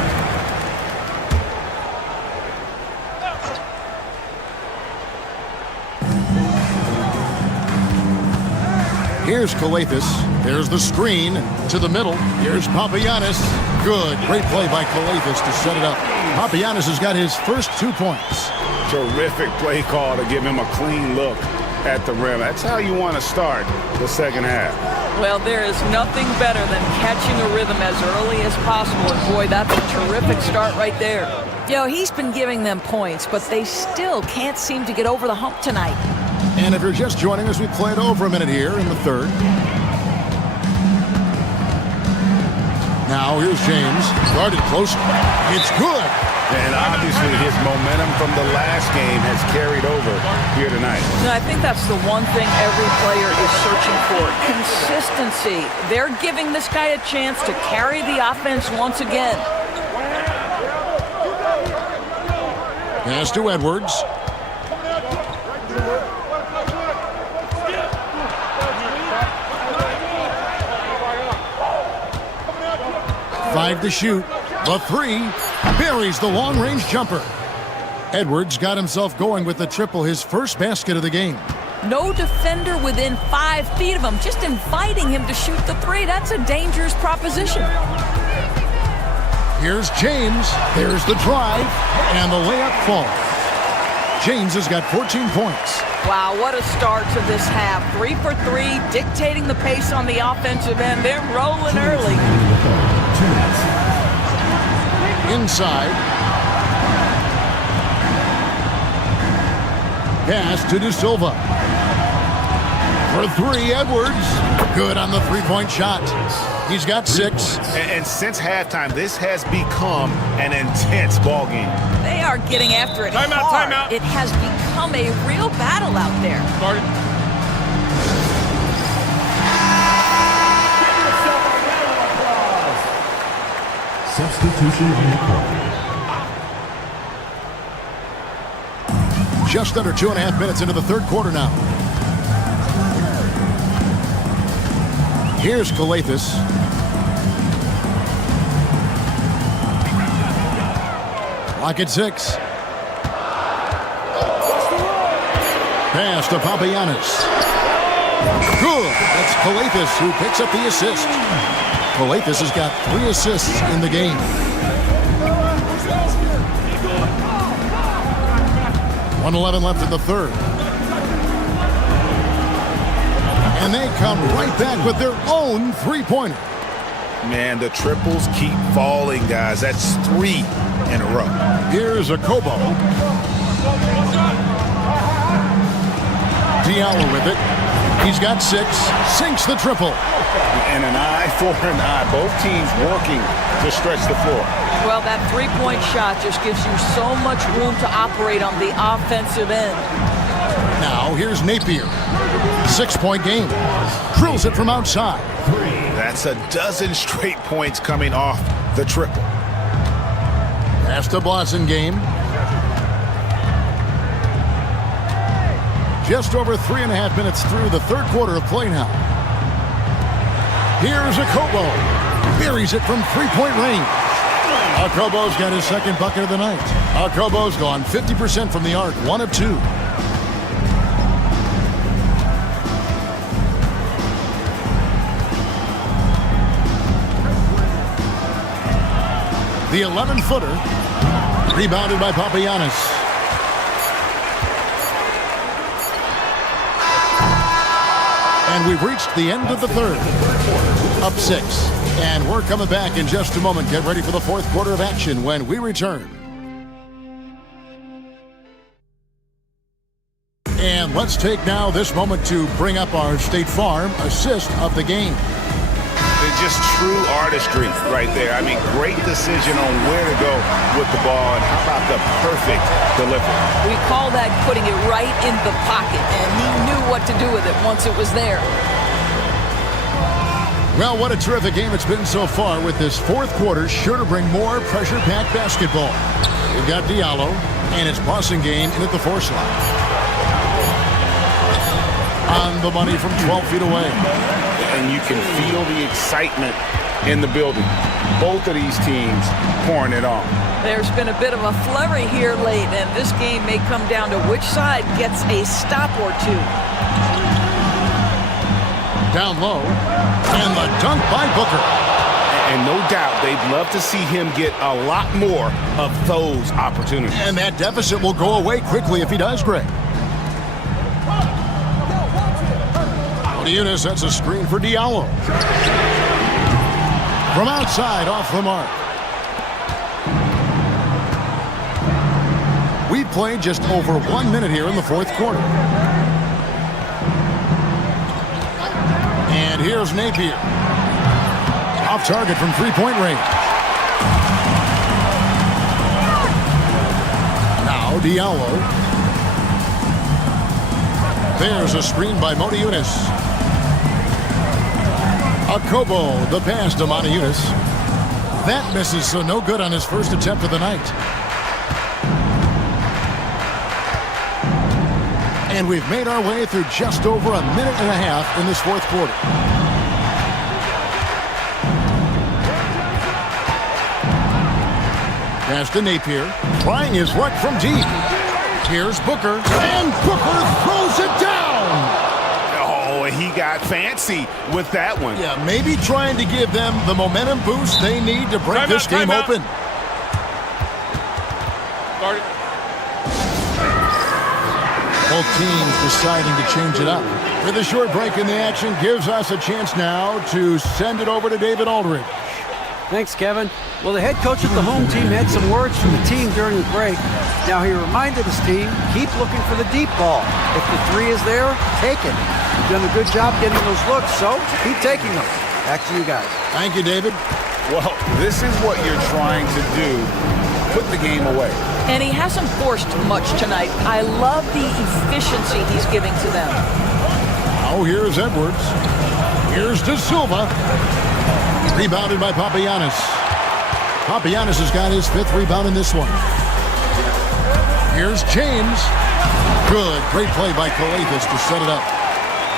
Here's Calathes. There's the screen to the middle. Here's Papagiannis. Good. Great play by Calathes to set it up. Papagiannis has got his first 2 points. Terrific play call to give him a clean look at the rim. That's how you want to start the second half. Well, there is nothing better than catching a rhythm as early as possible. And boy, that's a terrific start right there. You know, he's been giving them points, but they still can't seem to get over the hump tonight. And if you're just joining us, we played over a minute here in the third. Now here's James. Guarded close. It's good. And obviously his momentum from the last game has carried over here tonight. No, I think that's the one thing every player is searching for. Consistency. They're giving this guy a chance to carry the offense once again. Pass to Edwards. Five to shoot. The 3 buries the long-range jumper. Edwards got himself going with the triple, his first basket of the game. No defender within 5 feet of him, just inviting him to shoot the 3. That's a dangerous proposition. Here's James. There's the drive, and the layup falls. James has got 14 points. Wow, what a start to this half. 3 for 3, dictating the pace on the offensive end. They're rolling early. Inside. Pass to De Silva. For three, Edwards. Good on the three-point shot. He's got 6. And since halftime, this has become an intense ball game. They are getting after it Timeout, hard. timeout. It has become a real battle out there. Started. Substitution on the court. Just under 2.5 minutes into the third quarter now. Here's Kalathis. Lock at 6. Pass to Papagiannis. Good. That's Kalathis who picks up the assist. Kalathis has got 3 assists in the game. 1:11 left in the third. And they come right back with their own three-pointer. Man, the triples keep falling, guys. That's 3 in a row. Here's a Kobo. Diallo with it. He's got 6. Sinks the triple. And an eye for an eye. Both teams working to stretch the floor. Well, that three-point shot just gives you so much room to operate on the offensive end. Now, here's Napier. 6-point game. Drills it from outside. That's a dozen straight points coming off the triple. Pass to Blasingame. Just over 3.5 minutes through the third quarter of play now. Here's a Kobo. Buries it from three-point range. Akobo's got his second bucket of the night. Akobo's gone 50% from the arc, 1 of 2. The 11-footer, rebounded by Papagiannis. And we've reached the end of the third. Up 6. And we're coming back in just a moment. Get ready for the fourth quarter of action when we return. And let's take now this moment to bring up our State Farm assist of the game. It's just true artistry right there. I mean, great decision on where to go with the ball, and how about the perfect delivery? We call that putting it right in the pocket, and he knew what to do with it once it was there. Well, what a terrific game it's been so far, with this fourth quarter sure to bring more pressure-packed basketball. We've got Diallo and it's Blasingame in at the 4 slot. On the money from 12 feet away. And you can feel the excitement in the building. Both of these teams pouring it on. There's been a bit of a flurry here late, and this game may come down to which side gets a stop or 2. Down low, and the dunk by Booker. And no doubt they'd love to see him get a lot more of those opportunities. And that deficit will go away quickly if he does, Greg. Eunice sets a screen for Diallo. From outside, off the mark. We've played just over 1 minute here in the fourth quarter. And here's Napier. Off target from three-point range. Now Diallo. There's a screen by Eunice. Kobo, the pass to Eunice. That misses, so no good on his first attempt of the night. And we've made our way through just over a minute and a half in this fourth quarter. Pass to Napier, trying his luck from deep. Here's Booker, and Booker throws it down! He got fancy with that one. Yeah, maybe trying to give them the momentum boost they need to break this game open. Started. Both teams deciding to change it up. With a short break in the action, gives us a chance now to send it over to David Aldridge. Thanks, Kevin. Well, the head coach of the home team had some words from the team during the break. Now he reminded his team, keep looking for the deep ball. If the 3 is there, take it. You've done a good job getting those looks, so keep taking them. Back to you guys. Thank you, David. Well, this is what you're trying to do. Put the game away. And he hasn't forced much tonight. I love the efficiency he's giving to them. Now here's Edwards. Here's De Silva. Rebounded by Papagiannis. Papagiannis has got his 5th rebound in this one. Here's James. Good. Great play by Kalathis to set it up.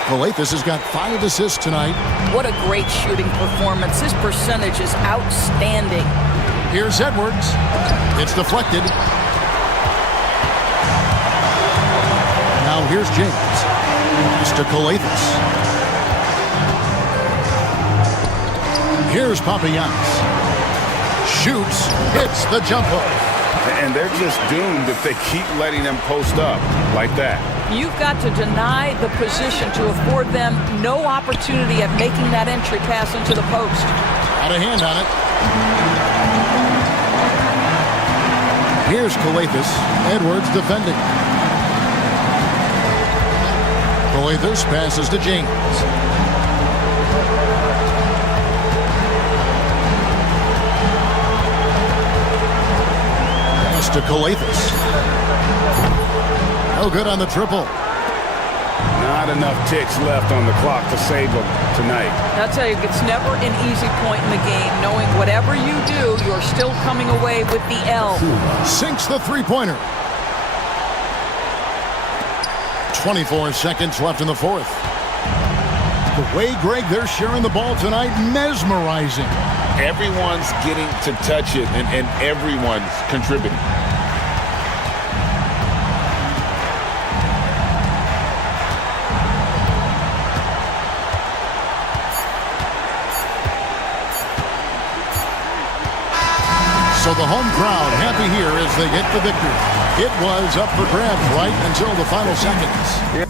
Kalathis has got 5 assists tonight. What a great shooting performance. His percentage is outstanding. Here's Edwards. It's deflected. Now here's James. It's to Kalathis. Here's Papagiannis. Shoots. Hits the jumper. And they're just doomed if they keep letting them post up like that. You've got to deny the position to afford them no opportunity at making that entry pass into the post. Got a hand on it. Here's Kalathis. Edwards defending. Kalathis passes to James. Pass to Kalathis. No good on the triple. Not enough ticks left on the clock to save them tonight. I'll tell you, it's never an easy point in the game, knowing whatever you do, you're still coming away with the L. Sinks the three-pointer. 24 seconds left in the 4th. The way, Greg, they're sharing the ball tonight, mesmerizing. Everyone's getting to touch it, and everyone's contributing. So the home crowd happy here as they get the victory. It was up for grabs right until the final seconds.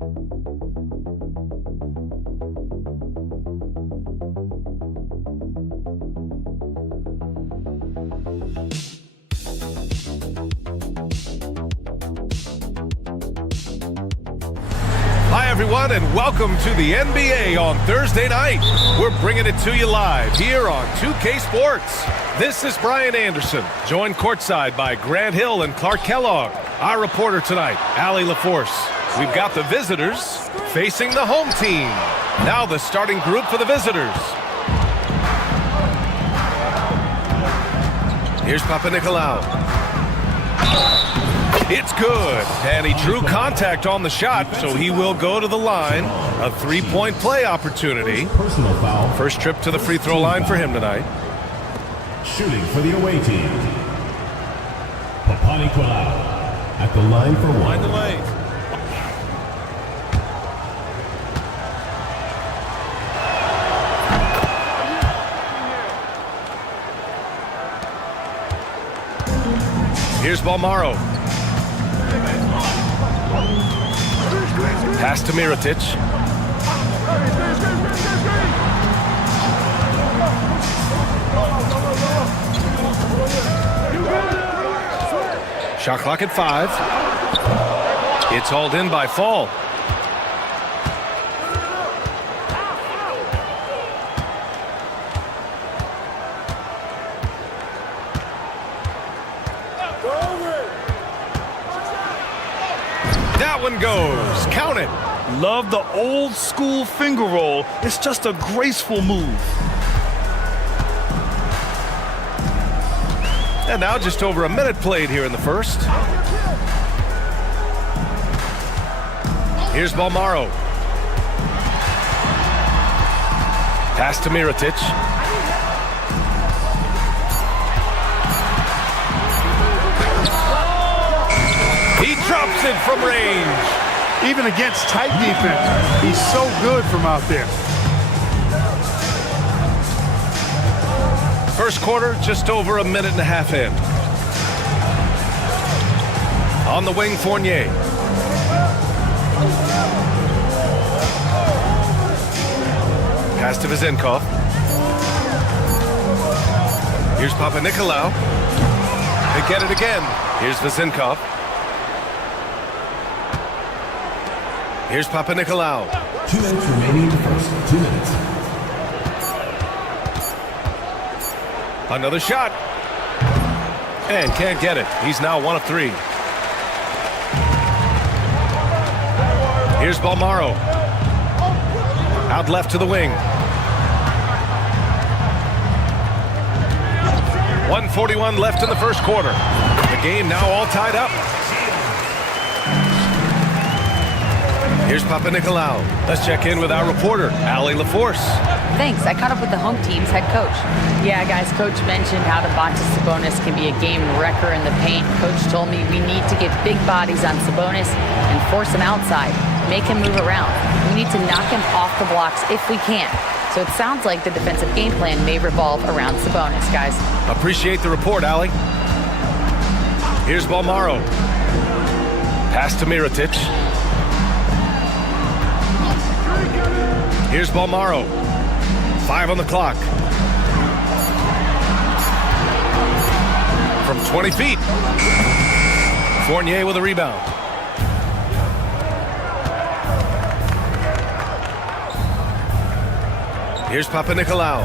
Hi, everyone, and welcome to the NBA on Thursday night. We're bringing it to you live here on 2K Sports. This is Brian Anderson, joined courtside by Grant Hill and Clark Kellogg. Our reporter tonight, Allie LaForce. We've got the visitors facing the home team. Now the starting group for the visitors. Here's Papanikolaou. It's good, and he drew contact on the shot, so he will go to the line. A three-point play opportunity. Personal foul. First trip to the free throw line for him tonight. Shooting for the away team. Papanikolaou at the line for one. Find the lane. Here's Balmaro. Pass to Mirotic. Shot clock at 5. It's hauled in by Fall. That one goes. Count it. Love the old school finger roll. It's just a graceful move. And now just over a minute played here in the first. Here's Balmaro. Pass to Mirotic. He drops it from range. Even against tight defense, he's so good from out there. First quarter, just over a minute and a half in. On the wing, Fournier. Pass to Vezenkov. Here's Papanikolaou. They get it again. Here's Vezenkov. Here's Papanikolaou. 2 minutes remaining in the first. 2 minutes. Another shot. And can't get it. He's now 1 of 3. Here's Balmaro. Out left to the wing. 1:41 left in the first quarter. The game now all tied up. Here's Papanikolaou. Let's check in with our reporter, Allie LaForce. Thanks. I caught up with the home team's head coach. Yeah, guys, Coach mentioned how Domantas Sabonis can be a game wrecker in the paint. Coach told me we need to get big bodies on Sabonis and force him outside, make him move around. We need to knock him off the blocks if we can. So it sounds like the defensive game plan may revolve around Sabonis, guys. Appreciate the report, Allie. Here's Balmaro. Pass to Mirotic. Here's Balmaro. 5 on the clock. From 20 feet. Fournier with a rebound. Here's Papanikolaou.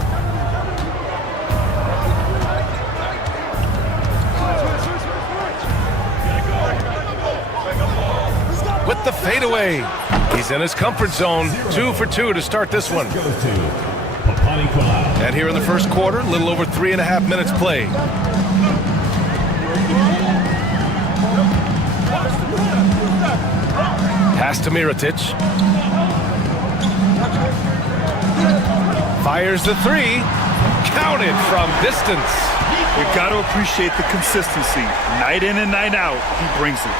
With the fadeaway. He's in his comfort zone. 2 for 2 to start this one. And here in the first quarter, a little over 3.5 minutes played. Pass to Mirotic. Fires the 3. Counted from distance. We've got to appreciate the consistency. Night in and night out, he brings it.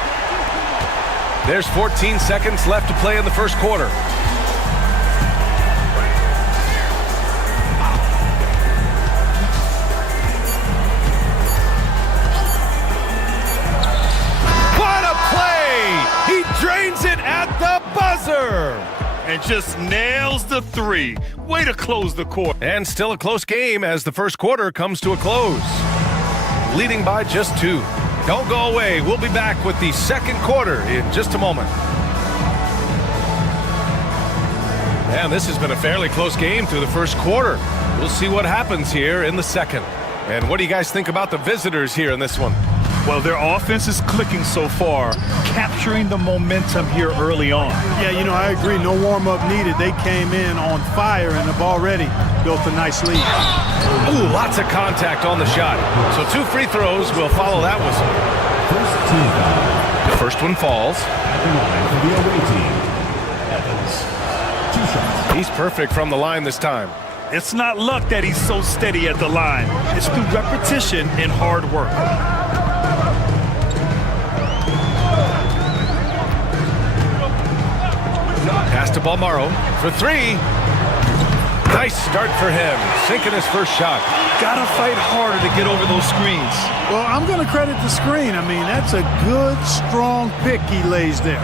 There's 14 seconds left to play in the first quarter. What a play! He drains it at the buzzer! and just nails the three. Way to close the court. And still a close game as the first quarter comes to a close. Leading by just 2. Don't go away. We'll be back with the second quarter in just a moment. And this has been a fairly close game through the first quarter. We'll see what happens here in the second. And what do you guys think about the visitors here in this one? Well, their offense is clicking so far, capturing the momentum here early on. Yeah, you know, I agree. No warm-up needed. They came in on fire and have already built a nice lead. Ooh, lots of contact on the shot. So 2 free throws will follow that whistle. First team foul. The first one falls. At the line for the away team, Evans. 2 shots. He's perfect from the line this time. It's not luck that he's so steady at the line. It's through repetition and hard work. Pass to Balmaro for 3. Nice start for him, sinking his first shot. Gotta fight harder to get over those screens. Well, I'm going to credit the screen. I mean, that's a good, strong pick he lays there.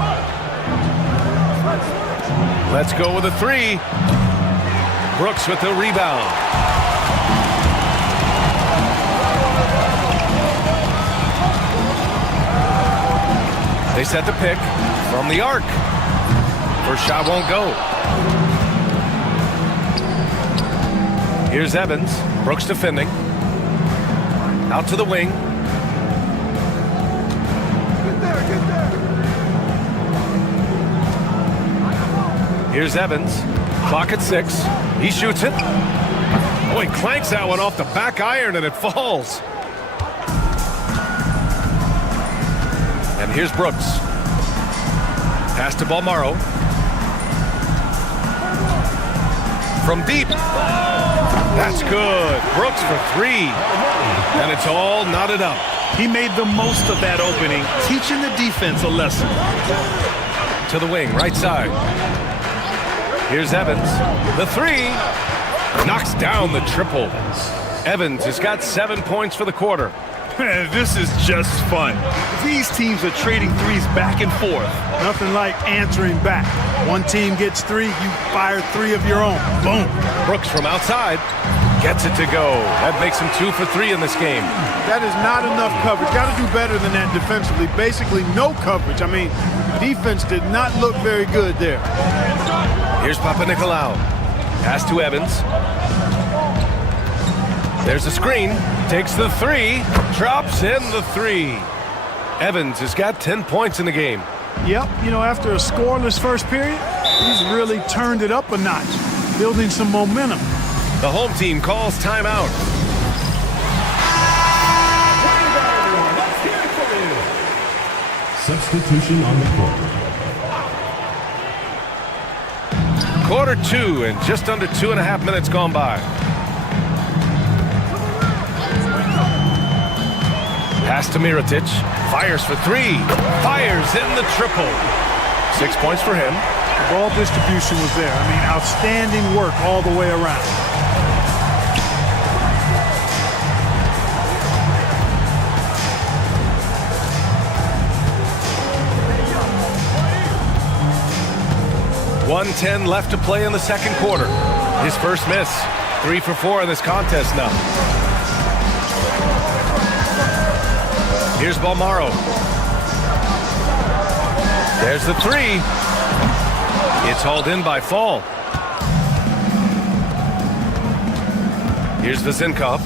Let's go with a 3. Brooks with the rebound. They set the pick from the arc. First shot won't go. Here's Evans. Brooks defending. Out to the wing. Here's Evans. Clock at 6. He shoots it. Oh, he clanks that one off the back iron and it falls. And here's Brooks. Pass to Balmaro. From deep. That's good. Brooks for 3. And it's all knotted up. He made the most of that opening, teaching the defense a lesson. To the wing, right side. Here's Evans. The 3. Knocks down the triple. Evans has got 7 points for the quarter. Man, this is just fun. These teams are trading threes back and forth. Nothing like answering back. One team gets 3, you fire 3 of your own. Boom. Brooks from outside gets it to go. That makes him 2 for 3 in this game. That is not enough coverage. Got to do better than that defensively. Basically no coverage. I mean, defense did not look very good there. Here's Papanikolaou. Pass to Evans. There's a screen. Takes the 3. Drops in the 3. Evans has got 10 points in the game. Yep, you know, after a scoreless first period, he's really turned it up a notch, building some momentum. The home team calls timeout. Substitution on the court. Quarter 2 and just under 2.5 minutes gone by. Pass to Mirotic. Fires for 3. Fires in the triple. 6 points for him. The ball distribution was there. I mean, outstanding work all the way around. .110 left to play in the second quarter. His first miss. 3 for 4 in this contest now. Here's Balmaro. There's the 3. It's hauled in by Fall. Here's Vezenkov.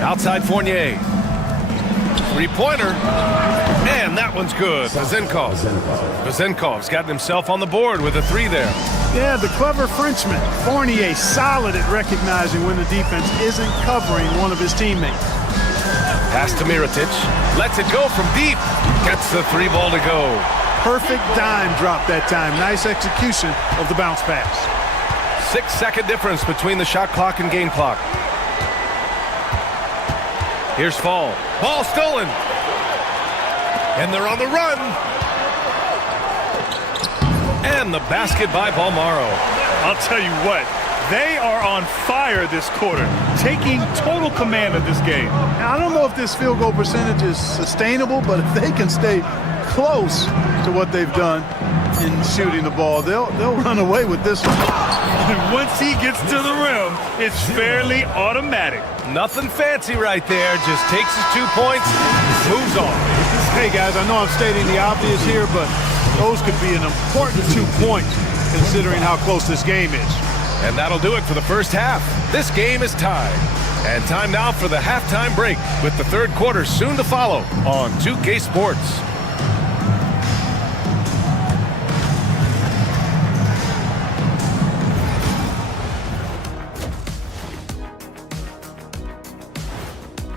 Outside Fournier. 3-pointer. And that one's good. Vezenkov's gotten himself on the board with a 3 there. Yeah, the clever Frenchman. Fournier solid at recognizing when the defense isn't covering one of his teammates. Pass to Mirotic. Lets it go from deep. Gets the 3 ball to go. Perfect dime drop that time. Nice execution of the bounce pass. 6-second difference between the shot clock and game clock. Here's Fall. Ball stolen. And they're on the run. And the basket by Balmaro. I'll tell you what, they are on fire this quarter, taking total command of this game. Now, I don't know if this field goal percentage is sustainable, but if they can stay close to what they've done in shooting the ball. They'll run away with this one. And once he gets to the rim, it's fairly automatic. Nothing fancy right there. Just takes his 2 points, moves on. Hey, guys, I know I'm stating the obvious here, but those could be an important 2 points considering how close this game is. And that'll do it for the first half. This game is tied. And time now for the halftime break, with the third quarter soon to follow on 2K Sports.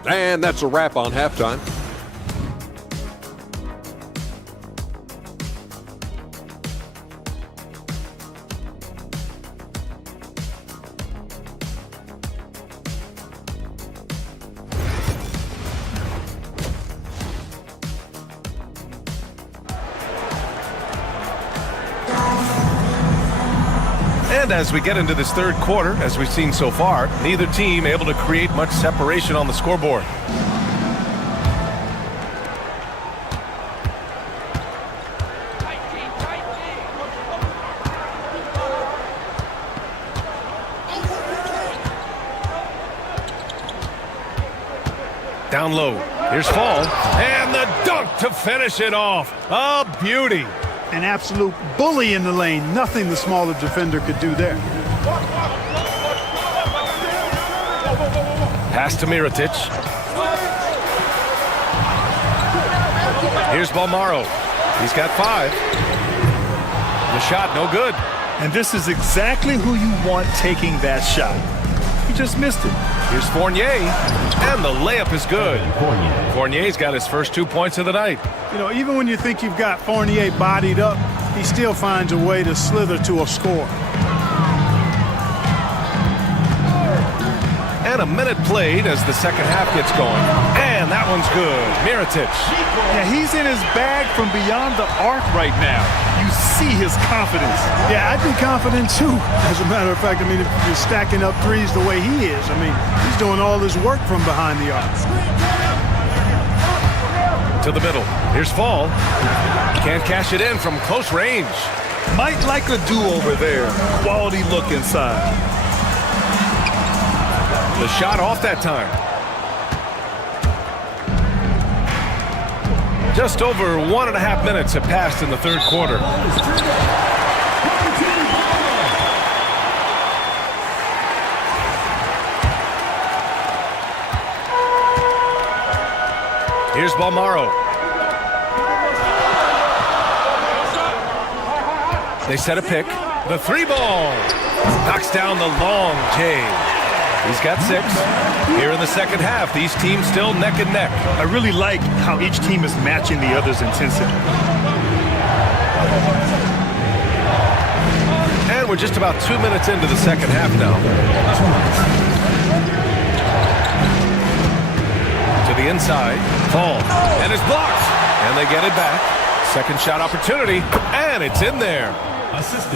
And that's a wrap on halftime. And as we get into this third quarter, as we've seen so far, neither team able to create much separation on the scoreboard. Down low. Here's Fall. And the dunk to finish it off. A beauty. An absolute bully in the lane. Nothing the smaller defender could do there. Pass to Mirotic. Here's Balmaro. He's got 5. The shot, no good. And this is exactly who you want taking that shot. He just missed it. Here's Fournier. And the layup is good. Fournier's got his first 2 points of the night. You know, even when you think you've got Fournier bodied up, he still finds a way to slither to a score. And a minute played as the second half gets going. And that one's good. Mirotic. Yeah, he's in his bag from beyond the arc right now. You see his confidence. Yeah, I'd be confident too. As a matter of fact, I mean, if you're stacking up threes the way he is, I mean, he's doing all his work from behind the arc. To the middle. Here's Fall. Can't cash it in from close range. Might like a do-over there. Quality look inside. The shot off that time. Just over 1.5 minutes have passed in the third quarter. Here's Balmaro. They set a pick. The 3-ball. Knocks down the long J. He's got 6. Here in the second half, these teams still neck and neck. I really like how each team is matching the other's intensity. And we're just about 2 minutes into the second half now. To the inside. Fall. And it's blocked. And they get it back. Second shot opportunity. And it's in there.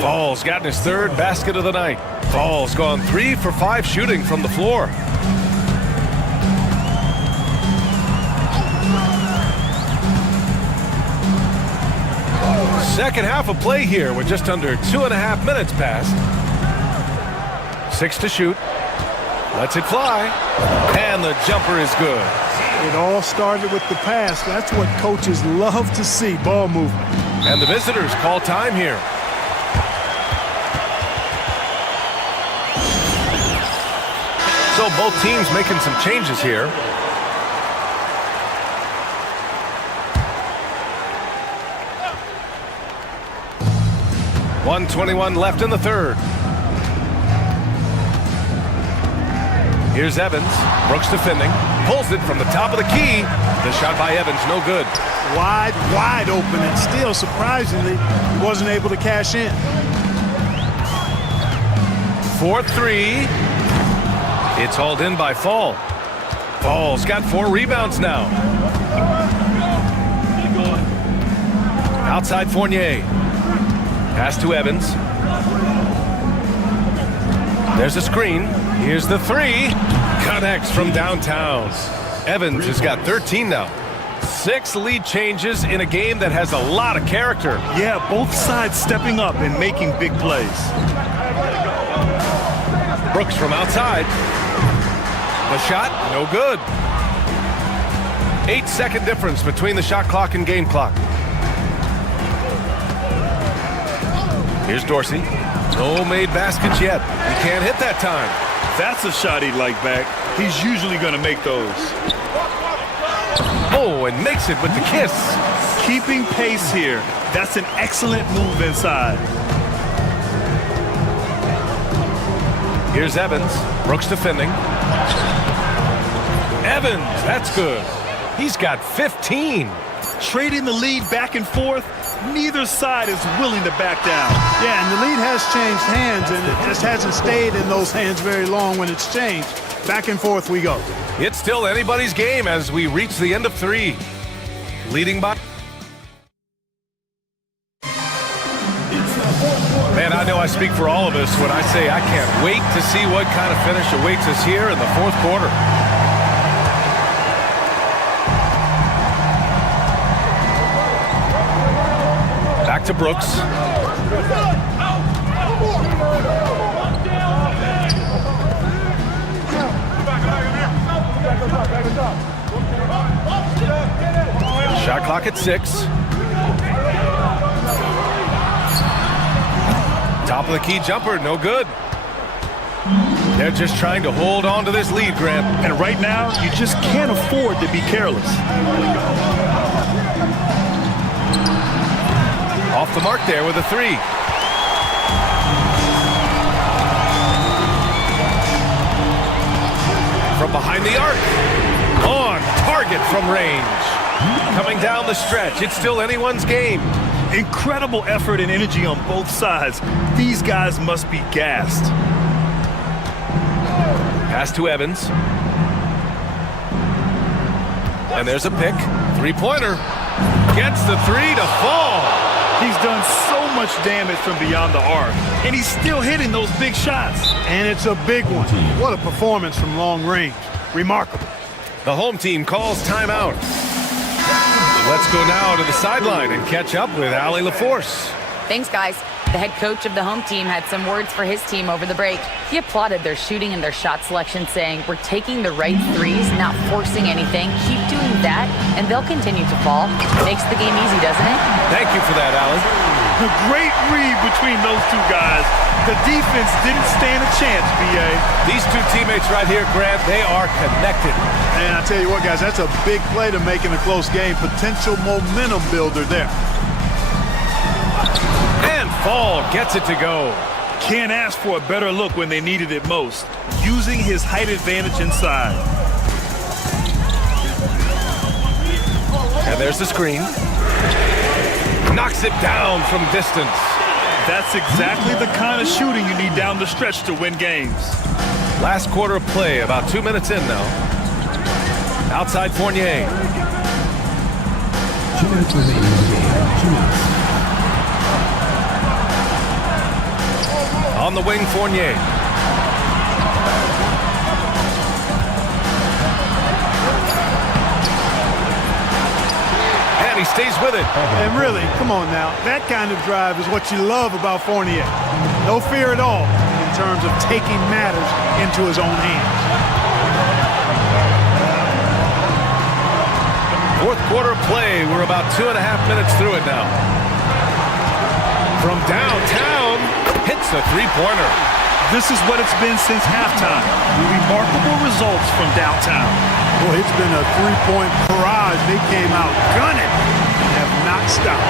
Fall's gotten his third basket of the night. Fall's gone 3 for 5 shooting from the floor. Second half of play here with just under 2.5 minutes passed. 6 to shoot. Lets it fly. And the jumper is good. It all started with the pass. That's what coaches love to see, ball movement. And the visitors call time here. So both teams making some changes here. .121 left in the third. Here's Evans. Brooks defending. Pulls it from the top of the key. The shot by Evans, no good. Wide open, and still, surprisingly, he wasn't able to cash in. 4-3. It's hauled in by Fall. Fall's got 4 rebounds now. Outside Fournier. Pass to Evans. There's a screen. Here's the 3. Connects from downtown. Evans has got 13 now. 6 lead changes in a game that has a lot of character. Yeah, both sides stepping up and making big plays. Brooks from outside. The shot, no good. 8-second difference between the shot clock and game clock. Here's Dorsey. No made baskets yet. He can't hit that time. That's a shot he'd like back. He's usually going to make those. Oh, and makes it with the kiss. Keeping pace here. That's an excellent move inside. Here's Evans. Brooks defending. Evans, that's good. He's got 15. Trading the lead back and forth. Neither side is willing to back down. Yeah, and the lead has changed hands, and it just hasn't stayed in those hands very long when it's changed. Back and forth we go. It's still anybody's game as we reach the end of 3. Leading by... Man, I know I speak for all of us when I say I can't wait to see what kind of finish awaits us here in the 4th quarter. Back to Brooks. Shot clock at 6. Top of the key jumper, no good. They're just trying to hold on to this lead, Grant. And right now, you just can't afford to be careless. Off the mark there with a 3. From behind the arc. On target from range. Coming down the stretch. It's still anyone's game. Incredible effort and energy on both sides. These guys must be gassed. Pass to Evans. And there's a pick. 3-pointer. Gets the 3 to fall. He's done so much damage from beyond the arc, and he's still hitting those big shots. And it's a big one. What a performance from long range. Remarkable. The home team calls timeout. Let's go now to the sideline and catch up with Allie LaForce. Thanks, guys. The head coach of the home team had some words for his team over the break. He applauded their shooting and their shot selection, saying, "We're taking the right threes, not forcing anything. Keep doing that, and they'll continue to fall." Makes the game easy, doesn't it? Thank you for that, Allie. A great read between those two guys. The defense didn't stand a chance, B.A. These two teammates right here, Grant, they are connected. And I tell you what, guys, that's a big play to make in a close game. Potential momentum builder there. And Fall gets it to go. Can't ask for a better look when they needed it most. Using his height advantage inside. And there's the screen. Knocks it down from distance. That's exactly the kind of shooting you need down the stretch to win games. Last quarter of play, about 2 minutes in now. Outside Fournier. 2 minutes remaining in the game. 2 minutes. On the wing, Fournier. And he stays with it. And really, come on now, that kind of drive is what you love about Fournier. No fear at all in terms of taking matters into his own hands. 4th quarter of play. We're about 2.5 minutes through it now. From downtown, hits the 3-pointer. This is what it's been since halftime. Remarkable results from downtown. Boy, it's been a 3-point barrage. They came out gunning and have not stopped.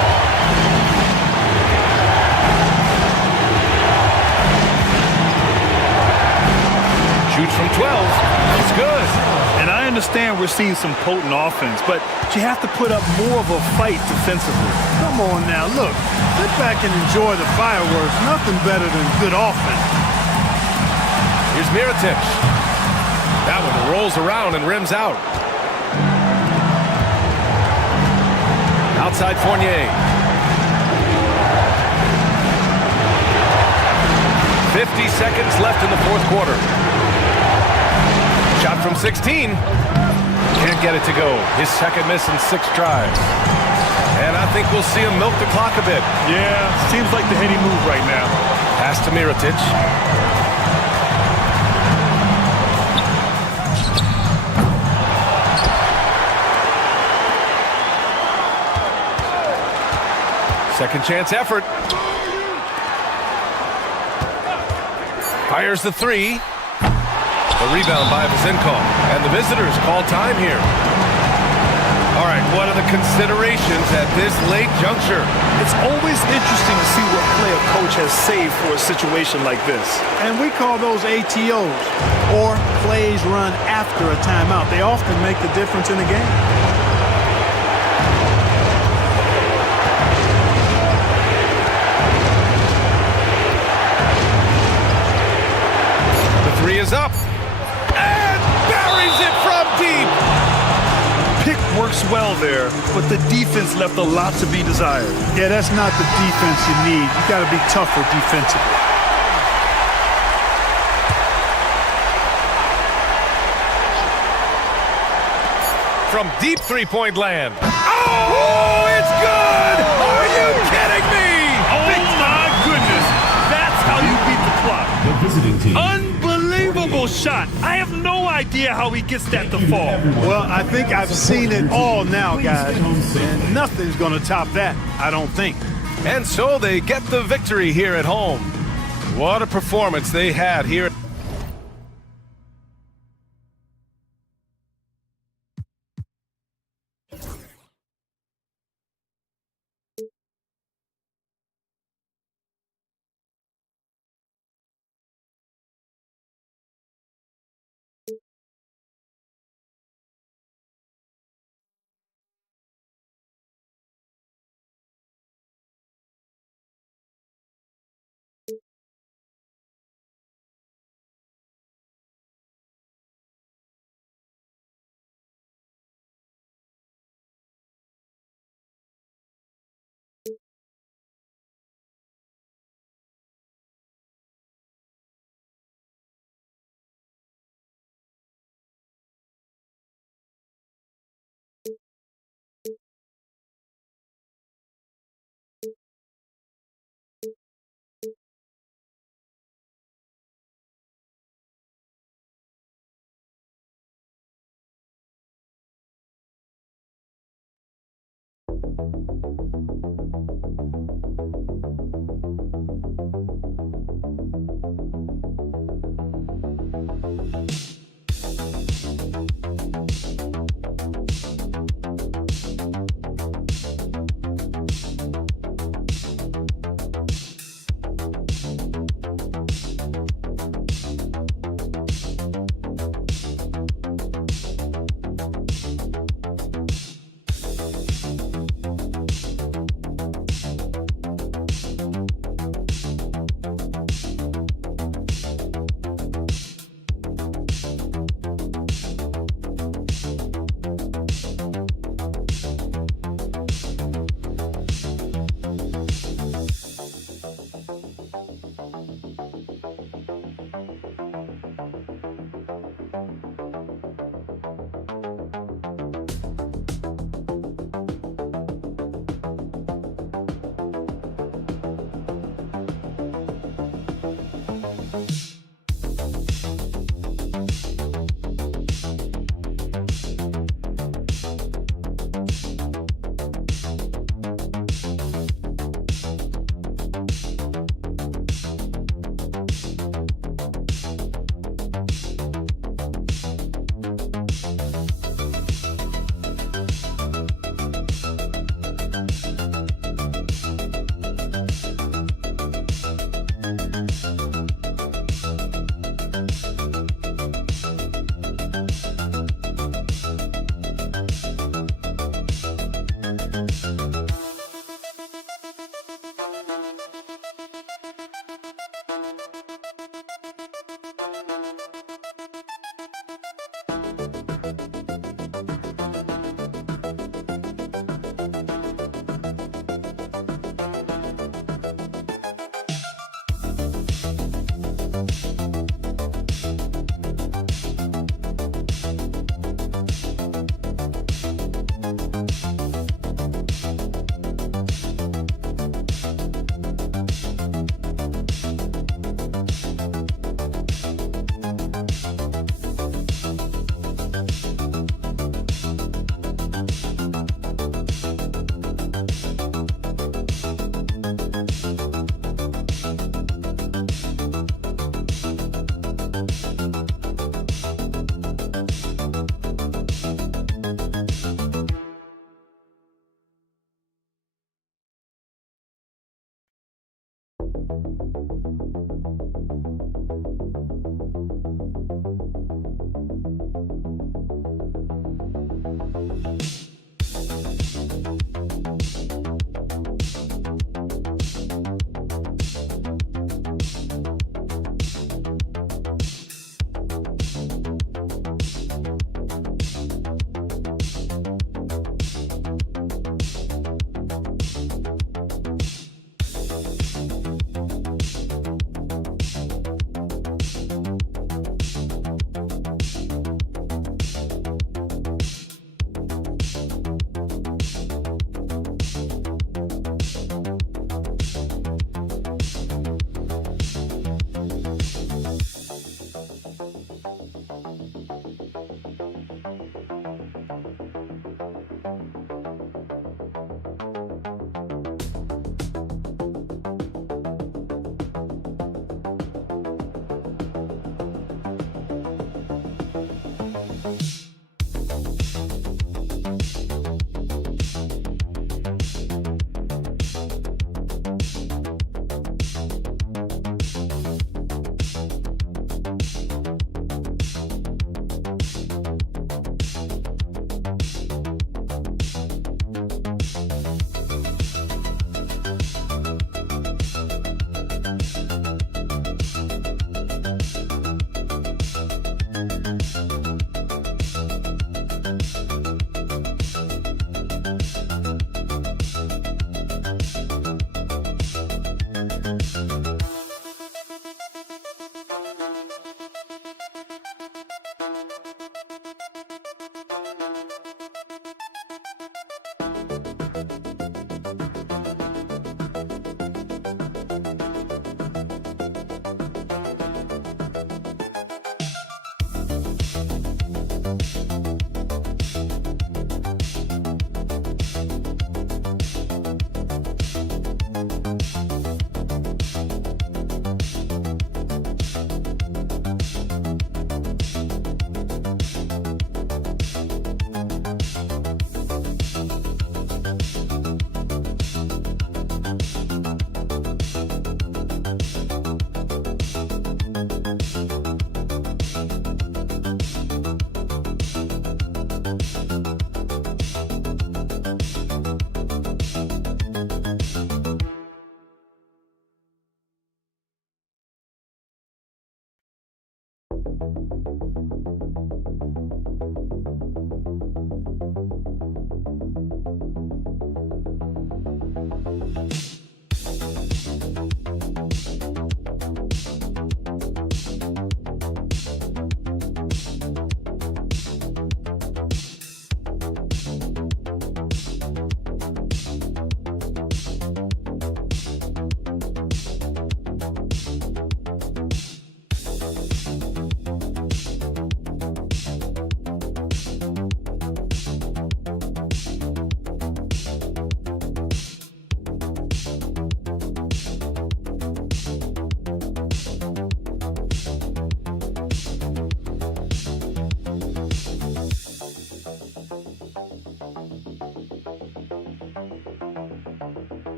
Shoots from 12. It's good. And I understand we're seeing some potent offense, but you have to put up more of a fight defensively. Come on now, look. Sit back and enjoy the fireworks. Nothing better than good offense. Here's Mirotic. That one rolls around and rims out. Outside Fournier. 50 seconds left in the 4th quarter. Shot from 16. Can't get it to go. His second miss in 6 tries. And I think we'll see him milk the clock a bit. Yeah, seems like the heady move right now. Pass to Mirotic. Second chance effort. Fires the 3. The rebound by Vazinko. And the visitors call time here. All right, what are the considerations at this late juncture? It's always interesting to see what play a coach has saved for a situation like this. And we call those ATOs, or plays run after a timeout. They often make the difference in the game. The 3 is up. And buries it from deep. Pick works well there, but the defense left a lot to be desired. Yeah, that's not the defense you need. You got to be tougher defensively. From deep three-point land. Oh, it's good! Are you kidding me? Oh, my goodness. That's how you beat the clock. The visiting team. Unbelievable shot. I have no idea how he gets that to fall. Well, I think I've seen it all now, guys. And nothing's going to top that, I don't think. And so they get the victory here at home. What a performance they had here.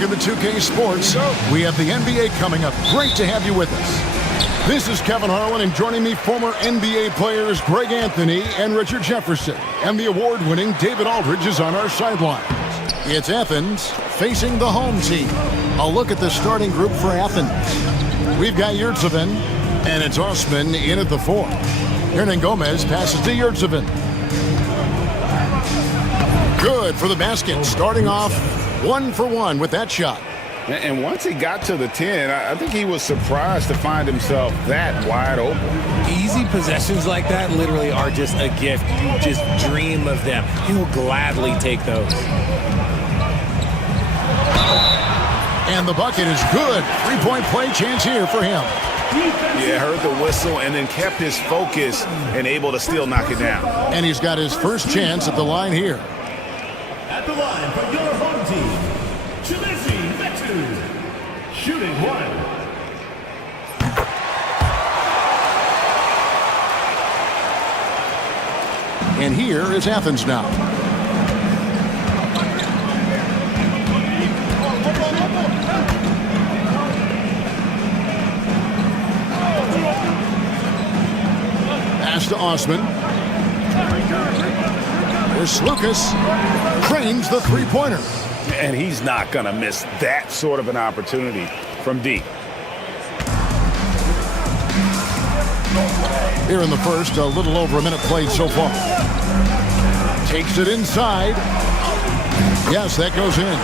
Welcome to 2K Sports. We have the NBA coming up. Great to have you with us. This is Kevin Harlan, and joining me, former NBA players Greg Anthony and Richard Jefferson. And the award-winning David Aldridge is on our sidelines. It's Athens facing the home team. A look at the starting group for Athens. We've got Yurtsevin, and it's Osman in at the 4. Hernan Gomez passes to Yurtsevin. Good for the basket, starting off 1 for 1 with that shot. And once he got to the 10, I think he was surprised to find himself that wide open. Easy possessions like that literally are just a gift. You just dream of them. He'll gladly take those. And the bucket is good. 3-point play chance here for him. Yeah, heard the whistle and then kept his focus and able to still knock it down. And he's got his first chance at the line here. At the line for your home team, Chilisi Metu, shooting 1. And here is Athens now. Pass to Osman. Here's Lucas. Trains the three-pointer. And he's not going to miss that sort of an opportunity from deep. Here in the first, a little over a minute played so far. Takes it inside. Yes, that goes in.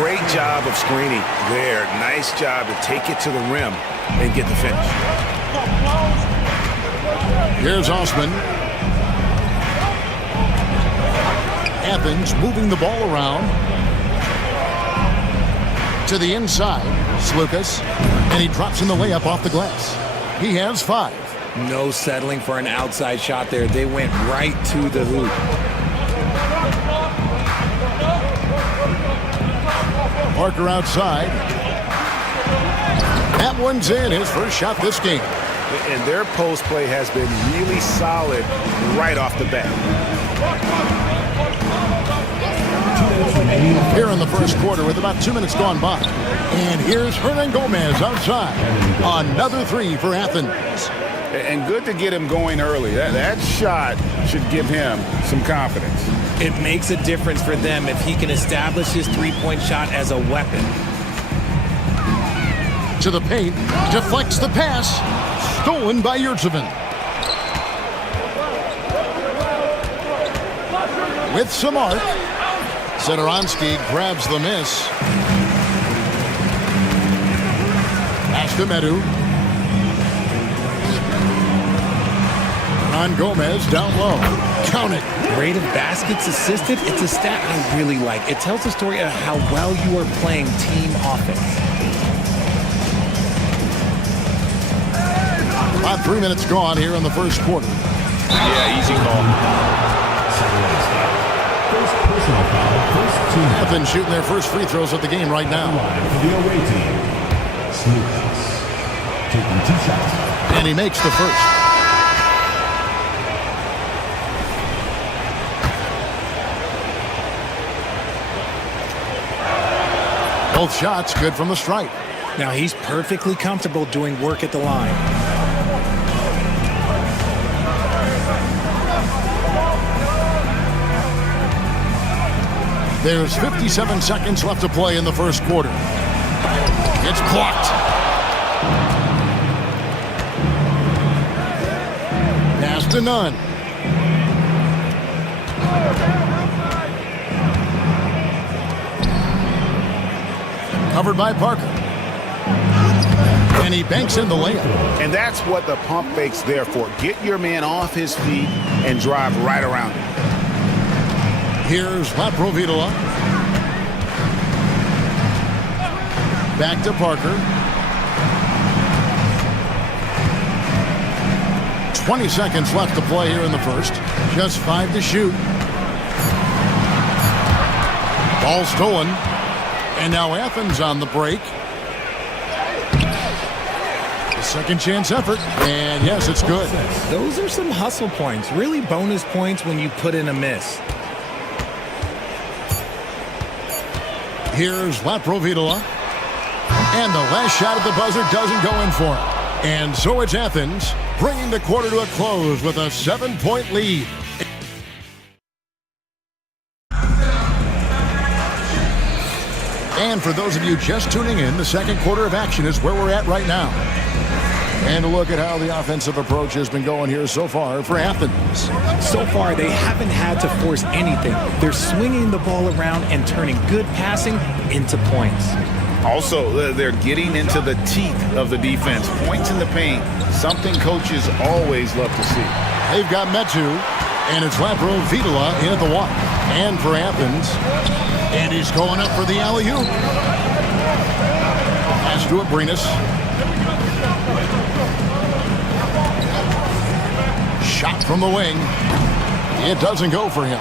Great job of screening there. Nice job to take it to the rim and get the finish. Here's Osman. Athens moving the ball around. To the inside. Slukas. And he drops in the layup off the glass. He has 5. No settling for an outside shot there. They went right to the hoop. Parker outside. That one's in. His first shot this game. And their post play has been really solid right off the bat. Here in the first quarter with about 2 minutes gone by. And here's Hernan Gomez outside. Another 3 for Athens. And good to get him going early. That shot should give him some confidence. It makes a difference for them if he can establish his three-point shot as a weapon. To the paint. Deflects the pass. Stolen by Yurtsevin. With some arc. Setoransky grabs the miss. Pass to Medu. On Gomez down low. Count it. Rate of baskets assisted, it's a stat I really like. It tells the story of how well you are playing team offense. About 3 minutes gone here in the first quarter. Yeah, easy call. Athens shooting their first free throws of the game right now. For the away team, Slukas taking 2 shots. And he makes the first. Both shots good from the stripe. Now he's perfectly comfortable doing work at the line. There's 57 seconds left to play in the first quarter. It's blocked. Pass to Nunn. Covered by Parker. And he banks in the layup. And that's what the pump fake's there for. Get your man off his feet and drive right around him. Here's Laprovitola. Back to Parker. 20 seconds left to play here in the first. Just 5 to shoot. Ball stolen. And now Athens on the break. The second chance effort. And yes, it's good. Those are some hustle points. Really bonus points when you put in a miss. Here's Laprovitola. And the last shot at the buzzer doesn't go in for him. And so it's Athens bringing the quarter to a close with a 7-point lead. And for those of you just tuning in, the second quarter of action is where we're at right now. And a look at how the offensive approach has been going here so far for Athens. So far, they haven't had to force anything. They're swinging the ball around and turning good passing into points. Also, they're getting into the teeth of the defense. Points in the paint, something coaches always love to see. They've got Metu, and it's Lapro Vitola in at the one. And for Athens, and he's going up for the alley-oop. Pass to Abrinas. Shot from the wing. It doesn't go for him.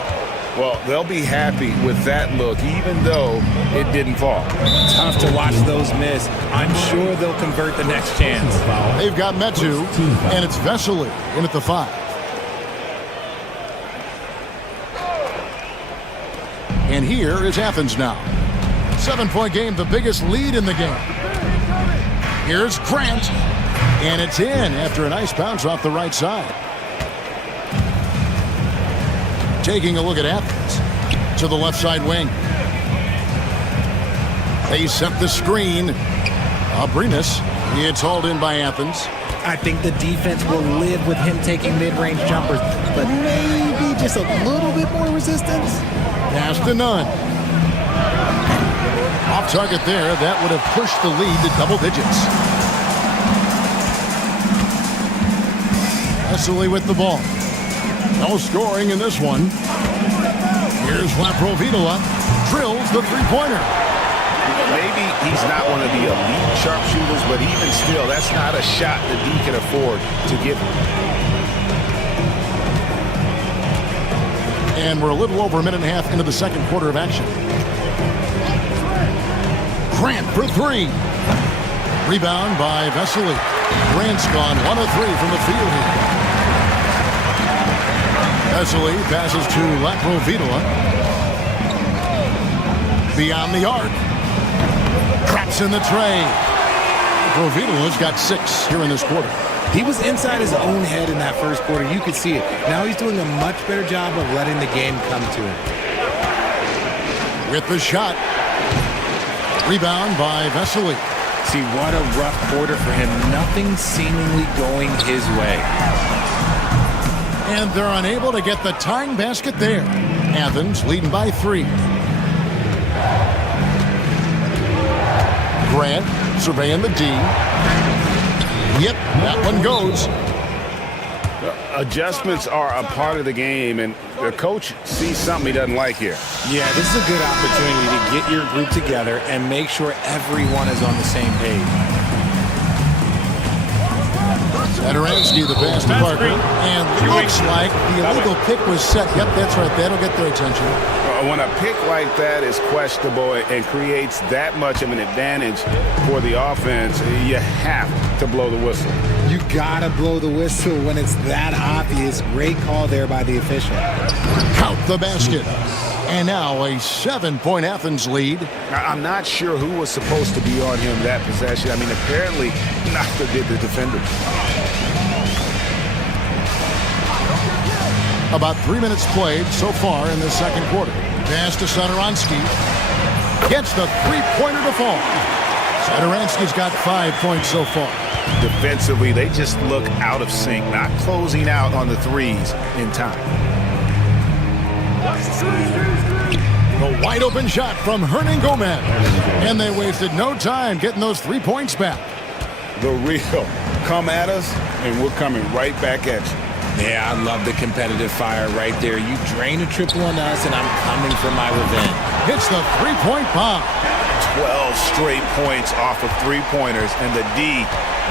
Well, they'll be happy with that look, even though it didn't fall. Tough to watch those miss. I'm sure they'll convert the next chance. They've got Metu, and it's Vesely in at the 5. And here is Athens now. 7-point game, the biggest lead in the game. Here's Grant, and it's in after a nice bounce off the right side. Taking a look at Athens to the left side wing. They set the screen. Abrinas, it's hauled in by Athens. I think the defense will live with him taking mid-range jumpers, but maybe just a little bit more resistance. Pass to none. Off target there. That would have pushed the lead to double digits. Vesely with the ball. No scoring in this one. Here's Lapro Vitola. Drills the three-pointer. Maybe he's not one of the elite sharpshooters, but even still, that's not a shot that he can afford to give him. And we're a little over a minute and a half into the second quarter of action. Grant for 3. Rebound by Vesely. Grant's gone 1 of 3 from the field here. Vesely passes to Lapro Vitola. Beyond the arc. Traps in the tray. Lapro Vitola's got 6 here in this quarter. He was inside his own head in that first quarter. You could see it. Now he's doing a much better job of letting the game come to him. With the shot. Rebound by Vesely. See, what a rough quarter for him. Nothing seemingly going his way. And they're unable to get the tying basket there. Athens leading by 3. Grant surveying the D. Yep, that one goes. Adjustments are a part of the game, and the coach sees something he doesn't like here. Yeah, this is a good opportunity to get your group together and make sure everyone is on the same page. Saturansky, the pass to Parker, and looks like the illegal pick was set. Yep, that's right. That'll get their attention. When a pick like that is questionable and creates that much of an advantage for the offense, you have to blow the whistle. You gotta blow the whistle when it's that obvious. Great call there by the official. Count the basket. And now a 7-point Athens lead. I'm not sure who was supposed to be on him that possession. I mean, apparently neither did the defender. About 3 minutes played so far in the second quarter. Pass to Saturansky. Gets the three-pointer to fall. Saturansky's got 5 points so far. Defensively, they just look out of sync, not closing out on the threes in time. The wide open shot from Hernan Gomez. And they wasted no time getting those 3 points back. The real come at us, and we're coming right back at you. Yeah, I love the competitive fire right there. You drain a triple on us, and I'm coming for my revenge. Hits the three-point bomb. 12 straight points off of three-pointers, and the D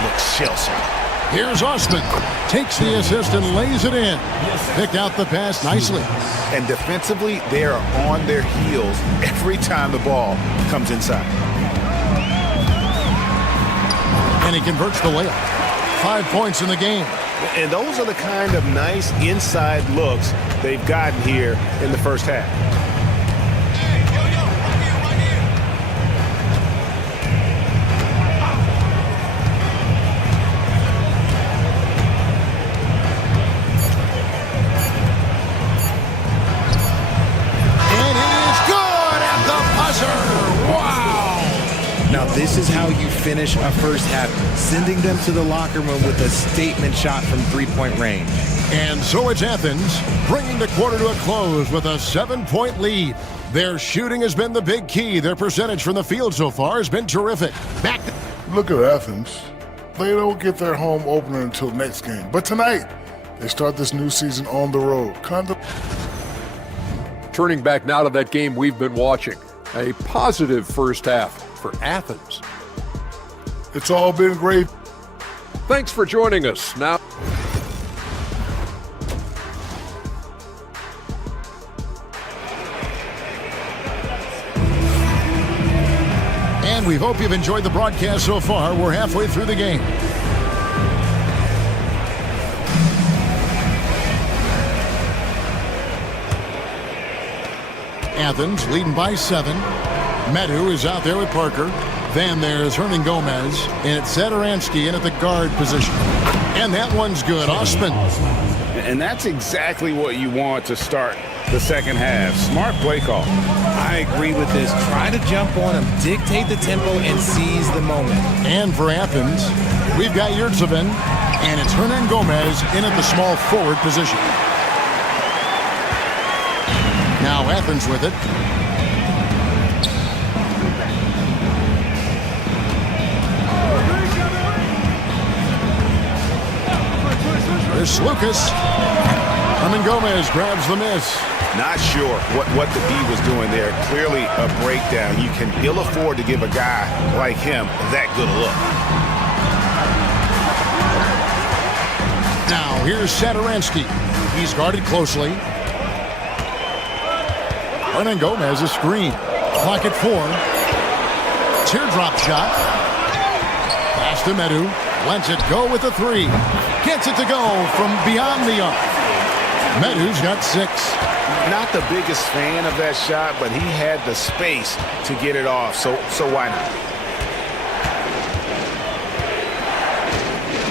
looks shell-shocked. Here's Osman. Takes the assist and lays it in. Picked out the pass nicely. And defensively, they are on their heels every time the ball comes inside. And he converts the layup. 5 points in the game. And those are the kind of nice inside looks they've gotten here in the first half. And it is good at the buzzer. Wow! finish a first half, sending them to the locker room with a statement shot from three-point range. And so it's Athens, bringing the quarter to a close with a 7-point lead. Their shooting has been the big key. Their percentage from the field so far has been terrific. Look at Athens. They don't get their home opener until next game. But tonight, they start this new season on the road. Turning back now to that game we've been watching. A positive first half for Athens. It's all been great. Thanks for joining us. Now, and we hope you've enjoyed the broadcast so far. We're halfway through the game. Athens leading by 7. Medu is out there with Parker. Then there's Hernan Gomez, and it's Zadaransky in at the guard position. And that one's good. Osman. And that's exactly what you want to start the second half. Smart play call. I agree with this. Try to jump on him, dictate the tempo, and seize the moment. And for Athens, we've got Yurtseven, and it's Hernan Gomez in at the small forward position. Now Athens with it. There's Lucas. Hernan Gomez grabs the miss. Not sure what the D was doing there. Clearly a breakdown. You can ill afford to give a guy like him that good a look. Now here's Zadaransky. He's guarded closely. Hernan Gomez a screen. Clock at 4. Teardrop shot. Pass to Medu. Lets it go with a 3. Gets it to go from beyond the arc. Medu's got 6. Not the biggest fan of that shot, but he had the space to get it off, so why not?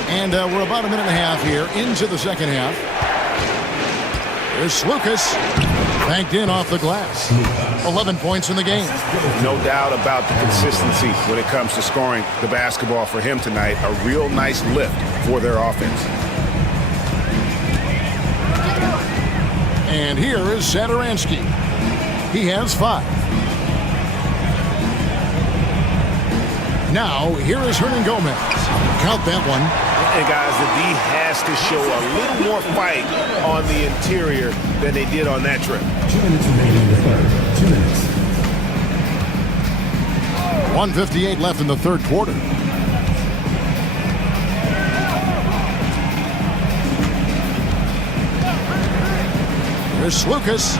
And we're about a minute and a half here into the second half. There's Lucas. Banked in off the glass. 11 points in the game. No doubt about the consistency when it comes to scoring the basketball for him tonight. A real nice lift for their offense. And here is Zadaransky. He has 5. Now, here is Hernan Gomez. Count that one. And guys, the D has to show a little more fight on the interior than they did on that trip. 2 minutes remaining in the third. 2 minutes. 1:58 left in the third quarter. Here's Lucas.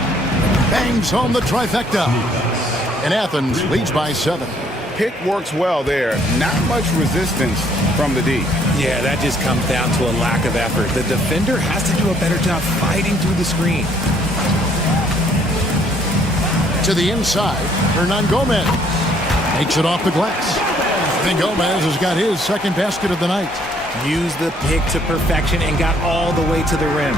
Bangs home the trifecta. And Athens leads by 7. Pick works well there. Not much resistance from the D. Yeah, that just comes down to a lack of effort. The defender has to do a better job fighting through the screen. To the inside, Hernan Gomez makes it off the glass. And Gomez has got his second basket of the night. Used the pick to perfection and got all the way to the rim.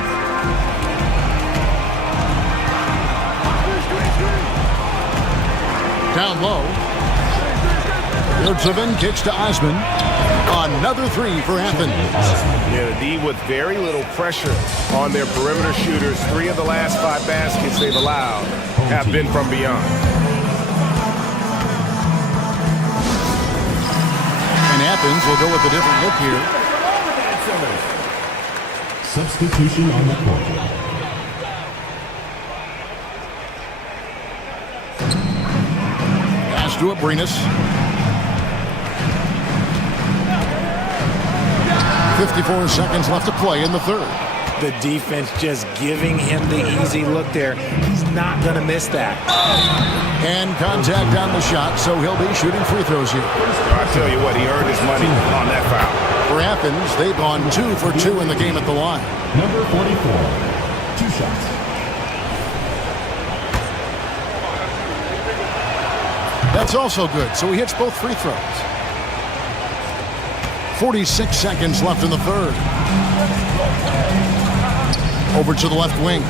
Down low. Yurtseven kicks to Osman. Another 3 for Athens. Yeah, the D with very little pressure on their perimeter shooters. 3 of the last 5 baskets they've allowed have been from beyond. And Athens will go with a different look here. Substitution on the court. Pass to Abrinas. 54 seconds left to play in the third. The defense just giving him the easy look there. He's not going to miss that. And contact on the shot, so he'll be shooting free throws here. I tell you what, he earned his money on that foul. For Athens, they've gone 2 for 2 in the game at the line. Number 44. 2 shots. That's also good, so he hits both free throws. 46 seconds left in the third. Over to the left wing.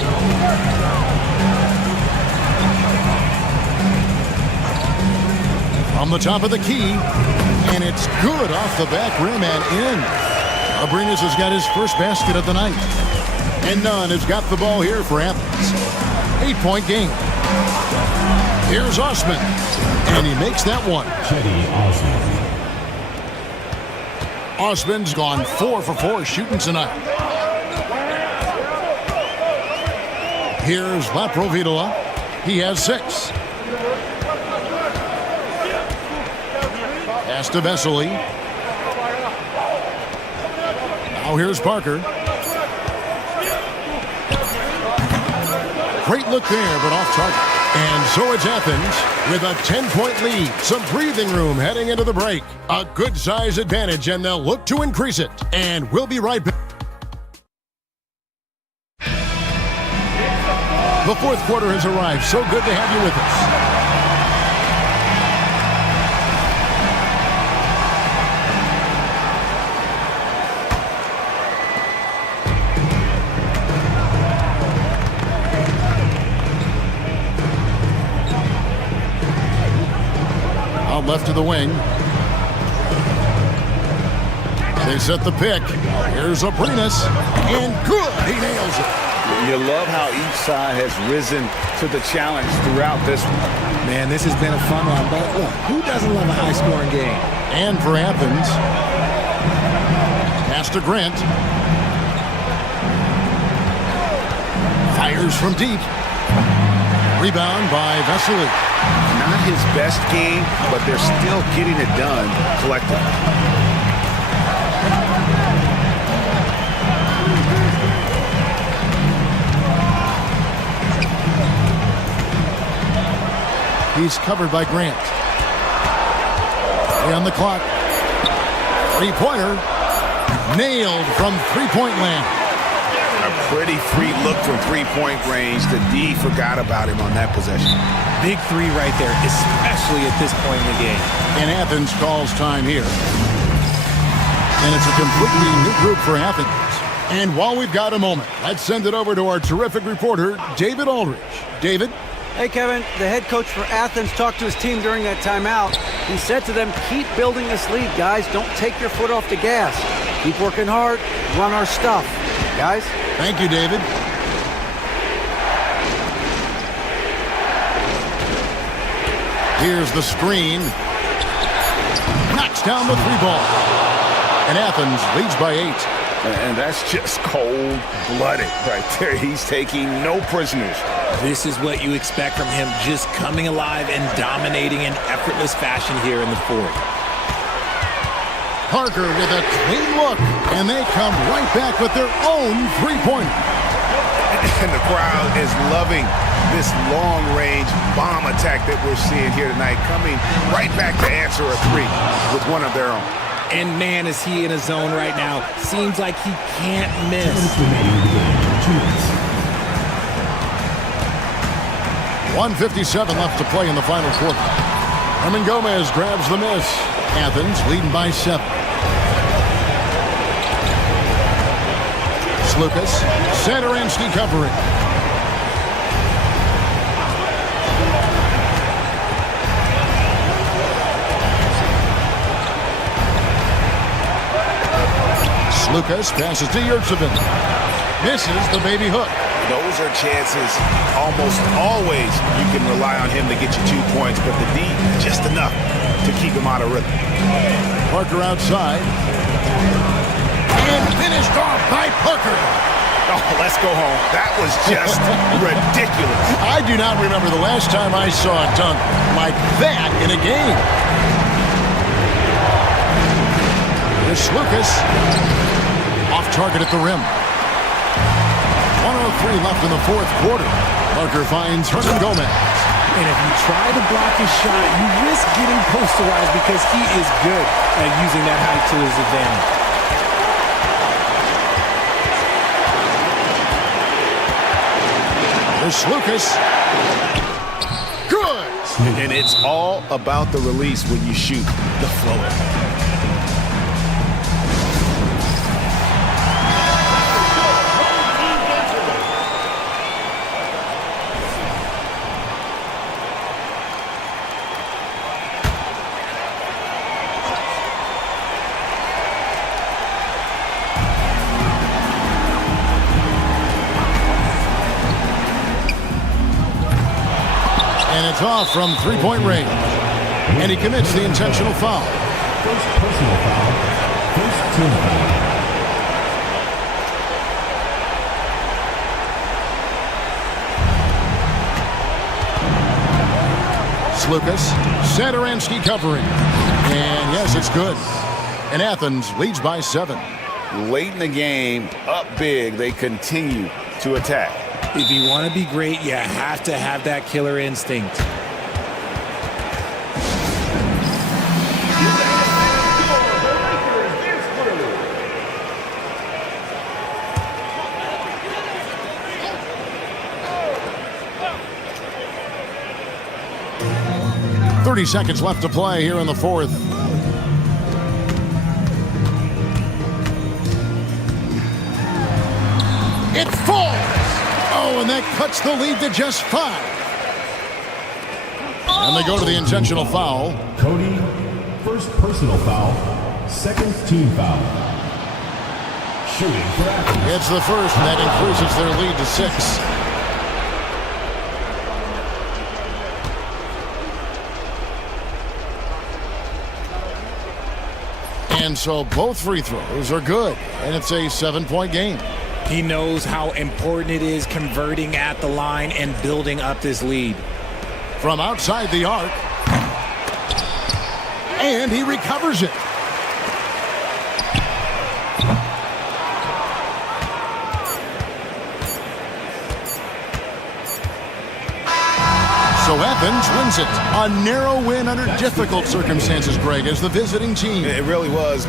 From the top of the key, and it's good off the back rim and in. Abrinas has got his first basket of the night. And Nunn has got the ball here for Athens. 8-point game. Here's Osman, and he makes that one. Osman's gone 4 for 4 shooting tonight. Here's Laprovitola. He has 6. Pass to Vesely. Now here's Parker. Great look there, but off target. And so it's Athens with a 10-point lead. Some breathing room heading into the break. A good size advantage, and they'll look to increase it. And we'll be right back. The fourth quarter has arrived. So good to have you with us. Out left to the wing. They set the pick. Here's Abrinas. And good. He nails it. You love how each side has risen to the challenge throughout this one. Man, this has been a fun one, but look, who doesn't love a high-scoring game? And for Athens, pass to Grant. Fires from deep. Rebound by Vesely. Not his best game, but they're still getting it done collectively. He's covered by Grant. 3 on the clock. 3-pointer. Nailed from three-point land. A pretty free look from three-point range. The D forgot about him on that possession. Big 3 right there, especially at this point in the game. And Athens calls time here. And it's a completely new group for Athens. And while we've got a moment, let's send it over to our terrific reporter, David Aldridge. David? Hey, Kevin, the head coach for Athens talked to his team during that timeout. He said to them, keep building this lead, guys. Don't take your foot off the gas. Keep working hard. Run our stuff. Guys? Thank you, David. Here's the screen. Knocks down the 3-ball. And Athens leads by 8. And that's just cold-blooded right there. He's taking no prisoners. This is what you expect from him, just coming alive and dominating in effortless fashion here in the fourth. Parker with a clean look, and they come right back with their own 3-pointer. And the crowd is loving this long-range bomb attack that we're seeing here tonight, coming right back to answer a 3 with one of their own. And man, is he in a zone right now. Seems like he can't miss. 1:57 left to play in the final quarter. Herman Gomez grabs the miss. Athens leading by 7. Slukas, Satoransky covering. Slukas passes to Yurtsevin. Misses the baby hook. Those are chances almost always you can rely on him to get you 2 points, but the D, just enough to keep him out of rhythm. Parker outside. And finished off by Parker. Oh, let's go home. That was just ridiculous. I do not remember the last time I saw a dunk like that in a game. Here's Slukas. Off target at the rim. 1:03 left in the fourth quarter. Parker finds Hernan Gomez. And if you try to block his shot, you risk getting posterized because he is good at using that height to his advantage. There's Slukas. Good! And it's all about the release when you shoot the floater. And it's off from three-point range. And he commits the intentional foul. First personal foul. First team foul. Lucas, Satoransky covering. And yes, it's good. And Athens leads by 7. Late in the game, up big, they continue to attack. If you want to be great, you have to have that killer instinct. Seconds left to play here in the fourth. It falls. Oh, and that cuts the lead to just 5. And they go to the intentional foul. Cody, first personal foul, second team foul. Shooting for Athens. It's the first, and that increases their lead to 6. And so both free throws are good, and it's a 7-point game. He knows how important it is converting at the line and building up this lead. From outside the arc, and he recovers it. So Athens wins it. A narrow win under difficult circumstances, Greg, as the visiting team. It really was.